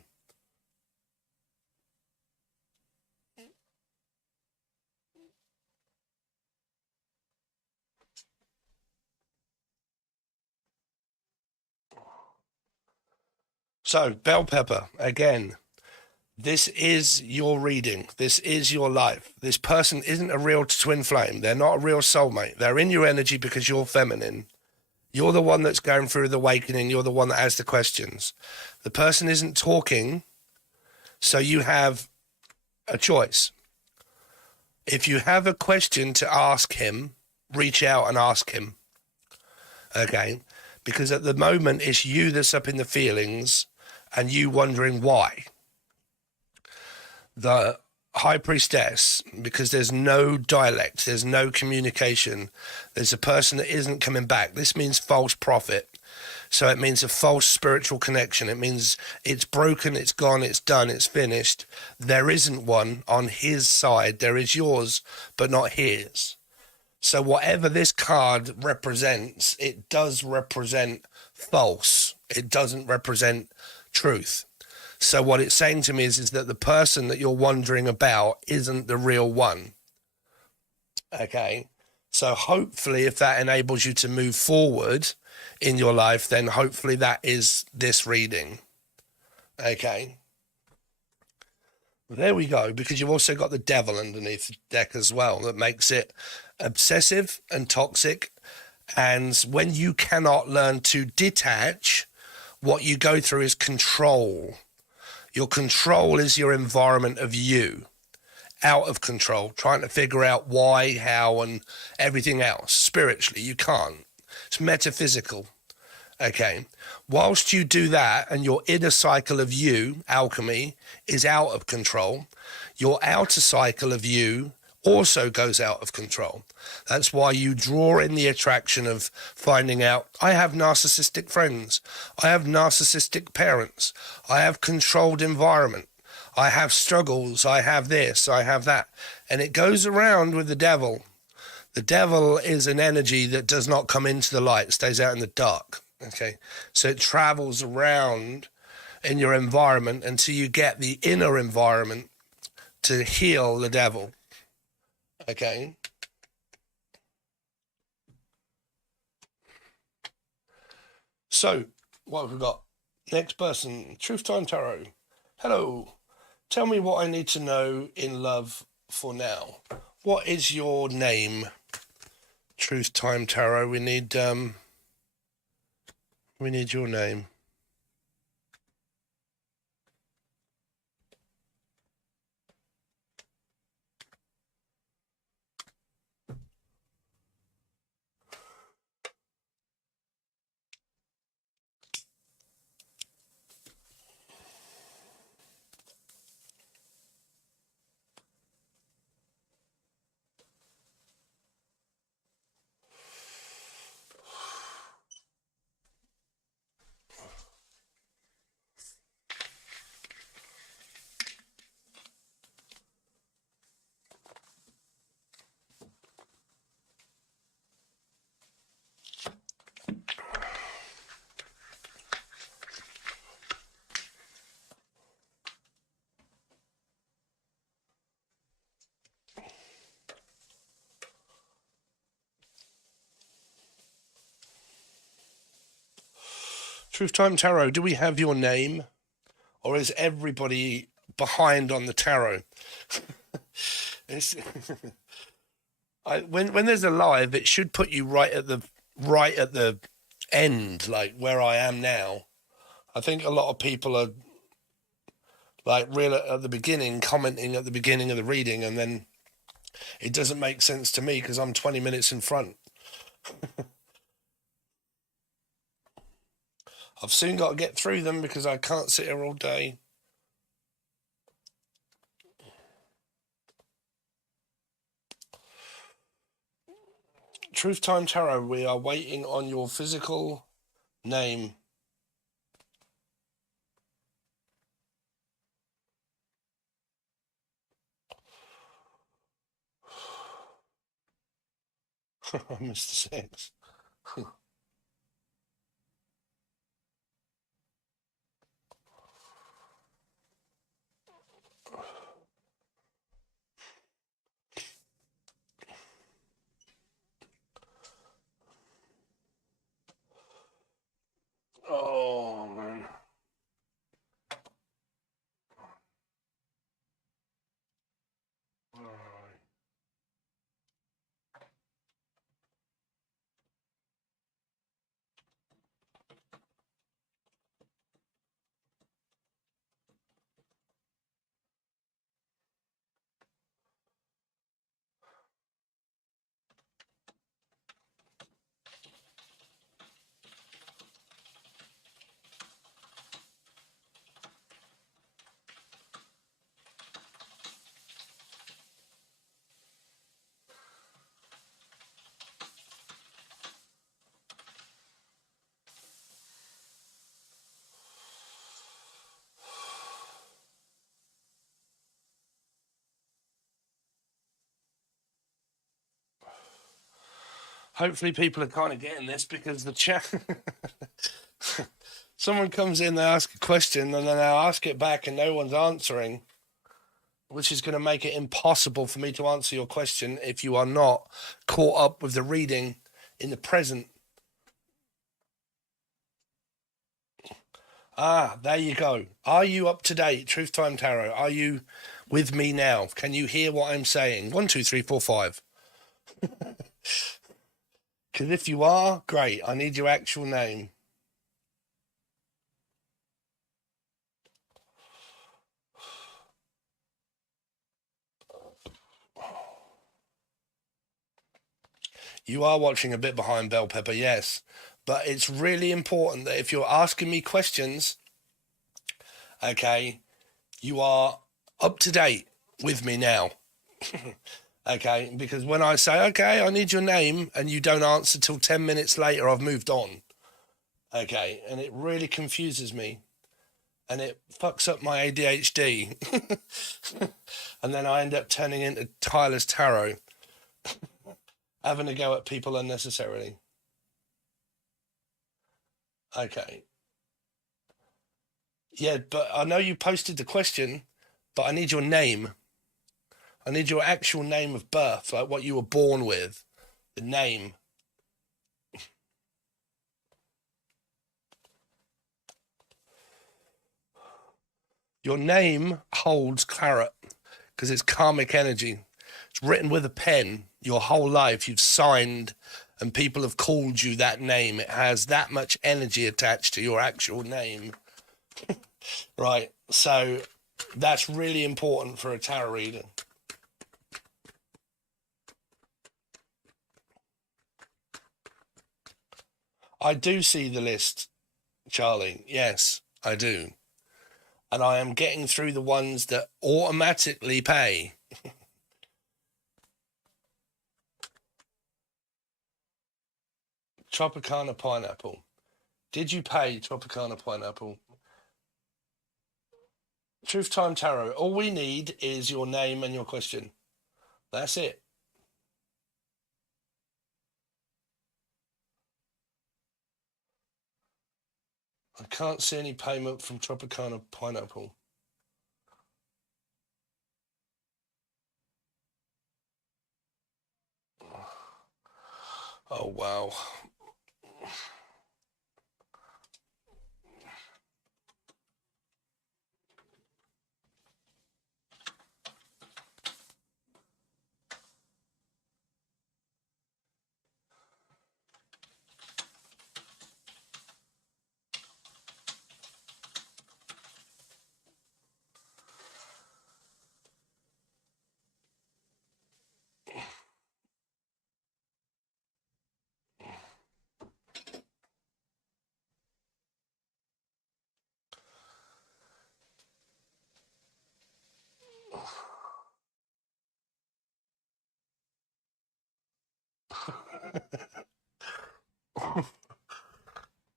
So, Bell Pepper, again, this is your reading. This is your life. This person isn't a real twin flame. They're not a real soulmate. They're in your energy because you're feminine. You're the one that's going through the awakening. You're the one that has the questions. The person isn't talking, so you have a choice. If you have a question to ask him, reach out and ask him. Okay? Because at the moment, it's you that's up in the feelings and you wondering why. The High Priestess, because there's no dialect, there's no communication, there's a person that isn't coming back. This means false prophet. So it means a false spiritual connection. It means it's broken, it's gone, it's done, it's finished. There isn't one on his side. There is yours, but not his. So whatever this card represents, it does represent false. It doesn't represent truth. So what it's saying to me is that the person that you're wondering about isn't the real one. Okay. So hopefully if that enables you to move forward in your life, then hopefully that is this reading. Okay. There we go, because you've also got the devil underneath the deck as well. That makes it obsessive and toxic. And when you cannot learn to detach, what you go through is control. Your control is your environment of you, out of control, trying to figure out why, how, and everything else. Spiritually, you can't. It's metaphysical. Okay. Whilst you do that and your inner cycle of you, alchemy, is out of control, your outer cycle of you also goes out of control. That's why you draw in the attraction of finding out, I have narcissistic friends, I have narcissistic parents, I have controlled environment, I have struggles, I have this, I have that. And it goes around with the devil. The devil is an energy that does not come into the light, stays out in the dark. Okay, so it travels around in your environment until you get the inner environment to heal the devil. Okay. So, what have we got? Next person, Truth Time Tarot. Hello. Tell me what I need to know in love for now. What is your name? Truth Time Tarot. We need your name. Truth Time Tarot, do we have your name? Or is everybody behind on the tarot? When there's a live, it should put you right at the end, like where I am now. I think a lot of people are like real at the beginning, commenting at the beginning of the reading, and then it doesn't make sense to me because I'm 20 minutes in front. I've soon got to get through them because I can't sit here all day. Truth Time Tarot, we are waiting on your physical name. Mr. Six. Oh, man. Hopefully people are kind of getting this because the chat... Someone comes in, they ask a question, and then I ask it back and no one's answering, which is going to make it impossible for me to answer your question if you are not caught up with the reading in the present. Ah, there you go. Are you up to date, Truth Time Tarot? Are you with me now? Can you hear what I'm saying? 1, 2, 3, 4, 5. Because if you are, great. I need your actual name. You are watching a bit behind Bell Pepper, yes. But it's really important that if you're asking me questions, okay, you are up to date with me now. Okay, because when I say, okay, I need your name, and you don't answer till 10 minutes later, I've moved on. Okay, and it really confuses me. And it fucks up my ADHD. And then I end up turning into Tyler's Tarot, having to go at people unnecessarily. Okay. Yeah, but I know you posted the question, but I need your name. I need your actual name of birth, like what you were born with, the name. Your name holds claret because it's karmic energy. It's written with a pen your whole life. You've signed and people have called you that name. It has that much energy attached to your actual name. Right, so that's really important for a tarot reader. I do see the list, Charlie. Yes, I do. And I am getting through the ones that automatically pay. Tropicana pineapple. Did you pay Tropicana pineapple? Truth Time Tarot. All we need is your name and your question. That's it. I can't see any payment from Tropicana pineapple. Oh, wow.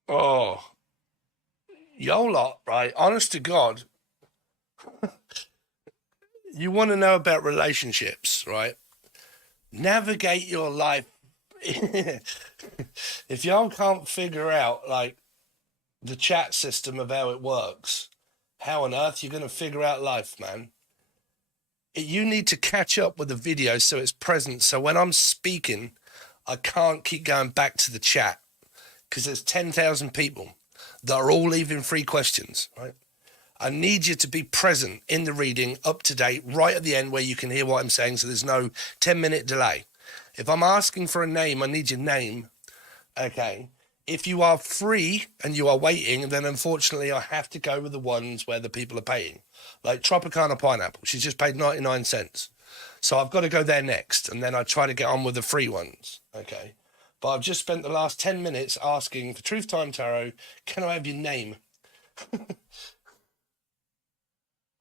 Oh, yo lot, right? Honest to God, you want to know about relationships, right? Navigate your life. If y'all can't figure out, like, the chat system of how it works, how on earth you're going to figure out life, man? You need to catch up with the video so it's present. So when I'm speaking, I can't keep going back to the chat because there's 10,000 people that are all leaving free questions, right? I need you to be present in the reading, up to date, right at the end where you can hear what I'm saying, so there's no 10-minute delay. If I'm asking for a name, I need your name, okay? If you are free and you are waiting, then unfortunately I have to go with the ones where the people are paying. Like Tropicana Pineapple, she's just paid 99 cents. So I've got to go there next, and then I try to get on with the free ones, okay? But I've just spent the last 10 minutes asking for Truth Time Tarot, can I have your name?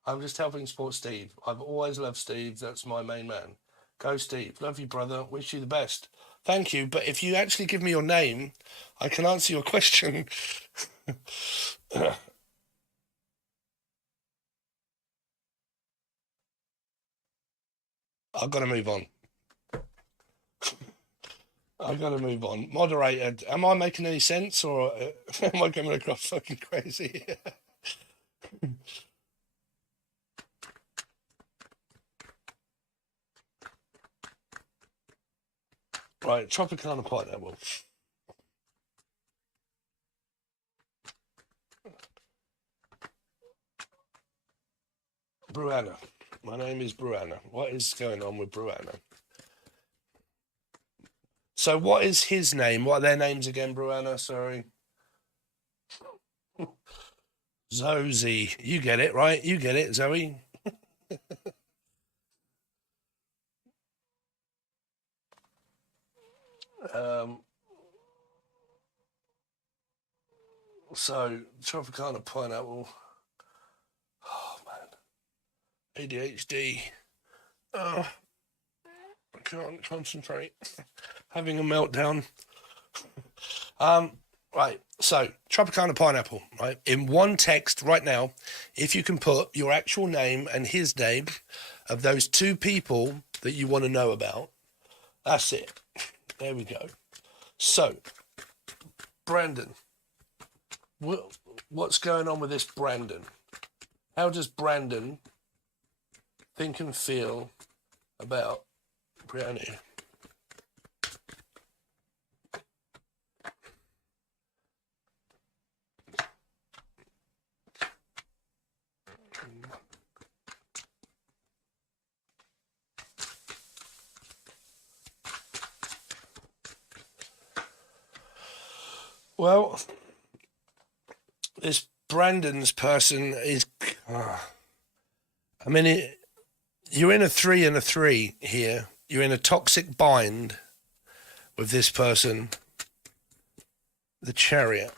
I'm just helping support Steve. I've always loved Steve. That's my main man. Go, Steve. Love you, brother. Wish you the best. Thank you. But if you actually give me your name, I can answer your question. I've got to move on. I've got to move on. Moderator, am I making any sense, or am I coming across fucking crazy? Right, Tropicana pineapple. Bruanna. My name is Bruanna. What is going on with Bruanna? So what is his name? What are their names again, Bruanna? Sorry. Zoe. You get it, right? You get it, Zoe. um, so, Tropicana pineapple. Oh, man. ADHD. Oh, I can't concentrate. Having a meltdown. Right, so Tropicana pineapple, right? In one text right now, if you can put your actual name and his name of those two people that you want to know about, that's it. There we go. So, Brandon, what's going on with this Brandon? How does Brandon think and feel about Brianna? Well, this Brandon's person is... I mean, you're in a 3 and a 3 here. You're in a toxic bind with this person. The Chariot.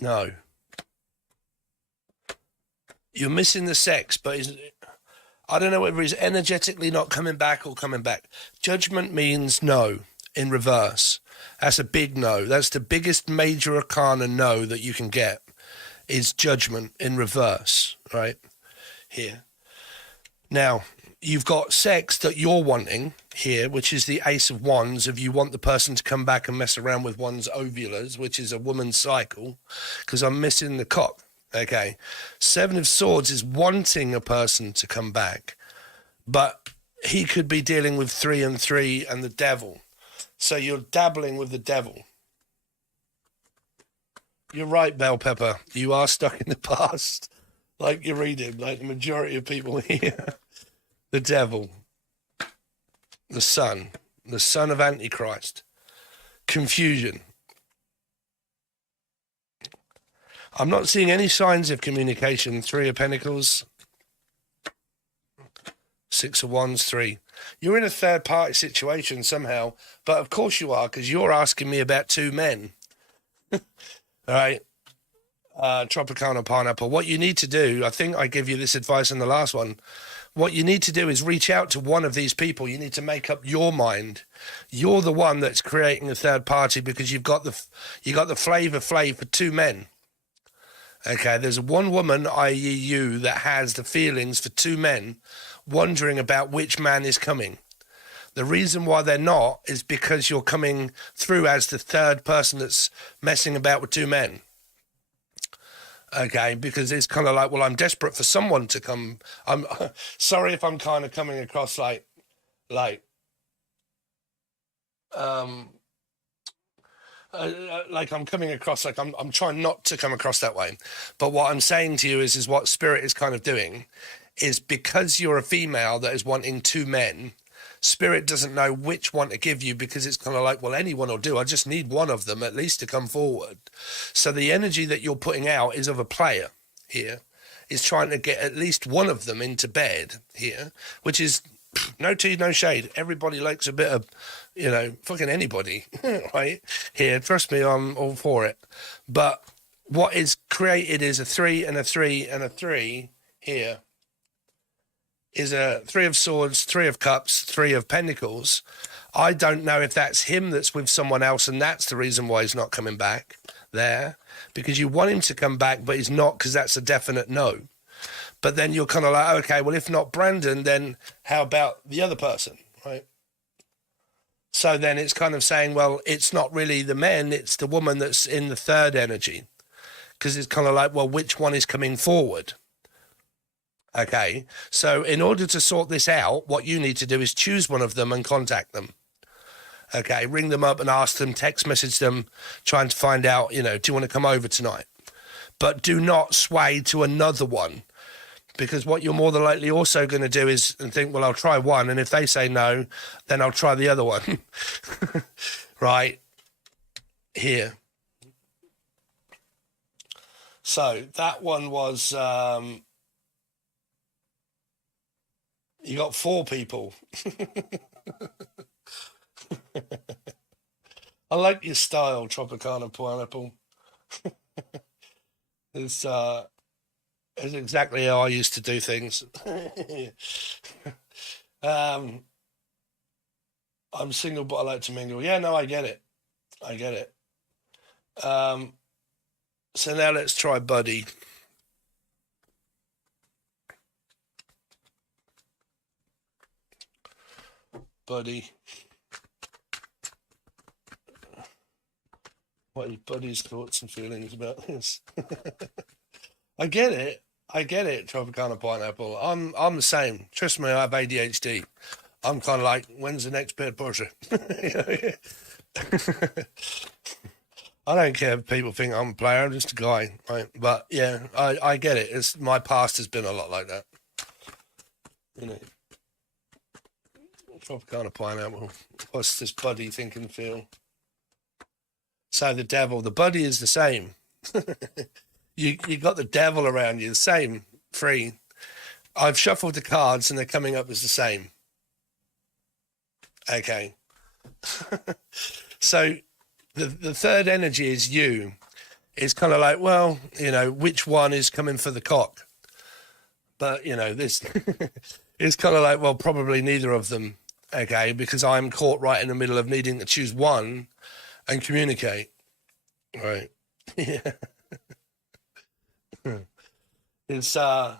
No. You're missing the sex, but I don't know whether he's energetically not coming back or coming back. Judgment means no in reverse. That's a big no. That's the biggest major arcana no that you can get, is judgment in reverse, right? Here. Now, you've got sex that you're wanting here, which is the Ace of Wands, if you want the person to come back and mess around with one's ovulars, which is a woman's cycle, because I'm missing the cock. Okay. 7 of Swords is wanting a person to come back, but he could be dealing with 3 and 3 and the devil. So you're dabbling with the devil. You're right, Bell Pepper. You are stuck in the past, like you're reading, like the majority of people here. The devil, the son of Antichrist, confusion. I'm not seeing any signs of communication. 3 of Pentacles, 6 of Wands, 3. You're in a third party situation somehow, but of course you are, because you're asking me about 2 men. All right. Tropicana pineapple. What you need to do, I think I gave you this advice in the last one. What you need to do is reach out to one of these people. You need to make up your mind. You're the one that's creating a third party, because you got the flavor for 2 men. Okay, there's one woman, i.e. you, that has the feelings for 2 men, wondering about which man is coming. The reason why they're not is because you're coming through as the third person that's messing about with 2 men. Okay, because it's kind of like, well, I'm desperate for someone to come. I'm sorry if I'm kind of coming across like I'm coming across like I'm trying not to come across that way. But what I'm saying to you is what Spirit is kind of doing is, because you're a female that is wanting 2 men, Spirit doesn't know which one to give you, because it's kind of like, well, anyone will do. I just need one of them at least to come forward. So the energy that you're putting out is of a player here, is trying to get at least one of them into bed here, which is no tea, no shade. Everybody likes a bit of, fucking anybody, right? Here, trust me, I'm all for it. But what is created is a 3 and a 3 and a 3 here. Is a 3 of Swords, 3 of Cups, 3 of Pentacles. I don't know if that's him that's with someone else, and that's the reason why he's not coming back there, because you want him to come back, but he's not, because that's a definite no. But then you're kind of like, okay, well, if not Brandon, then how about the other person, right? So then it's kind of saying, well, it's not really the men, it's the woman that's in the third energy, because it's kind of like, well, which one is coming forward? Okay, so in order to sort this out, what you need to do is choose one of them and contact them. Okay, ring them up and ask them, text message them, trying to find out, do you want to come over tonight? But do not sway to another one, because what you're more than likely also going to do is think, well, I'll try one, and if they say no, then I'll try the other one. Right here. So that one was... you got 4 people. I like your style, Tropicana pineapple. It's exactly how I used to do things. I'm single, but I like to mingle. Yeah, no, I get it. So now let's try Buddy. Buddy. What is Buddy's thoughts and feelings about this? I get it, Tropicana pineapple. I'm the same. Trust me, I have ADHD. I'm kind of like, when's the next bit of Porsche? I don't care if people think I'm a player. I'm just a guy, right? But yeah, I get it. My past has been a lot like that. Tropicana pineapple. What's this buddy think and feel? So the devil, the buddy is the same. you got the devil around you, the same, free. I've shuffled the cards and they're coming up as the same. Okay. So the third energy is you. It's kind of like, well, you know, which one is coming for the cock? But, you know, this is kind of like, well, probably neither of them. Okay, because I'm caught right in the middle of needing to choose one and communicate. Right. Yeah. It's I'm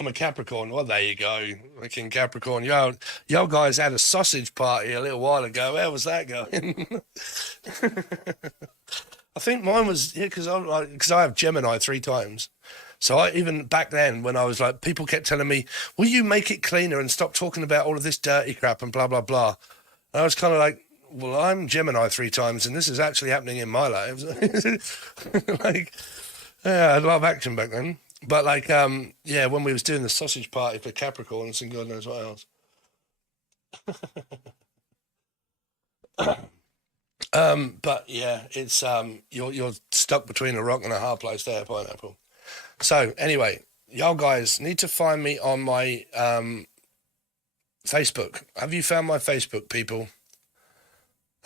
a Capricorn. Well, there you go. Looking Capricorn. Yo guys had a sausage party a little while ago. How was that going? I think mine was because I have Gemini 3 times. So I even back then when I was like, people kept telling me, will you make it cleaner and stop talking about all of this dirty crap and blah, blah, blah. And I was kind of like, well, I'm Gemini 3 times and this is actually happening in my life. Like, yeah, I had a lot of action back then. But like, yeah, when we was doing the sausage party for Capricorns and God knows what else. But yeah, it's you're stuck between a rock and a hard place there, pineapple. So anyway, y'all guys need to find me on my Facebook. Have you found my Facebook, people?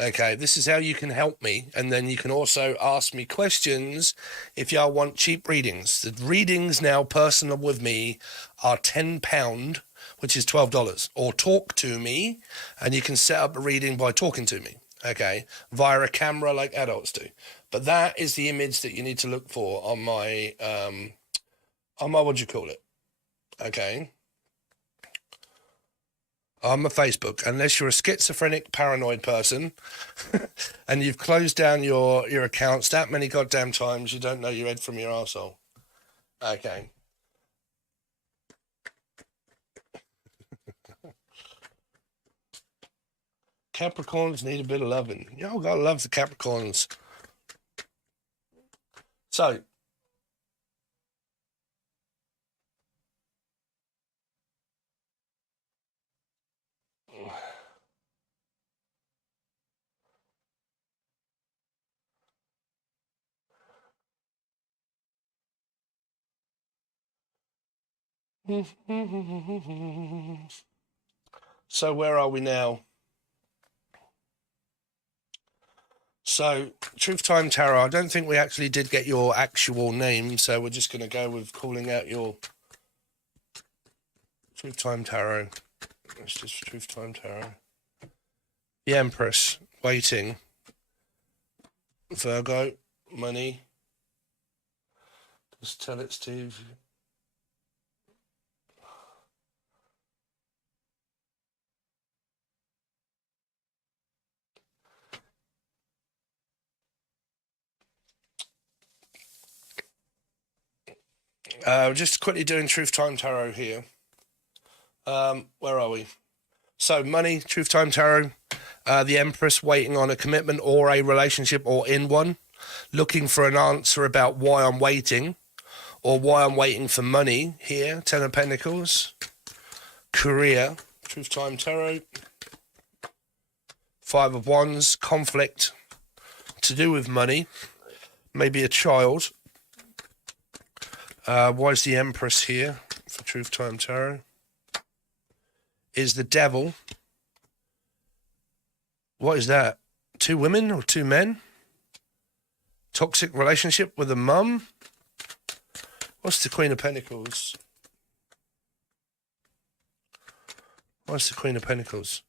Okay, this is how you can help me, and then you can also ask me questions if y'all want cheap readings. The readings now, personal with me, are £10, which is $12, or talk to me, and you can set up a reading by talking to me. Okay, via a camera like adults do. But that is the image that you need to look for on my what do you call it? Okay. On my Facebook, unless you're a schizophrenic, paranoid person and you've closed down your accounts that many goddamn times, you don't know your head from your arsehole. Okay. Capricorns need a bit of loving. Y'all gotta love the Capricorns. So, so where are we now? So, Truth Time Tarot, I don't think we actually did get your actual name, so we're just going to go with calling out your Truth Time Tarot. It's just Truth Time Tarot. The Empress, waiting. Virgo, money. Just tell it, Steve. Just quickly doing Truth Time Tarot here. Where are we? So, money, Truth Time Tarot. The Empress, waiting on a commitment or a relationship or in one. Looking for an answer about why I'm waiting or why I'm waiting for money here. 10 of Pentacles. Career, Truth Time Tarot. 5 of Wands, conflict to do with money. Maybe a child. Why is the Empress here for Truth Time Tarot? Is the Devil. What is that? 2 women or 2 men? Toxic relationship with a mum? What's the Queen of Pentacles? What's the Queen of Pentacles?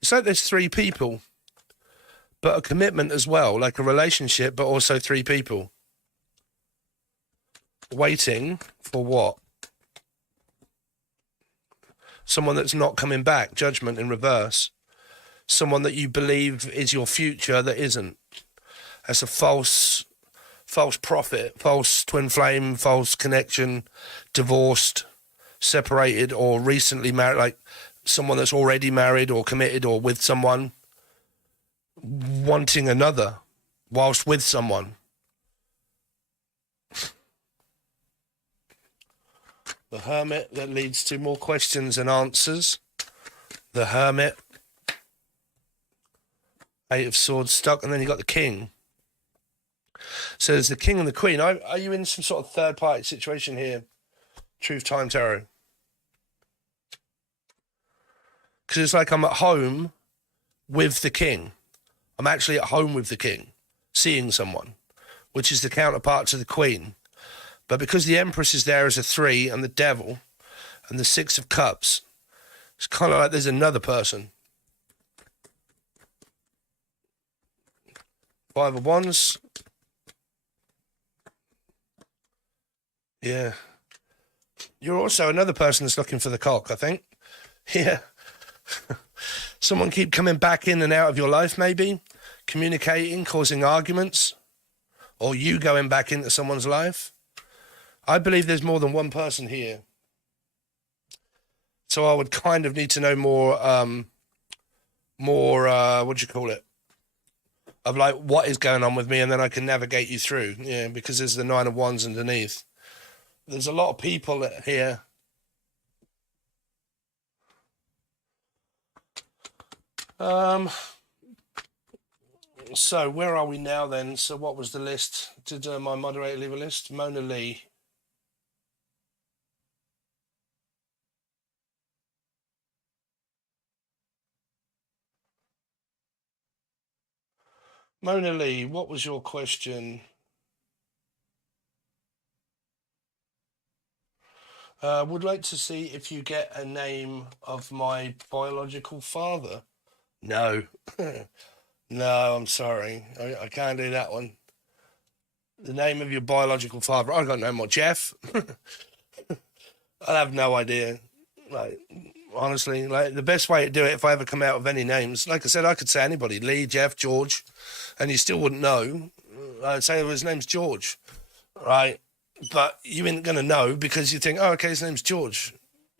It's like there's 3 people, but a commitment as well, like a relationship, but also 3 people. Waiting for what? Someone that's not coming back, Judgment in reverse. Someone that you believe is your future that isn't. That's a false prophet, false twin flame, false connection, divorced, separated, or recently married, like someone that's already married or committed or with someone, wanting another whilst with someone. The Hermit, that leads to more questions than answers. The Hermit. Eight of Swords stuck, and then you got the King. So there's the King and the Queen. Are you in some sort of third-party situation here? Truth Time Tarot. Because it's like I'm at home with the King. I'm actually at home with the King, seeing someone, which is the counterpart to the Queen. But because the Empress is there as a 3 and the Devil and the 6 of Cups, it's kind of like there's another person. 5 of Wands. Yeah. You're also another person that's looking for the cock, I think. Yeah. Someone keep coming back in and out of your life, maybe. Communicating, causing arguments. Or you going back into someone's life. I believe there's more than one person here. So I would kind of need to know more, what do you call it? Of like what is going on with me, and then I can navigate you through. Yeah, because there's the 9 of Wands underneath. There's a lot of people here. So where are we now then? So what was the list? Did my moderator leave a list? Mona Lee. Mona Lee, what was your question? Would like to see if you get a name of my biological father. No. No, I'm sorry. I can't do that one. The name of your biological father. I got no more. Jeff? I have no idea. Like, honestly, like the best way to do it, if I ever come out with any names, like I said, I could say anybody, Lee, Jeff, George, and you still wouldn't know. I'd say his name's George, right? But you ain't gonna know because you think, oh, okay, his name's George,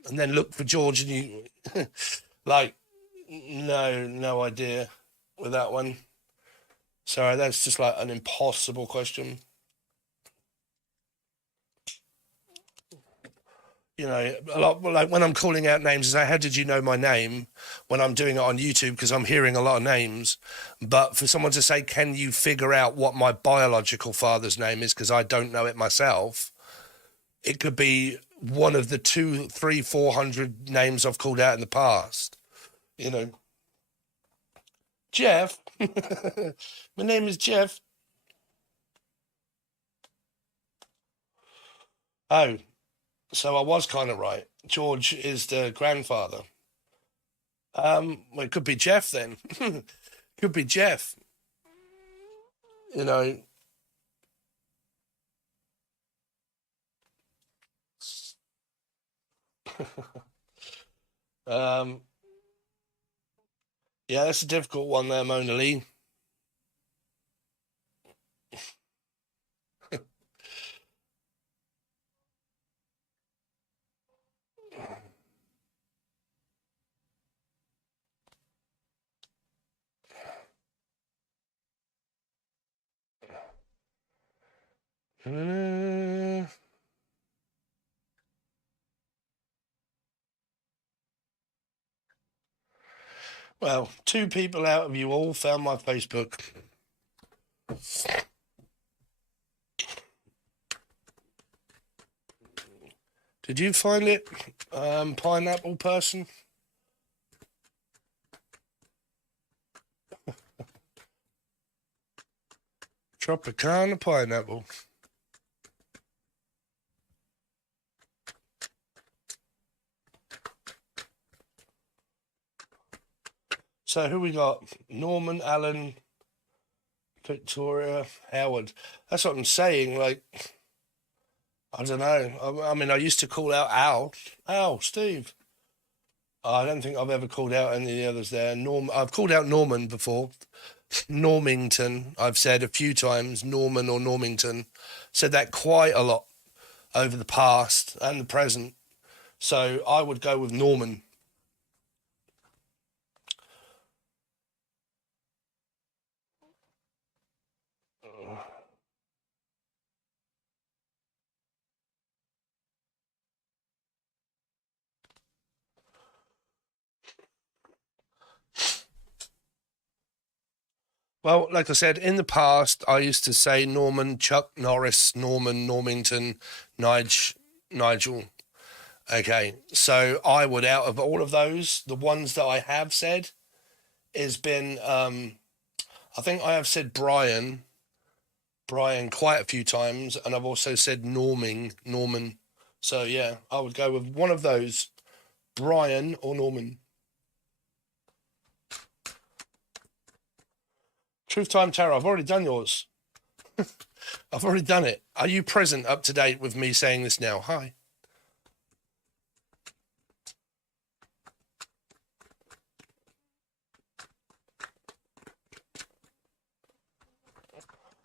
and then look for George, and you like, no idea with that one. Sorry, that's just like an impossible question. You know, a lot like when I'm calling out names, is like, how did you know my name when I'm doing it on YouTube? Because I'm hearing a lot of names. But for someone to say, can you figure out what my biological father's name is? Because I don't know it myself. It could be one of the 200, 300, 400 names I've called out in the past. You know, Jeff. My name is Jeff. Oh, so I was kind of right. George is the grandfather. Well, it could be Jeff then. Could be Jeff. You know. um, yeah, that's a difficult one there, Mona Lee. Well, 2 people out of you all found my Facebook. Did you find it, pineapple person? Tropicana pineapple. So who we got? Norman, Alan, Victoria, Howard. That's what I'm saying. Like, I don't know. I mean, I used to call out Al, Steve. I don't think I've ever called out any of the others there. I've called out Norman before. Normington, I've said a few times, Norman or Normington. Said that quite a lot over the past and the present. So I would go with Norman. Well, like I said, in the past, I used to say Norman, Chuck Norris, Norman, Normington, Nigel. Okay, so I would, out of all of those, the ones that I have said has been, I think I have said Brian quite a few times, and I've also said Norman. So yeah, I would go with one of those, Brian or Norman. Truth Time Tarot, I've already done yours. I've already done it. Are you present, up to date with me saying this now? Hi.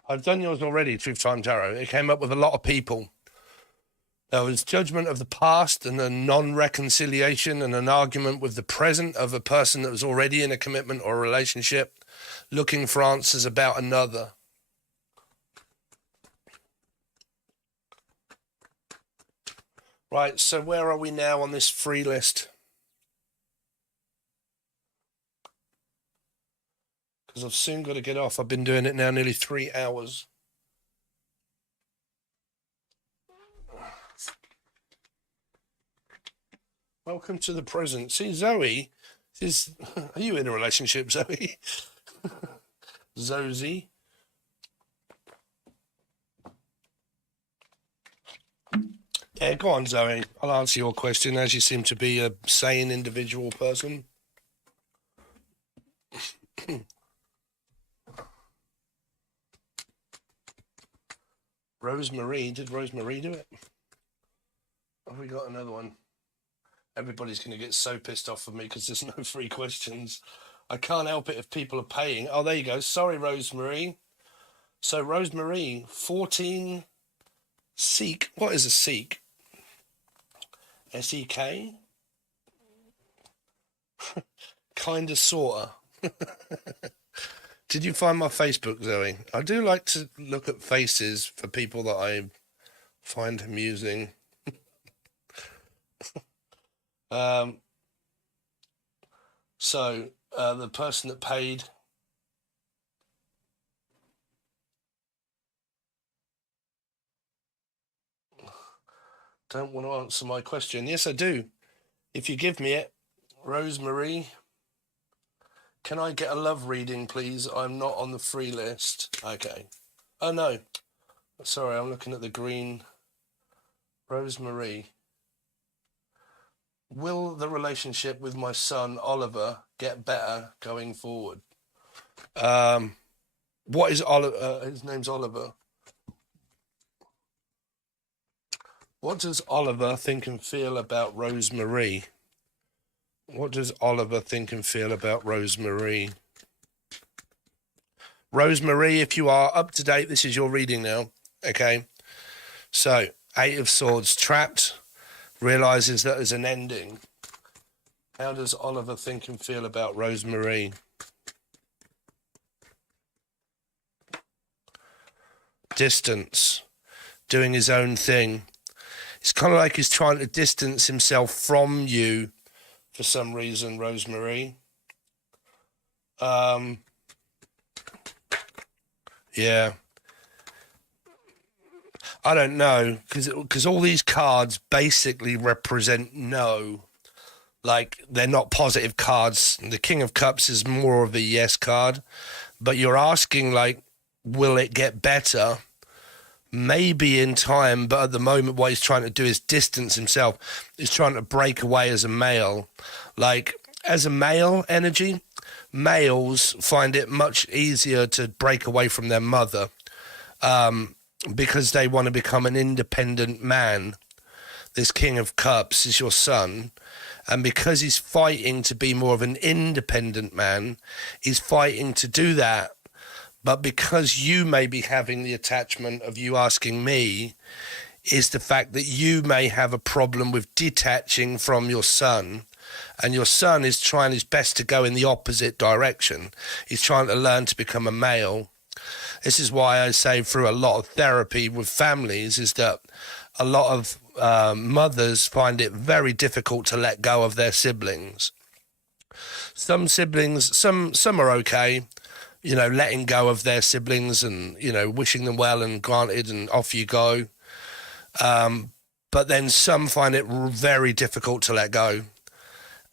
I've done yours already, Truth Time Tarot. It came up with a lot of people. There was judgment of the past and a non-reconciliation and an argument with the present of a person that was already in a commitment or a relationship, looking for answers about another. Right, so where are we now on this free list? Because I've soon got to get off. I've been doing it now nearly 3 hours. Welcome to the present. See, Zoe, are you in a relationship, Zoe? Zosie? Yeah, go on, Zoe. I'll answer your question, as you seem to be a sane individual person. Rosemary, did Rosemary do it? Have we got another one? Everybody's going to get so pissed off with me because there's no free questions. I can't help it if people are paying. Oh, there you go. Sorry, Rosemary. So, Rosemary, 14 Seek. What is a Seek? S-E-K? Kinda, sorta. Did you find my Facebook, Zoe? I do like to look at faces for people that I find amusing. So the person that paid, don't want to answer my question. Yes, I do. If you give me it, Rosemary, can I get a love reading, please? I'm not on the free list. Okay. Oh, no. Sorry, I'm looking at the green. Rosemary. Will the relationship with my son, Oliver, get better going forward? What is Oliver? His name's Oliver. What does Oliver think and feel about Rosemary? What does Oliver think and feel about Rosemary? Rosemary, if you are up to date, this is your reading now. Okay. So, 8 of Swords, trapped, realizes that there's an ending. How does Oliver think and feel about Rosemary? Distance, doing his own thing. It's kind of like he's trying to distance himself from you for some reason, Rosemary. Yeah. I don't know, because all these cards basically represent no. Like, they're not positive cards. The King of Cups is more of a yes card. But you're asking, like, will it get better? Maybe in time, but at the moment what he's trying to do is distance himself. He's trying to break away as a male. Like, as a male energy, males find it much easier to break away from their mother because they want to become an independent man. This King of Cups is your son, and because he's fighting to be more of an independent man, he's fighting to do that. But because you may be having the attachment of you asking me, is the fact that you may have a problem with detaching from your son, and your son is trying his best to go in the opposite direction. He's trying to learn to become a male. This is why I say through a lot of therapy with families is that a lot of mothers find it very difficult to let go of their siblings. Some siblings, some are okay. letting go of their siblings and, wishing them well and granted and off you go. But then some find it very difficult to let go.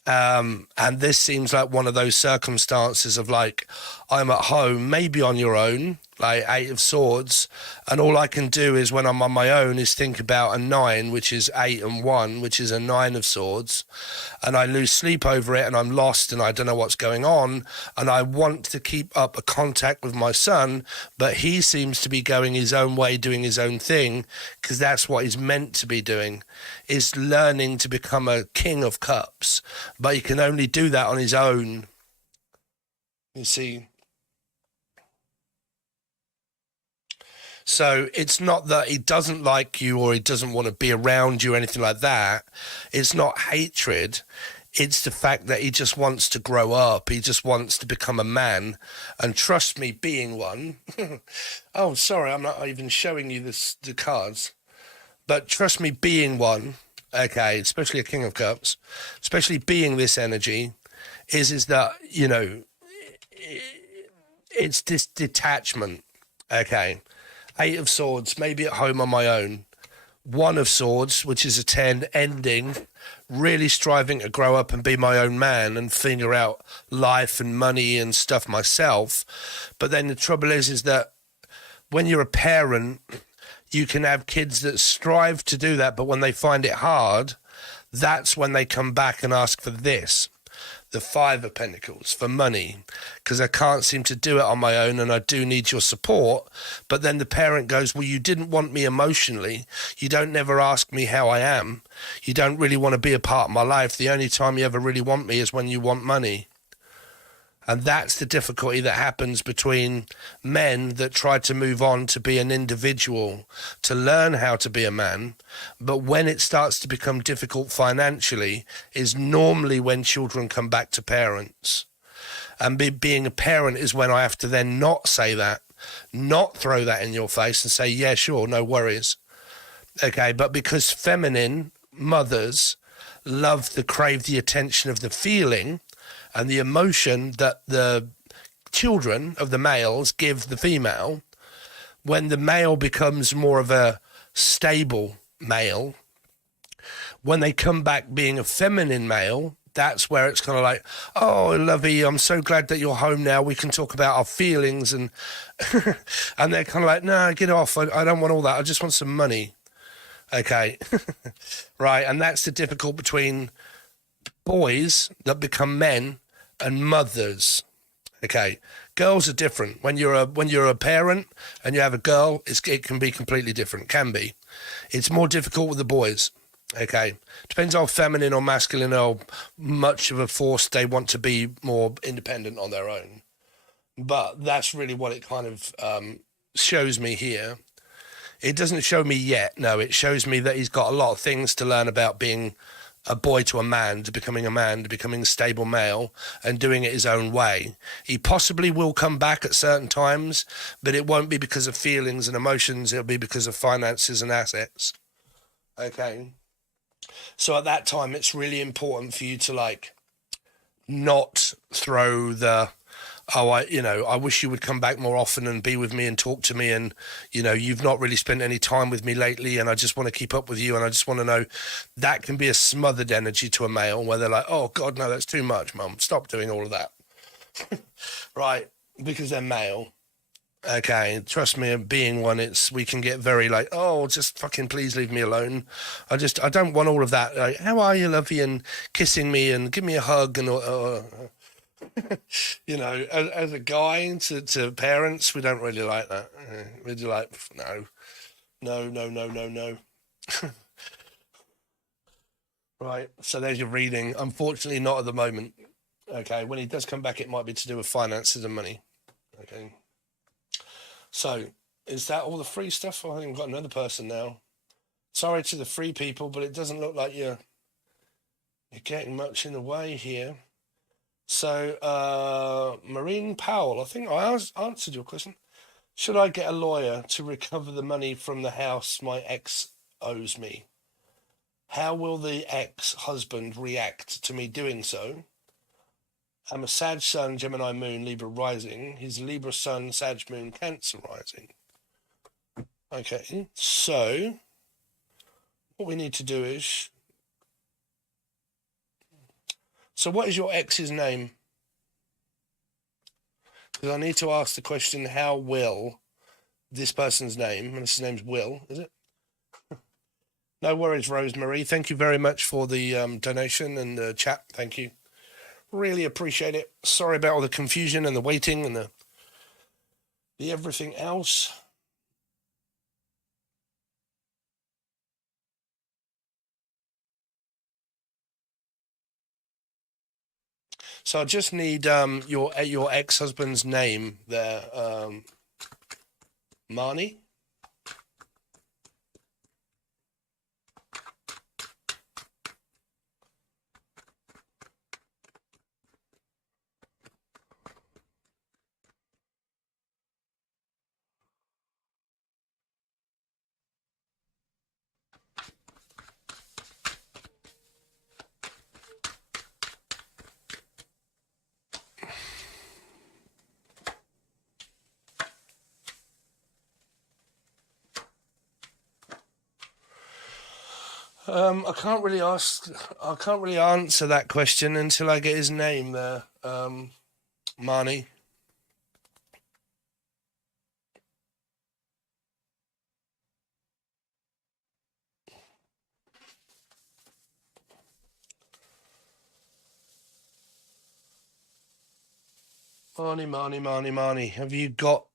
And this seems like one of those circumstances of like, I'm at home, maybe on your own, like 8 of Swords, and all I can do is when I'm on my own is think about a 9, which is 8 and 1, which is a 9 of Swords, and I lose sleep over it and I'm lost and I don't know what's going on, and I want to keep up a contact with my son, but he seems to be going his own way, doing his own thing, because that's what he's meant to be doing, is learning to become a king of cups, but he can only do that on his own. You see. So it's not that he doesn't like you or he doesn't want to be around you or anything like that. It's not hatred. It's the fact that he just wants to grow up. He just wants to become a man. And trust me, being one. Oh, sorry, I'm not even showing you the cards. But trust me, being one, okay, especially a King of Cups, especially being this energy, is that, it's this detachment, okay. 8 of Swords, maybe at home on my own. 1 of Swords, which is a 10, ending, really striving to grow up and be my own man and figure out life and money and stuff myself. But then the trouble is that when you're a parent, you can have kids that strive to do that, but when they find it hard, that's when they come back and ask for this. The 5 of Pentacles, for money, because I can't seem to do it on my own and I do need your support. But then the parent goes, well, you didn't want me emotionally. You don't never ask me how I am. You don't really want to be a part of my life. The only time you ever really want me is when you want money. And that's the difficulty that happens between men that try to move on to be an individual, to learn how to be a man. But when it starts to become difficult financially is normally when children come back to parents. And being a parent is when I have to then not say that, not throw that in your face and say, yeah, sure, no worries. Okay, but because feminine mothers crave the attention of the feeling and the emotion that the children of the males give the female, when the male becomes more of a stable male, when they come back being a feminine male, that's where it's kind of like, oh, lovey, I'm so glad that you're home now. We can talk about our feelings. And and they're kind of like, nah, get off. I don't want all that. I just want some money. Okay. Right. And that's the difficult between boys that become men and mothers. Okay, girls are different. When you're a parent and you have a girl, it can be completely different. Can be. It's more difficult with the boys. Okay, depends how feminine or masculine or much of a force they want to be more independent on their own. But that's really what it kind of shows me here. It doesn't show me yet. No, it shows me that he's got a lot of things to learn about being a boy to a man, to becoming a stable male and doing it his own way. He possibly will come back at certain times, but it won't be because of feelings and emotions. It'll be because of finances and assets. Okay. So at that time, it's really important for you to not throw the, I wish you would come back more often and be with me and talk to me. And, you've not really spent any time with me lately and I just want to keep up with you. And I just want to know. That can be a smothered energy to a male where they're like, oh, God, no, that's too much, Mum. Stop doing all of that. Right. Because they're male. Okay. Trust me, being one, we can get very oh, just fucking please leave me alone. I don't want all of that. Like, how are you, lovey? And kissing me and give me a hug and as a guy to parents, we don't really like that. We're just like, no. Right, so there's your reading. Unfortunately, not at the moment. Okay, when he does come back, it might be to do with finances and money. Okay. So, is that all the free stuff? I think we've got another person now. Sorry to the free people, but it doesn't look like you're getting much in the way here. So, Maureen Powell, I think I answered your question. Should I get a lawyer to recover the money from the house my ex owes me? How will the ex-husband react to me doing so? I'm a Sag Sun, Gemini Moon, Libra Rising. He's Libra Sun, Sag Moon, Cancer Rising. Okay, so what we need to do is... So what is your ex's name? Because I need to ask the question, how will this person's name, and this name's Will, is it? No worries, Rosemary. Thank you very much for the donation and the chat. Thank you. Really appreciate it. Sorry about all the confusion and the waiting and the everything else. So I just need your ex-husband's name there, Marnie. I can't really answer that question until I get his name there, Marnie. Marnie. Have you got...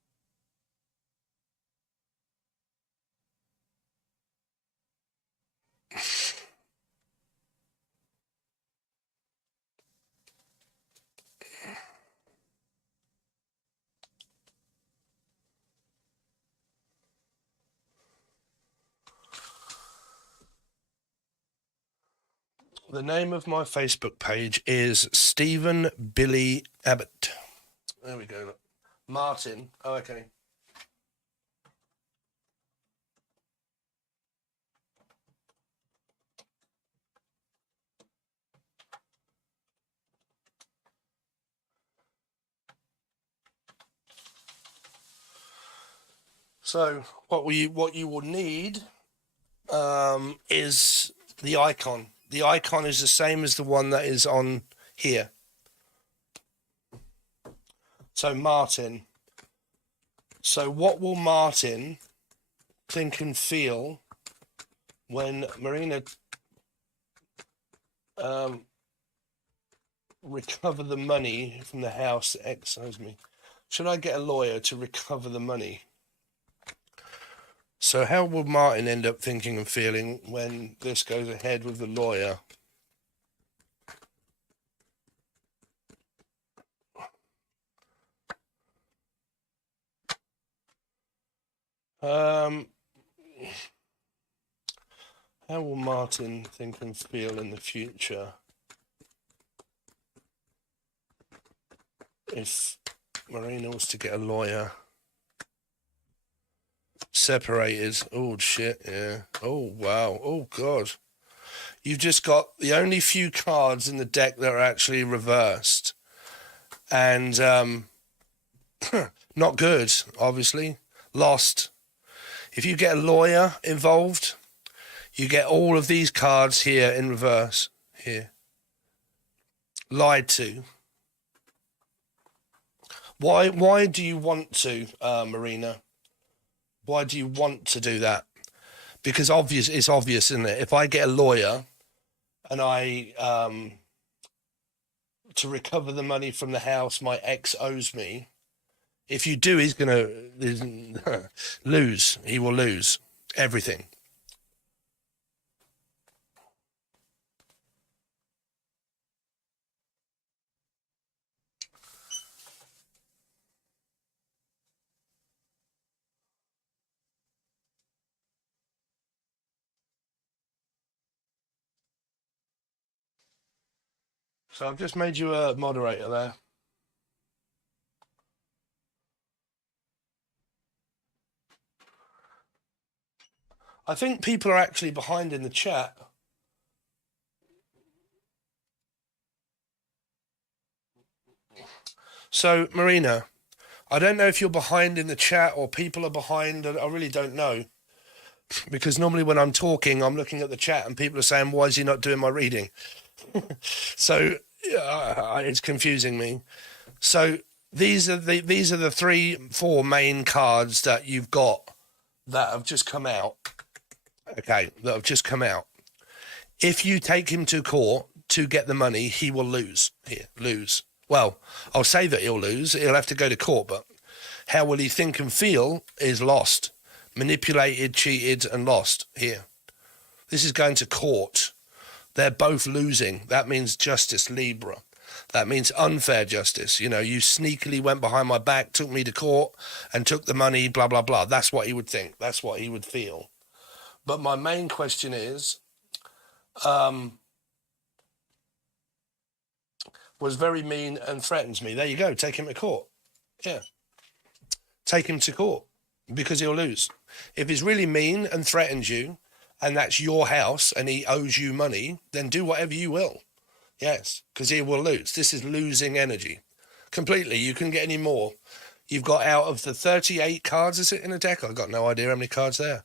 The name of my Facebook page is Stephen Billy Abbott. There we go. Look. Martin. Oh, okay. So what you will need is the icon. The icon is the same as the one that is on here. So Martin. So what will Martin think and feel when Marina recover the money from the house that excised me? Should I get a lawyer to recover the money? So how will Martin end up thinking and feeling when this goes ahead with the lawyer? How will Martin think and feel in the future if Marina was to get a lawyer? Separated. Oh, shit, yeah. Oh, wow. Oh, God. You've just got the only few cards in the deck that are actually reversed. And not good, obviously. Lost. If you get a lawyer involved, you get all of these cards here in reverse. Here. Lied to. Why do you want to, Marina? Why do you want to do that? Because it's obvious, isn't it? If I get a lawyer and I to recover the money from the house my ex owes me, if you do, he's gonna lose. He will lose everything. So I've just made you a moderator there. I think people are actually behind in the chat. So, Marina, I don't know if you're behind in the chat or people are behind. I really don't know. Because normally when I'm talking, I'm looking at the chat and people are saying, why is he not doing my reading? So it's confusing me. So these are the 3-4 main cards that you've got that have just come out. Okay, that have just come out. If you take him to court to get the money, he will lose. Lose. Well, I'll say that he'll lose. He'll have to go to court, but how will he think and feel is lost. Manipulated, cheated, and lost here. This is going to court. They're both losing. That means justice, Libra. That means unfair justice. You know, you sneakily went behind my back, took me to court, and took the money, blah, blah, blah. That's what he would think. That's what he would feel. But my main question is, was very mean and threatens me. There you go. Take him to court. Yeah. Take him to court because he'll lose. If he's really mean and threatens you, and that's your house and he owes you money, then do whatever you will. Yes, because he will lose. This is losing energy. Completely. You couldn't get any more. You've got out of the 38 cards, is it in a deck? I've got no idea how many cards there.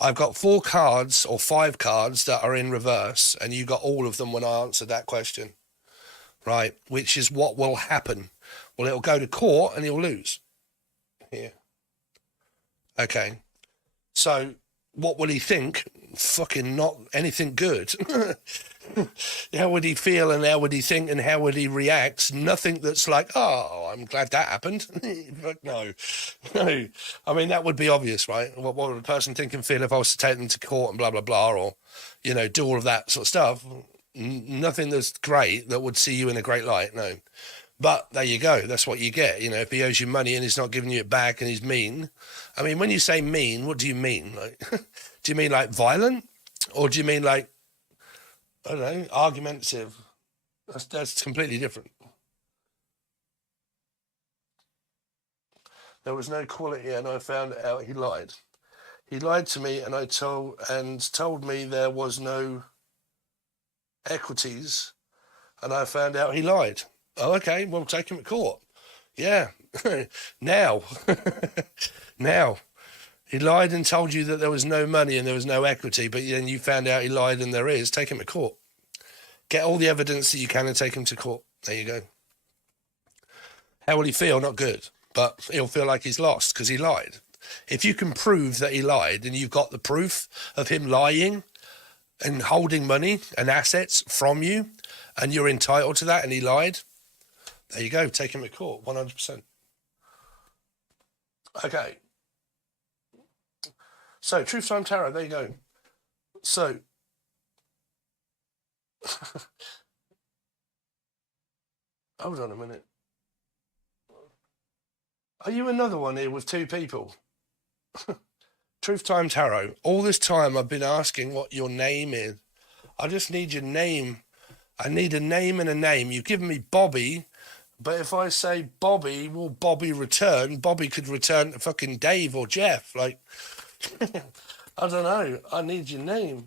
I've got 4 cards or 5 cards that are in reverse, and you got all of them when I answered that question. Right, which is what will happen. Well, it'll go to court and he'll lose. Here. Okay. So what will he think? Fucking not anything good. How would he feel and how would he think and how would he react? Nothing that's like, oh, I'm glad that happened. No. I mean, that would be obvious, right? What would a person think and feel if I was to take them to court and blah, blah, blah, or, you know, do all of that sort of stuff? Nothing that's great that would see you in a great light, no. But there you go. That's what you get. You know, if he owes you money and he's not giving you it back and he's mean. I mean, when you say mean, what do you mean? Like, do you mean like violent? Or do you mean like, I don't know, argumentative? That's completely different. There was no quality and I found out he lied. He lied to me and told me there was no equities and I found out he lied. Oh, okay, well, take him to court. Yeah, now. Now. He lied and told you that there was no money and there was no equity, but then you found out he lied and there is. Take him to court. Get all the evidence that you can and take him to court. There you go. How will he feel? Not good, but he'll feel like he's lost because he lied. If you can prove that he lied and you've got the proof of him lying and holding money and assets from you and you're entitled to that and he lied, there you go. Take him to court, 100%. Okay. So, Truth Time Tarot, there you go. So, hold on a minute. Are you another one here with 2 people? Truth Time Tarot. All this time I've been asking what your name is. I just need your name. I need a name and a name. You've given me Bobby, but if I say Bobby, will Bobby return? Bobby could return to fucking Dave or Jeff. Like, I don't know. I need your name.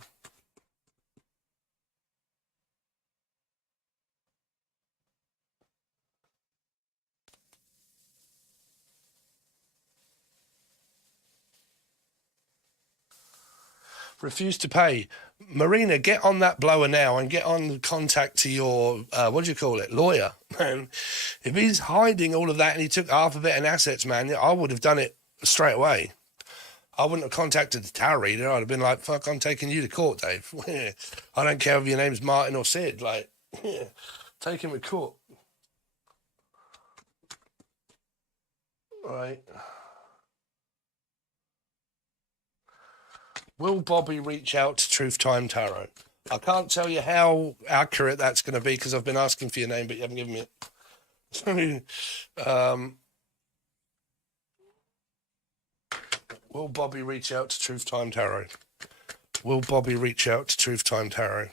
Refuse to pay. Marina, get on that blower now and get on contact to your, what do you call it, lawyer, man. If he's hiding all of that and he took half of it in assets, man, I would have done it straight away. I wouldn't have contacted the tarot reader. I'd have been like, fuck, I'm taking you to court, Dave. I don't care if your name's Martin or Sid. Like, take him to court. Right. Will Bobby reach out to Truth Time Tarot? I can't tell you how accurate that's going to be because I've been asking for your name, but you haven't given me it. Will Bobby reach out to Truth Time Tarot? Will Bobby reach out to Truth Time Tarot?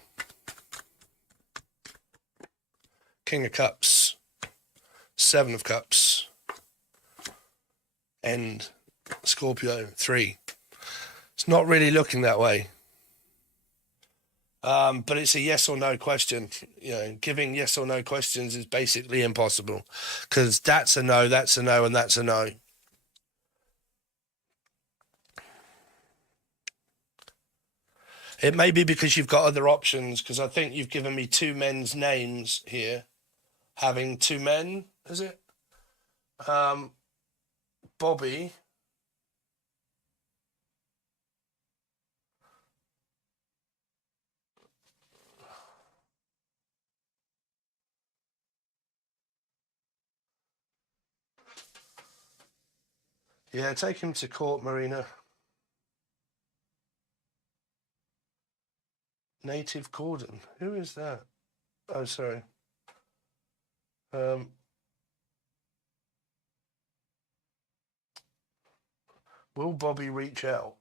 King of Cups. 7 of Cups. End. Scorpio. 3. It's not really looking that way. But it's a yes or no question. You know, giving yes or no questions is basically impossible because that's a no, that's a no, and that's a no. It may be because you've got other options, because I think you've given me two men's names here. Having two men, is it? Bobby. Yeah, take him to court, Marina. Native Gordon. Who is that? Oh, sorry. Will Bobby reach out?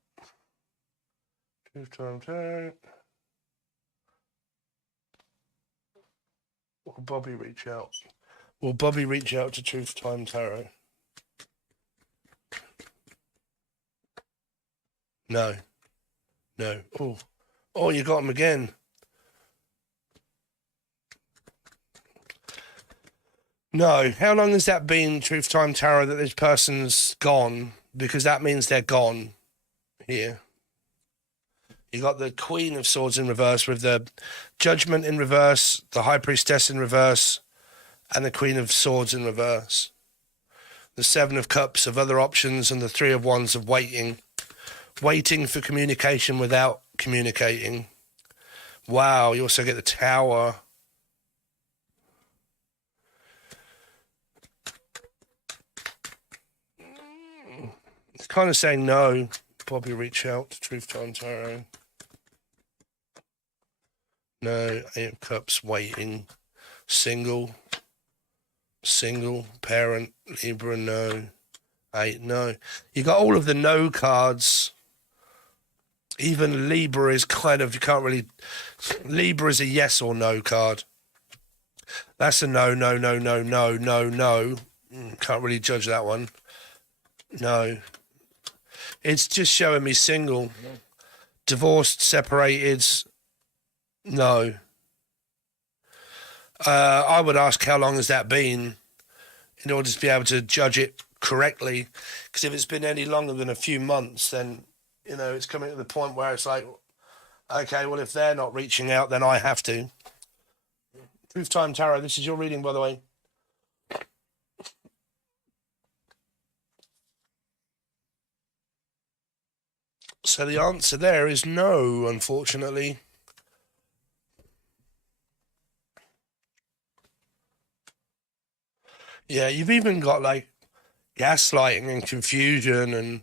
Truth Time Tarot. Will Bobby reach out? Will Bobby reach out to Truth Time Tarot? No. No. Oh, you got him again. No. How long has that been, Truth Time Tarot, that this person's gone? Because that means they're gone here. You got the Queen of Swords in reverse with the Judgment in reverse, the High Priestess in reverse, and the Queen of Swords in reverse. The Seven of Cups of other options and the Three of Wands of waiting. Waiting for communication without communicating. Wow, you also get the Tower. It's kind of saying no. Probably reach out to Truth Time Tarot. No. Eight of Cups, waiting. Single. Parent. Libra, no. Eight, no. You got all of the no cards. Even Libra is kind of, you can't really, Libra is a yes or no card. That's a no. Can't really judge that one. No. It's just showing me single. Divorced, separated, no. I would ask how long has that been in order to be able to judge it correctly. Because if it's been any longer than a few months, then, you know, it's coming to the point where it's like, okay, well, if they're not reaching out, then I have to. Truth Time Tarot, this is your reading, by the way. So the answer there is no, unfortunately. Yeah, you've even got like gaslighting and confusion and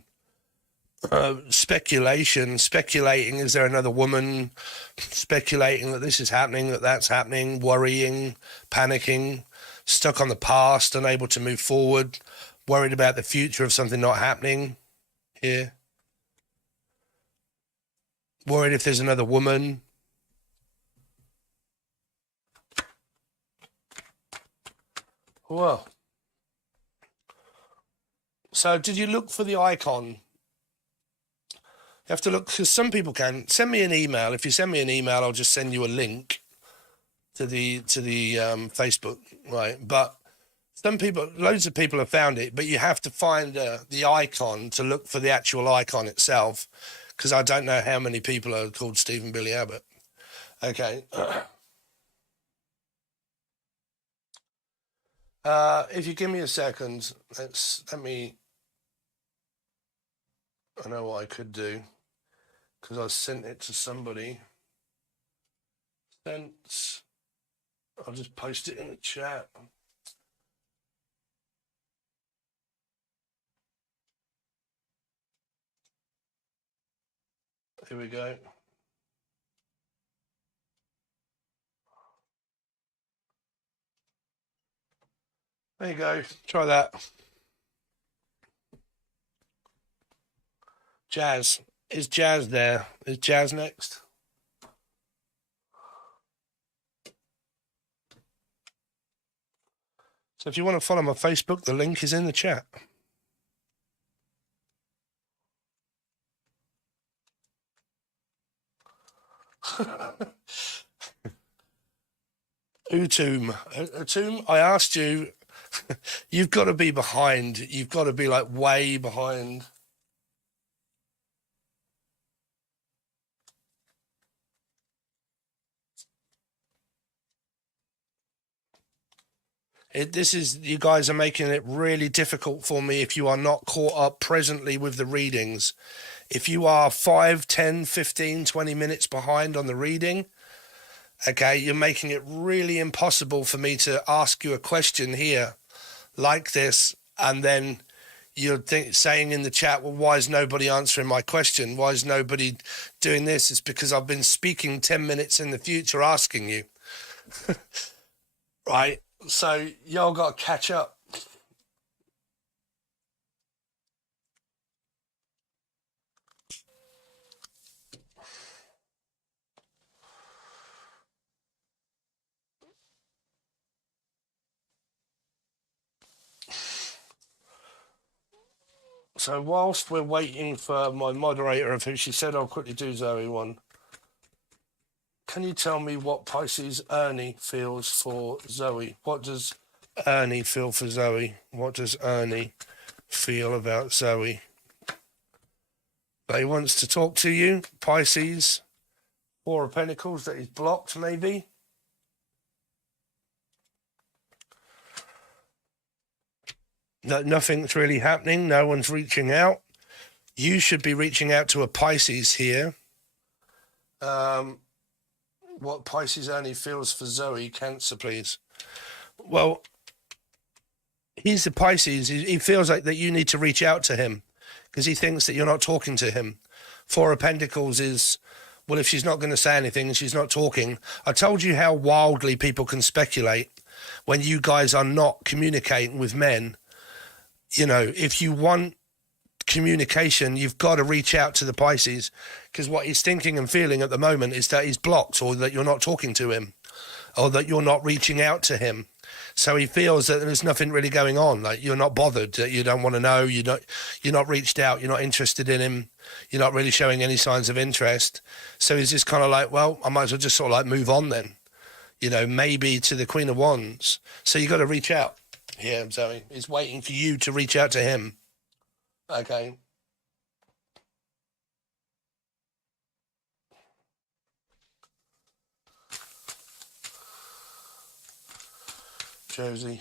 speculating, is there another woman, speculating that this is happening, that that's happening, worrying, panicking, stuck on the past, unable to move forward, worried about the future of something not happening here, worried if there's another woman. Well, so did you look for the icon? You have to look, because some people can. Send me an email. If you send me an email, I'll just send you a link to the Facebook, right? But some people, loads of people have found it, but you have to find the icon to look for the actual icon itself, because I don't know how many people are called Stephen Billy Abbott. Okay. If you give me a second, let me, I know what I could do, because I sent it to somebody. I'll just post it in the chat. Here we go. There you go. Try that. Jazz. Is Jazz there? Is Jazz next? So if you want to follow my Facebook, the link is in the chat. Utum, I asked you, you've got to be behind. You've got to be like way behind. You guys are making it really difficult for me if you are not caught up presently with the readings. If you are 5, 10, 15, 20 minutes behind on the reading, okay, you're making it really impossible for me to ask you a question here like this, and then you're saying in the chat, well, why is nobody answering my question? Why is nobody doing this? It's because I've been speaking 10 minutes in the future asking you. Right? So y'all got to catch up. So whilst we're waiting for my moderator, of who she said I'll quickly do Zoe one, can you tell me what Pisces Ernie feels for Zoe? What does Ernie feel for Zoe? What does Ernie feel about Zoe? That he wants to talk to you, Pisces. 4 of Pentacles, that he's blocked, maybe. That nothing's really happening. No one's reaching out. You should be reaching out to a Pisces here. What Pisces only feels for Zoe, Cancer, please. Well, he's the Pisces. He feels like that you need to reach out to him because he thinks that you're not talking to him. 4 of Pentacles is, well, if she's not going to say anything and she's not talking, I told you how wildly people can speculate when you guys are not communicating with men. You know, if you want communication, you've got to reach out to the Pisces, because what he's thinking and feeling at the moment is that he's blocked, or that you're not talking to him, or that you're not reaching out to him. So he feels that there's nothing really going on, like you're not bothered, that you don't want to know, you're not reached out, you're not interested in him, you're not really showing any signs of interest. So he's just kind of like, well, I might as well just sort of like move on then, you know, maybe to the Queen of Wands. So you got to reach out. Yeah, Zoe. He's waiting for you to reach out to him. Okay. Josie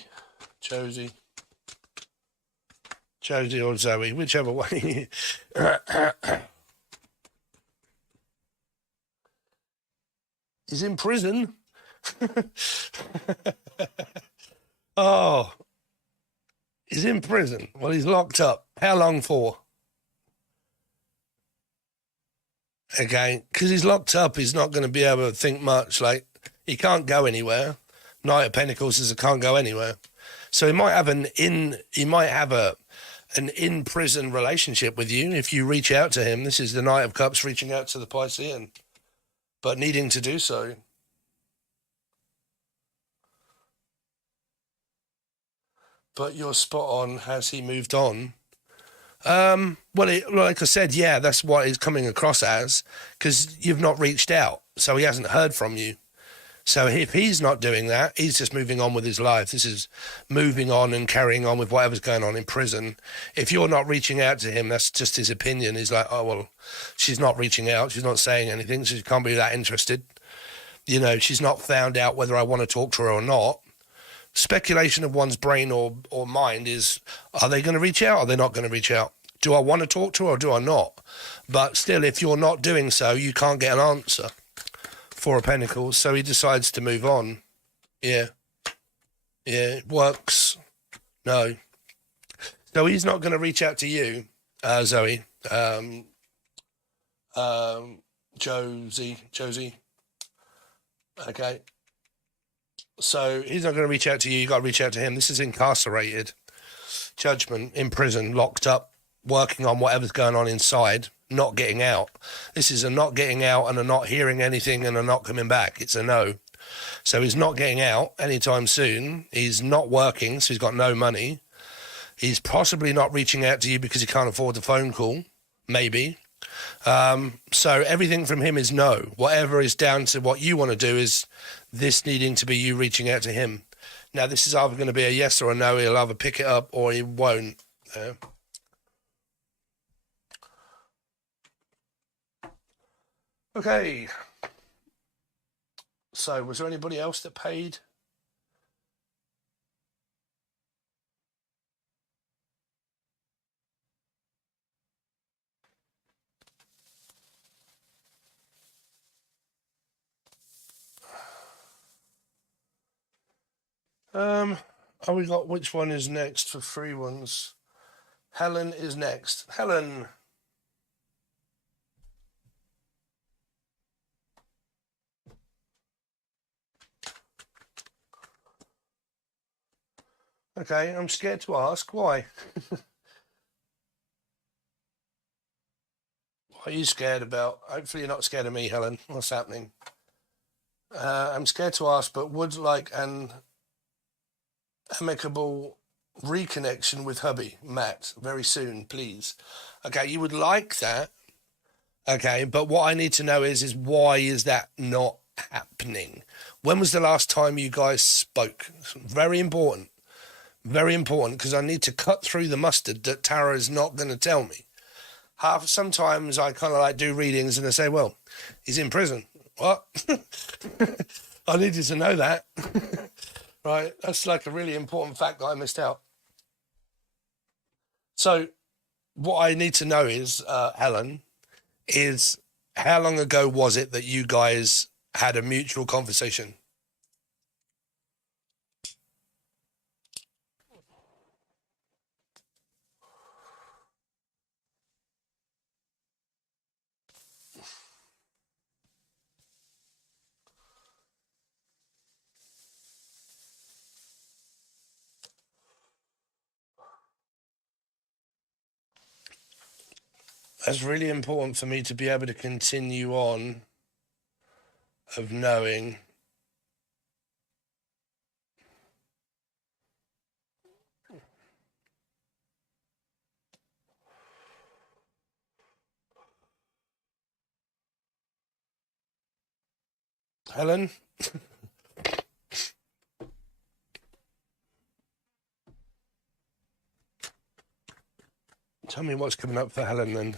or Zoe, whichever way. He's in prison. Oh, he's in prison. Well, he's locked up. How long for? Okay, because he's locked up, he's not going to be able to think much. Like, he can't go anywhere. Knight of Pentacles says he can't go anywhere. So he might have an in-prison relationship with you if you reach out to him. This is the Knight of Cups reaching out to the Piscean, but needing to do so. But you're spot on. Has he moved on? Well, like I said, yeah, that's what he's coming across as, because you've not reached out, so he hasn't heard from you. So if he's not doing that, he's just moving on with his life. This is moving on and carrying on with whatever's going on in prison. If you're not reaching out to him, that's just his opinion. He's like, oh, well, she's not reaching out. She's not saying anything, so she can't be that interested. You know, she's not found out whether I want to talk to her or not. Speculation of one's brain or mind is, are they going to reach out? Or are they not going to reach out? Do I want to talk to her or do I not? But still, if you're not doing so, you can't get an answer. 4 of Pentacles, so he decides to move on. Yeah, it works. No. So he's not going to reach out to you, Zoe. Josie. Okay. So he's not going to reach out to you. You got to reach out to him. This is incarcerated. Judgment, in prison, locked up, working on whatever's going on inside, not getting out. This is a not getting out and a not hearing anything and a not coming back. It's a no. So he's not getting out anytime soon. He's not working, so he's got no money. He's possibly not reaching out to you because he can't afford the phone call, maybe. So everything from him is no. Whatever is down to what you want to do is this needing to be you reaching out to him. Now, this is either going to be a yes or a no. He'll either pick it up or he won't. Yeah. Okay. So, was there anybody else that paid? Oh, we got which one is next for free ones? Helen is next. Helen. Okay, I'm scared to ask. Why? What are you scared about? Hopefully you're not scared of me, Helen. What's happening? I'm scared to ask, but would like an amicable reconnection with hubby, Matt, very soon, please. Okay, you would like that. Okay, but what I need to know is why is that not happening? When was the last time you guys spoke? Very important. Very important, because I need to cut through the mustard that Tara is not going to tell me. Sometimes I kind of like do readings and I say, well, he's in prison. What? I needed to know that. Right? That's like a really important fact that I missed out. So what I need to know is, Helen, is how long ago was it that you guys had a mutual conversation? That's really important for me to be able to continue on of knowing. Helen? Tell me what's coming up for Helen then.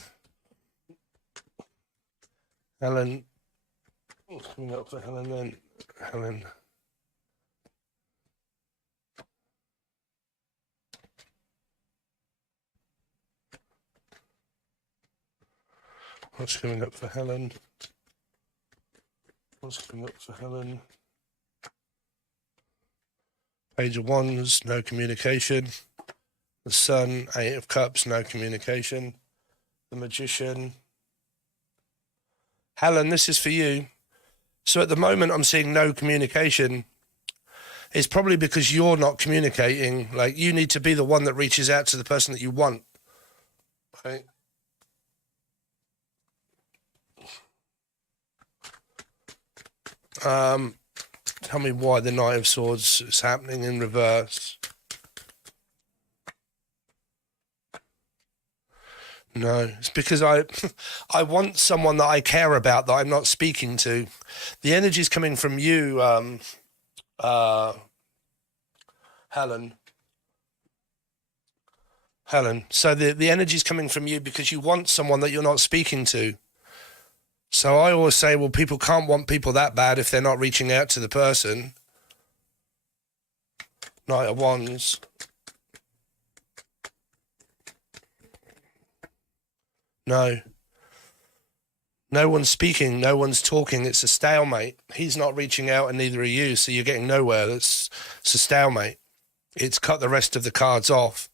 Helen. What's coming up for Helen then? Helen. What's coming up for Helen? What's coming up for Helen? Page of Wands, no communication. The Sun, Eight of Cups, no communication. The Magician. Helen, this is for you. So at the moment I'm seeing no communication. It's probably because you're not communicating. Like, you need to be the one that reaches out to the person that you want. Right? Tell me why the Knight of Swords is happening in reverse. No, it's because I want someone that I care about that I'm not speaking to. The energy's coming from you, Helen. So the energy's coming from you because you want someone that you're not speaking to. So I always say, well, people can't want people that bad if they're not reaching out to the person. Knight of Wands. No. No one's speaking. No one's talking. It's a stalemate. He's not reaching out and neither are you. So you're getting nowhere. It's a stalemate. It's cut the rest of the cards off.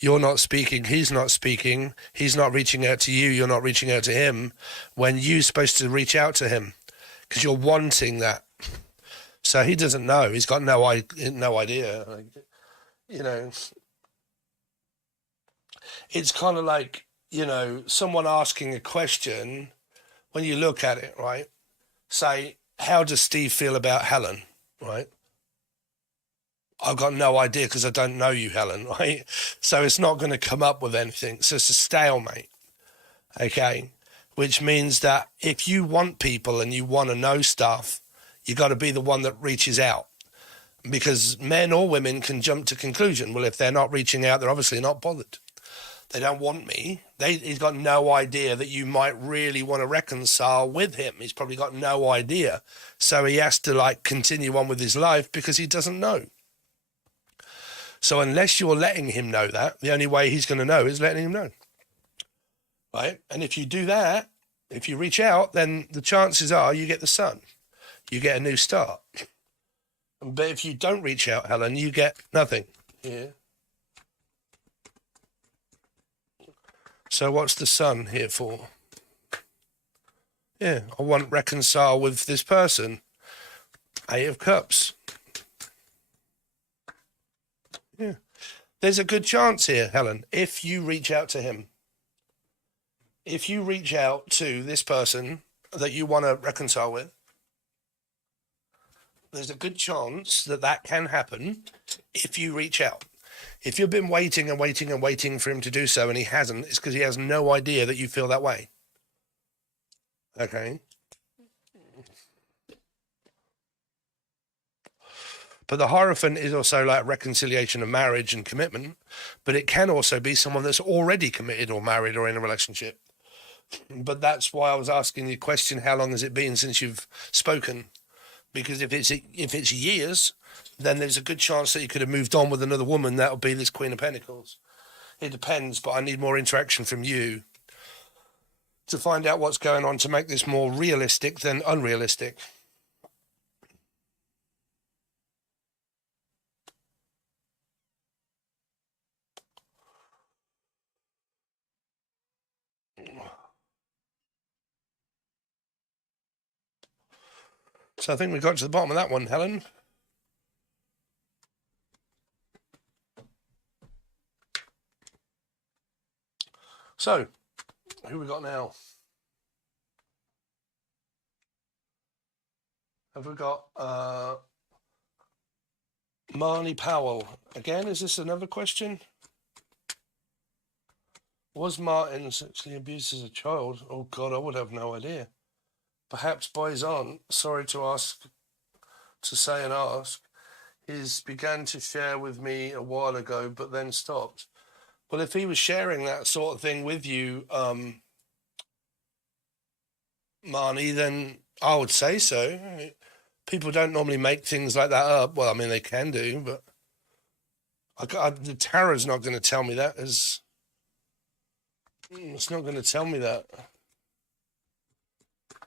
You're not speaking, he's not speaking, he's not reaching out to you, you're not reaching out to him, when you're supposed to reach out to him, because you're wanting that. So he doesn't know, he's got no idea. Like, you know, it's kind of like, you know, someone asking a question, when you look at it, right, say, how does Steve feel about Helen, right? I've got no idea because I don't know you, Helen, right? So it's not going to come up with anything. So it's a stalemate. Okay, which means that if you want people and you want to know stuff, you got to be the one that reaches out. Because men or women can jump to conclusion. Well, if they're not reaching out, they're obviously not bothered. They don't want me. He's got no idea that you might really want to reconcile with him. He's probably got no idea. So he has to continue on with his life because he doesn't know. So unless you're letting him know that, the only way he's going to know is letting him know. Right? And if you do that, if you reach out, then the chances are you get the sun. You get a new start. But if you don't reach out, Helen, you get nothing. Yeah. So what's the sun here for? Yeah, I want to reconcile with this person. 8 of Cups. Yeah. There's a good chance here, Helen, if you reach out to him. If you reach out to this person that you want to reconcile with, there's a good chance that that can happen if you reach out. If you've been waiting and waiting and waiting for him to do so and he hasn't, it's because he has no idea that you feel that way. Okay? But the Hierophant is also like reconciliation of marriage and commitment, but it can also be someone that's already committed or married or in a relationship. But that's why I was asking the question, how long has it been since you've spoken? Because if it's years, then there's a good chance that you could have moved on with another woman. That'll be this Queen of Pentacles. It depends, but I need more interaction from you to find out what's going on to make this more realistic than unrealistic. So I think we got to the bottom of that one, Helen. So, who we got now? Have we got Marnie Powell? Again, is this another question? Was Martin sexually abused as a child? Oh, God, I would have no idea. Perhaps by his aunt, sorry to say and ask, he's began to share with me a while ago, but then stopped. Well, if he was sharing that sort of thing with you, Marnie, then I would say so. People don't normally make things like that up. Well, I mean, they can do, but the tarot's not going to tell me that. It's not going to tell me that.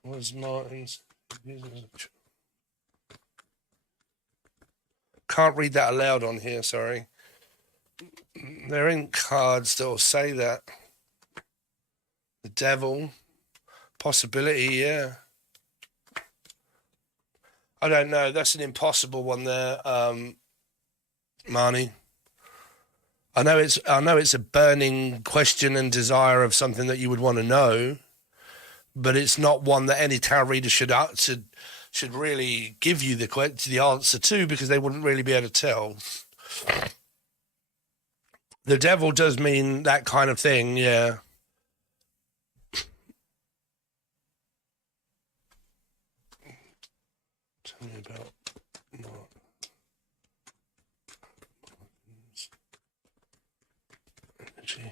Was Martin's... Can't read that aloud on here, sorry. There ain't cards that'll say that. The Devil. Possibility, yeah. I don't know. That's an impossible one there, Marnie. I know it's a burning question and desire of something that you would want to know, but it's not one that any tarot reader should really give you the answer to, because they wouldn't really be able to tell. The Devil does mean that kind of thing, yeah. Tell me about energy.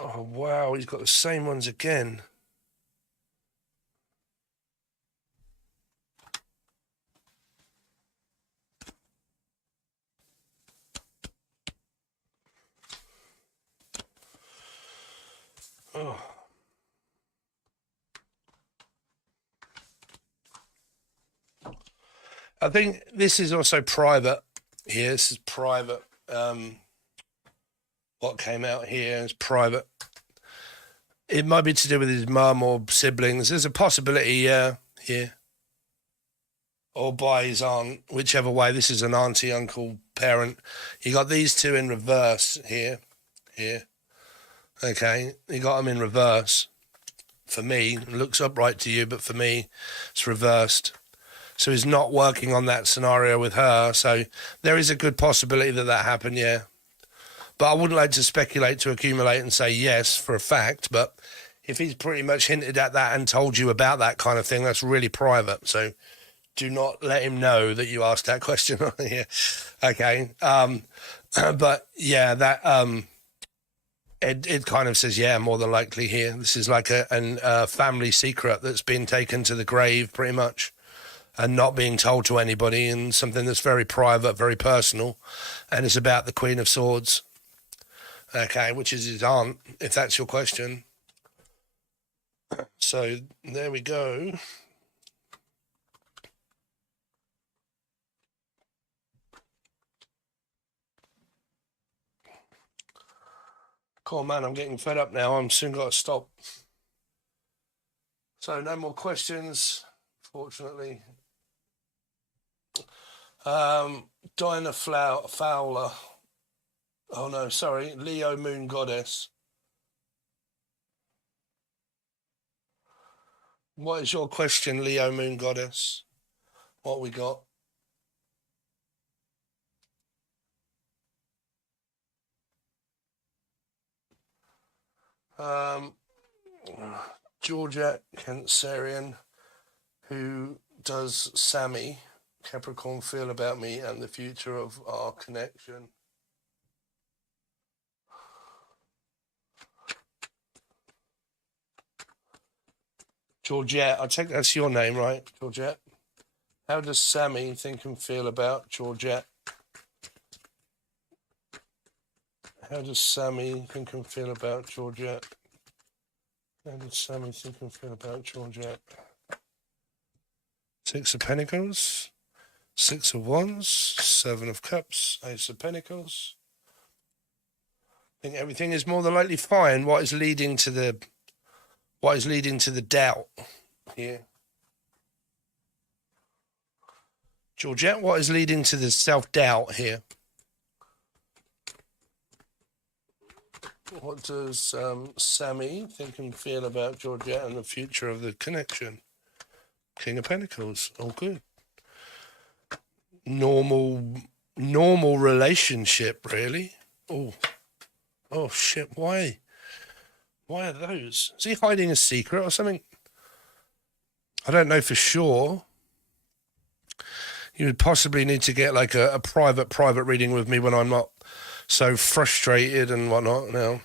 Oh, wow, he's got the same ones again. Oh. I think this is also private here. This is private. What came out here is private. It might be to do with his mum or siblings. There's a possibility, yeah, here. Or by his aunt, whichever way. This is an auntie, uncle, parent. You got these two in reverse here. Okay, you got them in reverse. For me, it looks upright to you, but for me, it's reversed. So he's not working on that scenario with her. So there is a good possibility that happened, yeah. But I wouldn't like to speculate to accumulate and say yes for a fact. But if he's pretty much hinted at that and told you about that kind of thing, that's really private. So do not let him know that you asked that question on here. Okay. But yeah, that it kind of says, yeah, more than likely here. This is like a family secret that's been taken to the grave pretty much and not being told to anybody, and something that's very private, very personal. And it's about the Queen of Swords. Okay, which is his aunt, if that's your question. So there we go. Cool, man, I'm getting fed up now. I'm soon got to stop. So no more questions, fortunately. Dena Fowler. Oh no, sorry, Leo Moon Goddess. What is your question, Leo Moon Goddess? What we got? Georgette Cancerian, who does Sammy Capricorn feel about me and the future of our connection? Georgette, I take that's your name, right? Georgette. How does Sammy think and feel about Georgette? How does Sammy think and feel about Georgette? How does Sammy think and feel about Georgette? Six of Pentacles, Six of Wands, Seven of Cups, Ace of Pentacles. I think everything is more than likely fine. What is leading to the doubt here? Georgette, what is leading to the self-doubt here? What does Sammy think and feel about Georgette and the future of the connection? King of Pentacles, all good. Normal relationship, really. Oh shit, why? Why are those? Is he hiding a secret or something? I don't know for sure. You would possibly need to get like a private reading with me when I'm not so frustrated and whatnot now.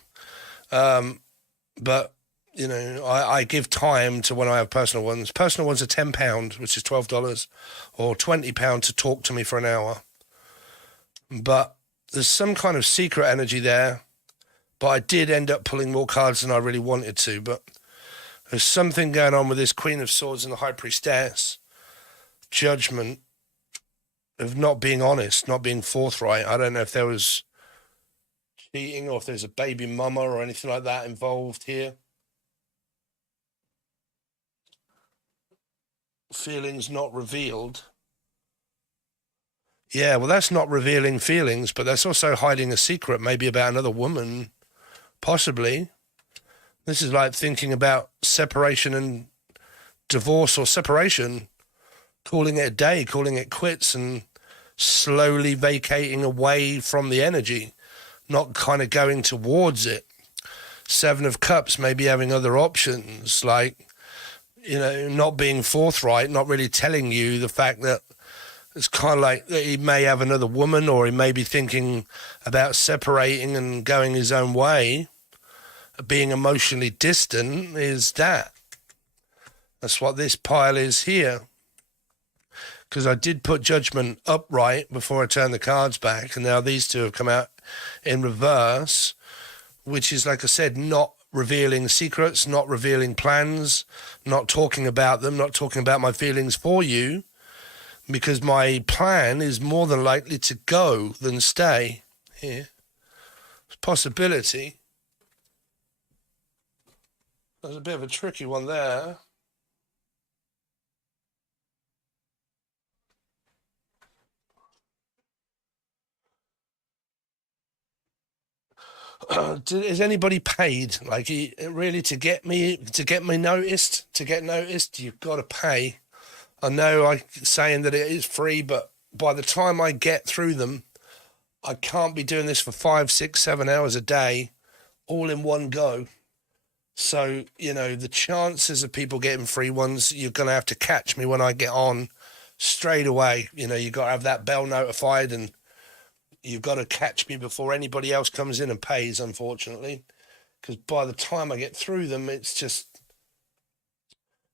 But, you know, I give time to when I have personal ones. Personal ones are £10, which is $12, or £20 to talk to me for an hour. But there's some kind of secret energy there. But I did end up pulling more cards than I really wanted to. But there's something going on with this Queen of Swords and the High Priestess. Judgment of not being honest, not being forthright. I don't know if there was cheating or if there's a baby mama or anything like that involved here. Feelings not revealed. Yeah, well, that's not revealing feelings, but that's also hiding a secret, maybe about another woman, possibly. This is like thinking about separation and divorce or separation, calling it a day, calling it quits, and slowly vacating away from the energy, not kind of going towards it. Seven of Cups, maybe having other options, like, you know, not being forthright, not really telling you the fact that it's kind of like that he may have another woman, or he may be thinking about separating and going his own way. Being emotionally distant is that. That's what this pile is here. Because I did put Judgment upright before I turned the cards back, and now these two have come out in reverse, which is, like I said, not revealing secrets, not revealing plans, not talking about them, not talking about my feelings for you, because my plan is more than likely to go than stay here. It's a possibility. There's a bit of a tricky one there. Is anybody paid? Like, really, to get me noticed? To get noticed, you've got to pay. I know I'm saying that it is free, but by the time I get through them, I can't be doing this for 5, 6, 7 hours a day, all in one go. So, you know, the chances of people getting free ones, you're going to have to catch me when I get on straight away. You know, you've got to have that bell notified, and you've got to catch me before anybody else comes in and pays, unfortunately. Because by the time I get through them, it's just,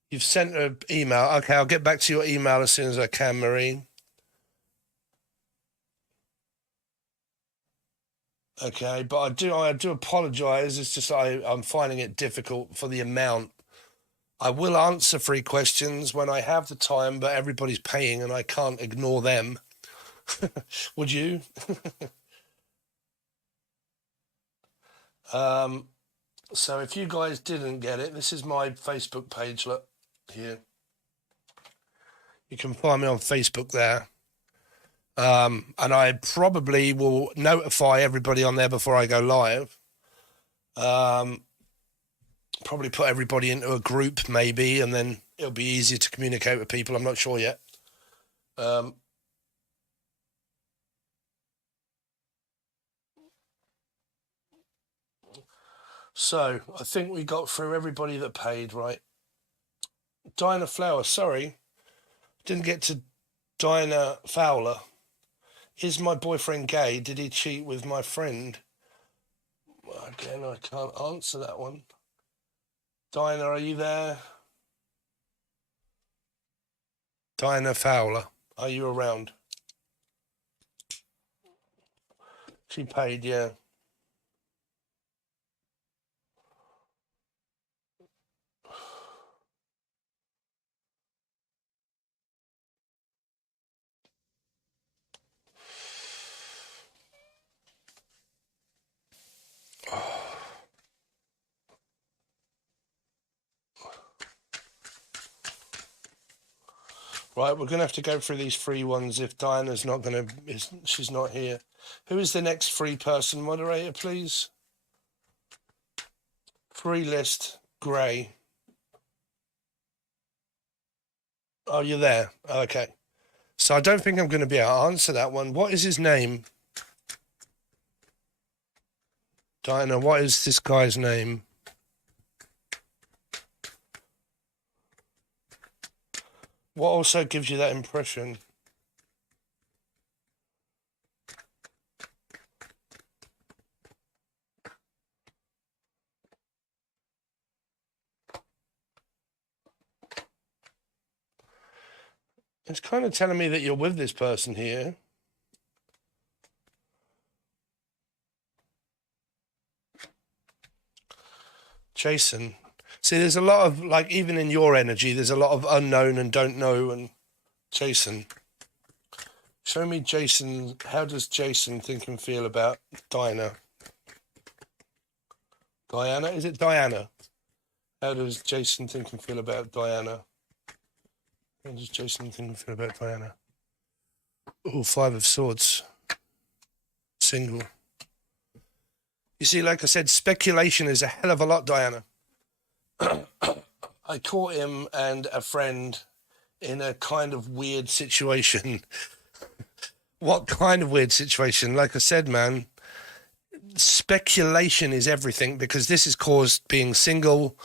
you've sent an email. Okay, I'll get back to your email as soon as I can, Marie. Okay, but I do apologise. It's just I'm finding it difficult for the amount. I will answer free questions when I have the time, but everybody's paying and I can't ignore them. Would you? So if you guys didn't get it, this is my Facebook page. Look here. You can find me on Facebook there. And I probably will notify everybody on there before I go live. Probably put everybody into a group maybe, and then it'll be easier to communicate with people. I'm not sure yet. So I think we got through everybody that paid, right? Dinah Flower, sorry. Didn't get to Dinah Fowler. Is my boyfriend gay? Did he cheat with my friend? Again, I can't answer that one. Dinah, are you there? Dinah Fowler, are you around? She paid, yeah. Right, we're going to have to go through these free ones if Diana's not going to, she's not here. Who is the next free person? Moderator, please. Free list, Gray. Oh, you're there. Okay. So I don't think I'm going to be able to answer that one. What is his name? Diana, what is this guy's name? What also gives you that impression? It's kind of telling me that you're with this person here. Jason. See, there's a lot of, like, even in your energy, there's a lot of unknown and don't know. And Jason. Show me Jason. How does Jason think and feel about Diana? Diana? Is it Diana? How does Jason think and feel about Diana? How does Jason think and feel about Diana? Oh, 5 of Swords. Single. You see, like I said, speculation is a hell of a lot, Diana. I caught him and a friend in a kind of weird situation. What kind of weird situation? Like I said, man, speculation is everything, because this is caused being single.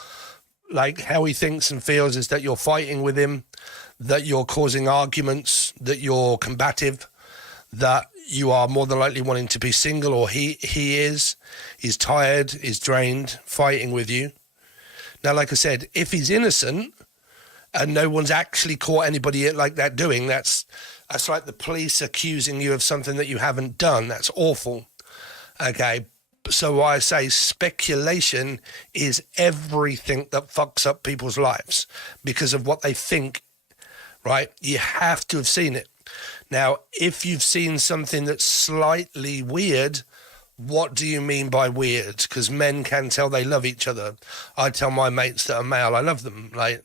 Like, how he thinks and feels is that you're fighting with him, that you're causing arguments, that you're combative, that you are more than likely wanting to be single, or he's tired, he's drained, fighting with you. Now, like I said, if he's innocent and no one's actually caught anybody like that doing, that's like the police accusing you of something that you haven't done. That's awful. Okay, so I say speculation is everything that fucks up people's lives because of what they think, right? You have to have seen it. Now, if you've seen something that's slightly weird, what do you mean by weird? Because men can tell they love each other. I tell my mates that are male, I love them. Like,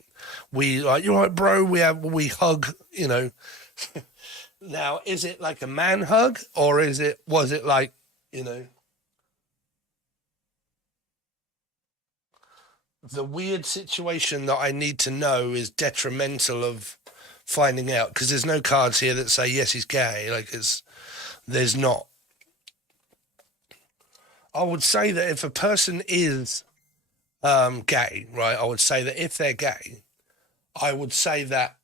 you're right, bro. We hug, you know. Now, is it like a man hug, or was it like, you know, the weird situation that I need to know is detrimental of finding out, because there's no cards here that say yes, he's gay. Like, there's not. I would say that if a person is gay, right, I would say that if they're gay, I would say that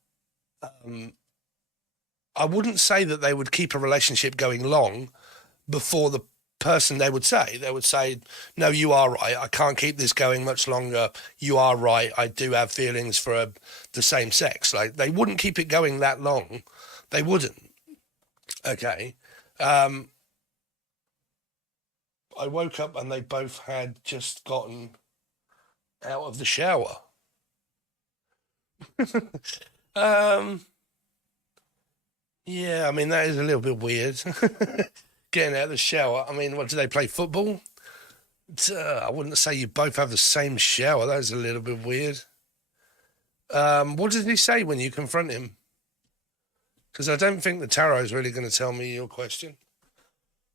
I wouldn't say that they would keep a relationship going long before the person they would say, no, you are right. I can't keep this going much longer. You are right. I do have feelings for the same sex. Like, they wouldn't keep it going that long. They wouldn't. Okay. I woke up and they both had just gotten out of the shower. Yeah, I mean, that is a little bit weird. Getting out of the shower. I mean, what, do they play football? I wouldn't say you both have the same shower. That is a little bit weird. What did he say when you confront him? Because I don't think the tarot is really going to tell me your question.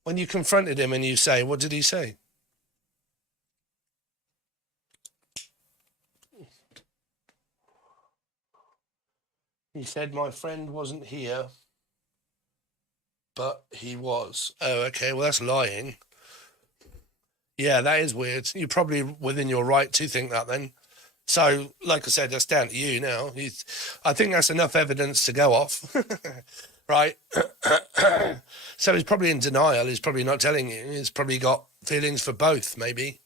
When you confronted him and you say, what did he say? He said, my friend wasn't here, but he was. Oh, okay. Well, that's lying. Yeah, that is weird. You're probably within your right to think that then. So, like I said, that's down to you now. I think that's enough evidence to go off, right? So he's probably in denial. He's probably not telling you. He's probably got feelings for both, maybe.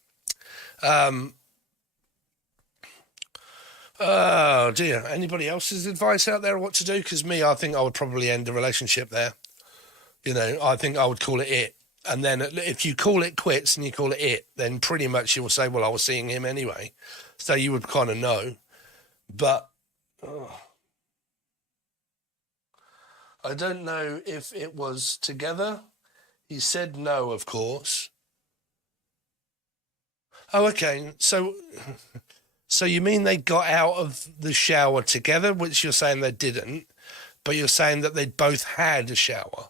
Oh, dear. Anybody else's advice out there what to do? Because I think I would probably end the relationship there. You know, I think I would call it. And then if you call it quits and you call it, then pretty much you will say, well, I was seeing him anyway. So you would kind of know. But I don't know if it was together. He said no, of course. Oh, okay. So you mean they got out of the shower together, which you're saying they didn't, but you're saying that they both had a shower,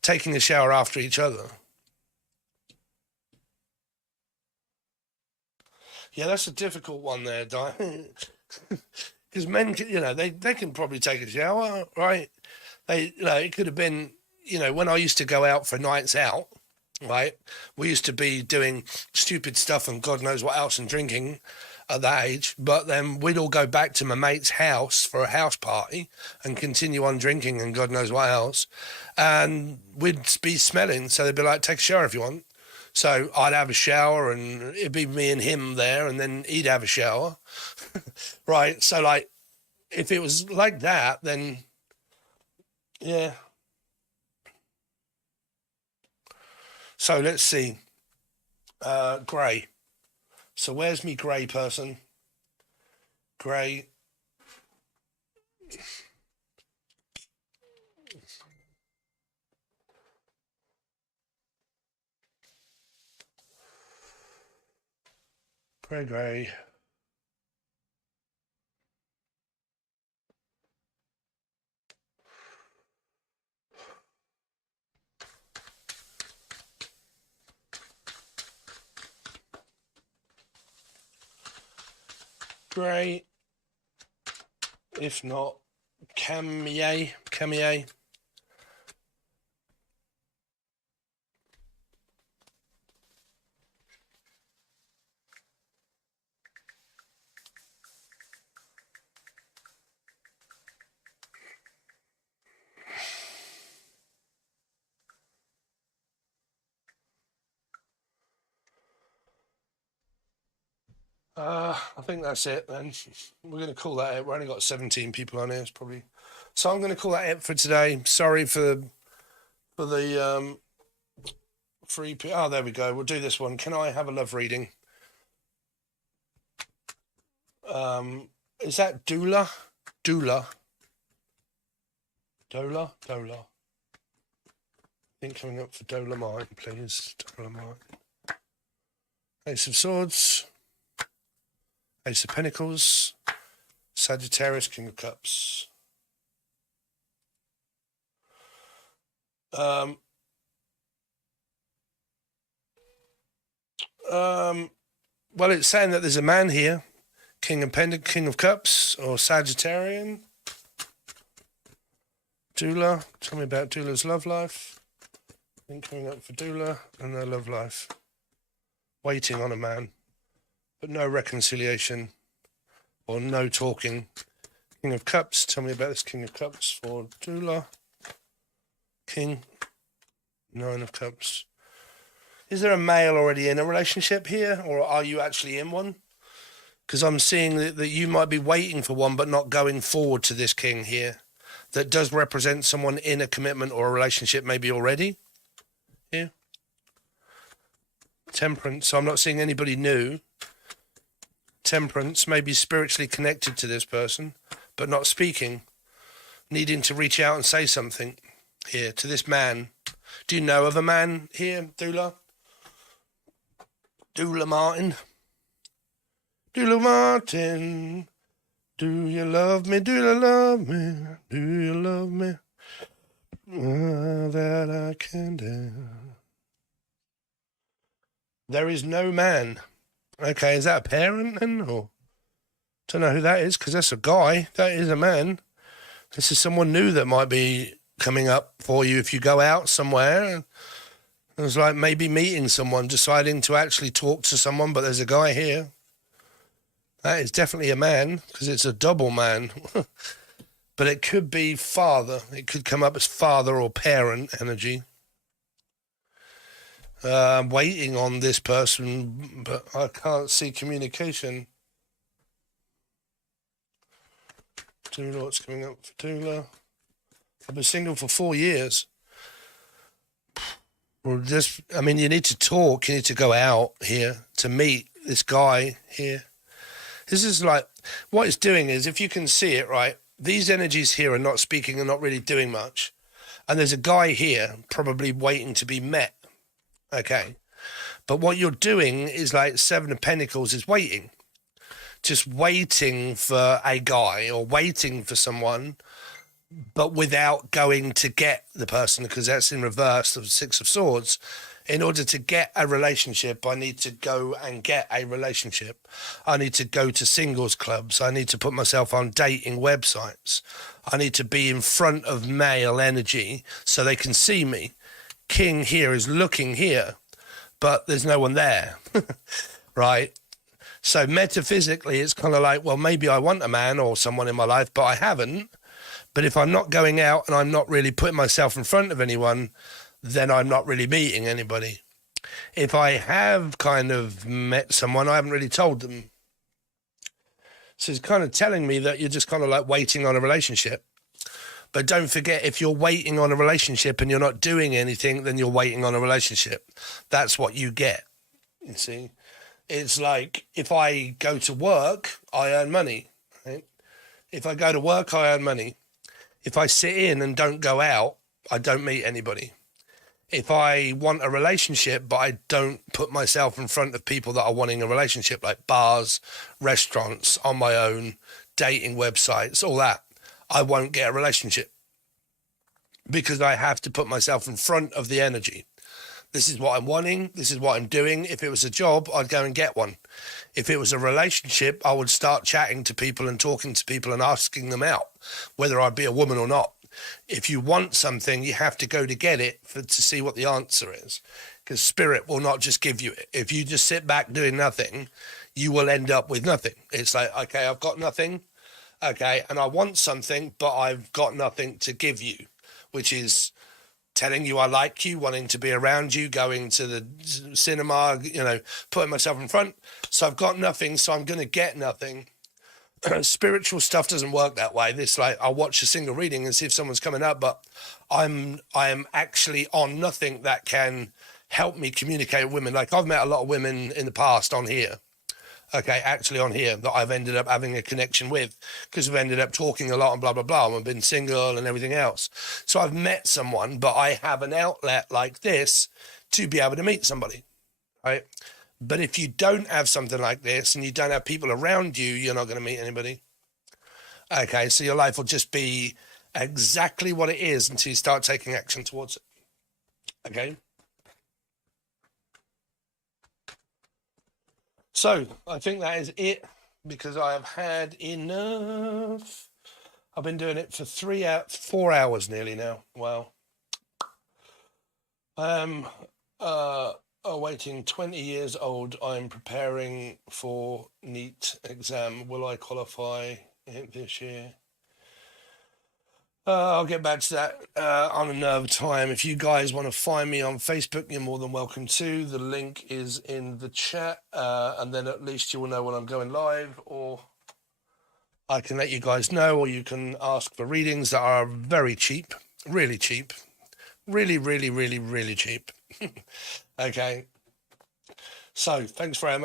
taking a shower after each other. Yeah, that's a difficult one there, Di. Because men, they can probably take a shower, right? It could have been, when I used to go out for nights out, right? We used to be doing stupid stuff and God knows what else and drinking at that age. But then we'd all go back to my mate's house for a house party and continue on drinking and God knows what else. And we'd be smelling. So they'd be like, take a shower if you want. So I'd have a shower and it'd be me and him there and then he'd have a shower. Right. So like, if it was like that, then yeah. So let's see. Grey. So where's me grey person? Grey. Grey. Grey. If not, Camille. I think that's it then. We're going to call that it. We've only got 17 people on here. It's probably... So I'm going to call that it for today. Sorry for the free... Oh, there we go. We'll do this one. Can I have a love reading? Is that Doula? Doula. I think coming up for Dolomite, please. Dolomite. Ace of Swords. Ace of Pentacles. Sagittarius, King of Cups. Well, it's saying that there's a man here. King of Cups, or Sagittarian. Doula. Tell me about Doula's love life. Then coming up for Dula and their love life. Waiting on a man, but no reconciliation or no talking. King of Cups, tell me about this King of Cups for Dula. King, Nine of Cups. Is there a male already in a relationship here, or are you actually in one? Because I'm seeing that you might be waiting for one, but not going forward to this king here. That does represent someone in a commitment or a relationship maybe already. Here. Temperance, so I'm not seeing anybody new. Temperance, maybe spiritually connected to this person, but not speaking. Needing to reach out and say something here to this man. Do you know of a man here, Dula? Dula Martin? Dula Martin, do you love me? Do you love me? Do you love me? That I can do. There is no man. Okay, is that a parent then? Or don't know who that is, because that's a guy. That is a man. This is someone new that might be coming up for you if you go out somewhere. It was like maybe meeting someone, deciding to actually talk to someone, but there's a guy here. That is definitely a man, because it's a double man. But it could be father. It could come up as father or parent energy. Waiting on this person, but I can't see communication. Dula, what's coming up for Dula? I've been single for 4 years. Well, just, I mean, you need to talk. You need to go out here to meet this guy here. This is like, what it's doing is, if you can see it, right, these energies here are not speaking and not really doing much. And there's a guy here probably waiting to be met. Okay. But what you're doing is like Seven of Pentacles is waiting. Just waiting for a guy or waiting for someone, but without going to get the person, because that's in reverse of the Six of Swords. In order to get a relationship, I need to go and get a relationship. I need to go to singles clubs. I need to put myself on dating websites. I need to be in front of male energy so they can see me. King here is looking here, but there's no one there, right? So metaphysically, it's kind of like, well, maybe I want a man or someone in my life, but I haven't. But if I'm not going out and I'm not really putting myself in front of anyone, then I'm not really meeting anybody. If I have kind of met someone, I haven't really told them. So it's kind of telling me that you're just kind of like waiting on a relationship. But don't forget, if you're waiting on a relationship and you're not doing anything, then you're waiting on a relationship. That's what you get, you see. It's like, if I go to work, I earn money. Right? If I go to work, I earn money. If I sit in and don't go out, I don't meet anybody. If I want a relationship, but I don't put myself in front of people that are wanting a relationship, like bars, restaurants, on my own, dating websites, all that, I won't get a relationship because I have to put myself in front of the energy. This is what I'm wanting. This is what I'm doing. If it was a job, I'd go and get one. If it was a relationship, I would start chatting to people and talking to people and asking them out, whether I'd be a woman or not. If you want something, you have to go to get it to see what the answer is, because spirit will not just give you it. If you just sit back doing nothing, you will end up with nothing. It's like, okay, I've got nothing. Okay, and I want something, but I've got nothing to give you, which is telling you I like you, wanting to be around you, going to the cinema, putting myself in front. So I've got nothing, so I'm going to get nothing. Spiritual stuff doesn't work that way. This, like, I'll watch a single reading and see if someone's coming up, but I am actually on nothing that can help me communicate with women. Like, I've met a lot of women in the past on here. Okay, actually on here, that I've ended up having a connection with, because we've ended up talking a lot and blah, blah, blah. I've been single and everything else. So I've met someone, but I have an outlet like this to be able to meet somebody, right? But if you don't have something like this and you don't have people around you, you're not going to meet anybody. Okay, so your life will just be exactly what it is until you start taking action towards it. Okay? So I think that is it, because I have had enough. I've been doing it for 4 hours nearly now. Wow. I'm awaiting 20 years old. I'm preparing for NEET exam. Will I qualify this year? I'll get back to that on another time. If you guys want to find me on Facebook, you're more than welcome to. The link is in the chat, and then at least you will know when I'm going live, or I can let you guys know, or you can ask for readings that are very cheap, really cheap, really, really, really, really cheap. Okay. So thanks very much.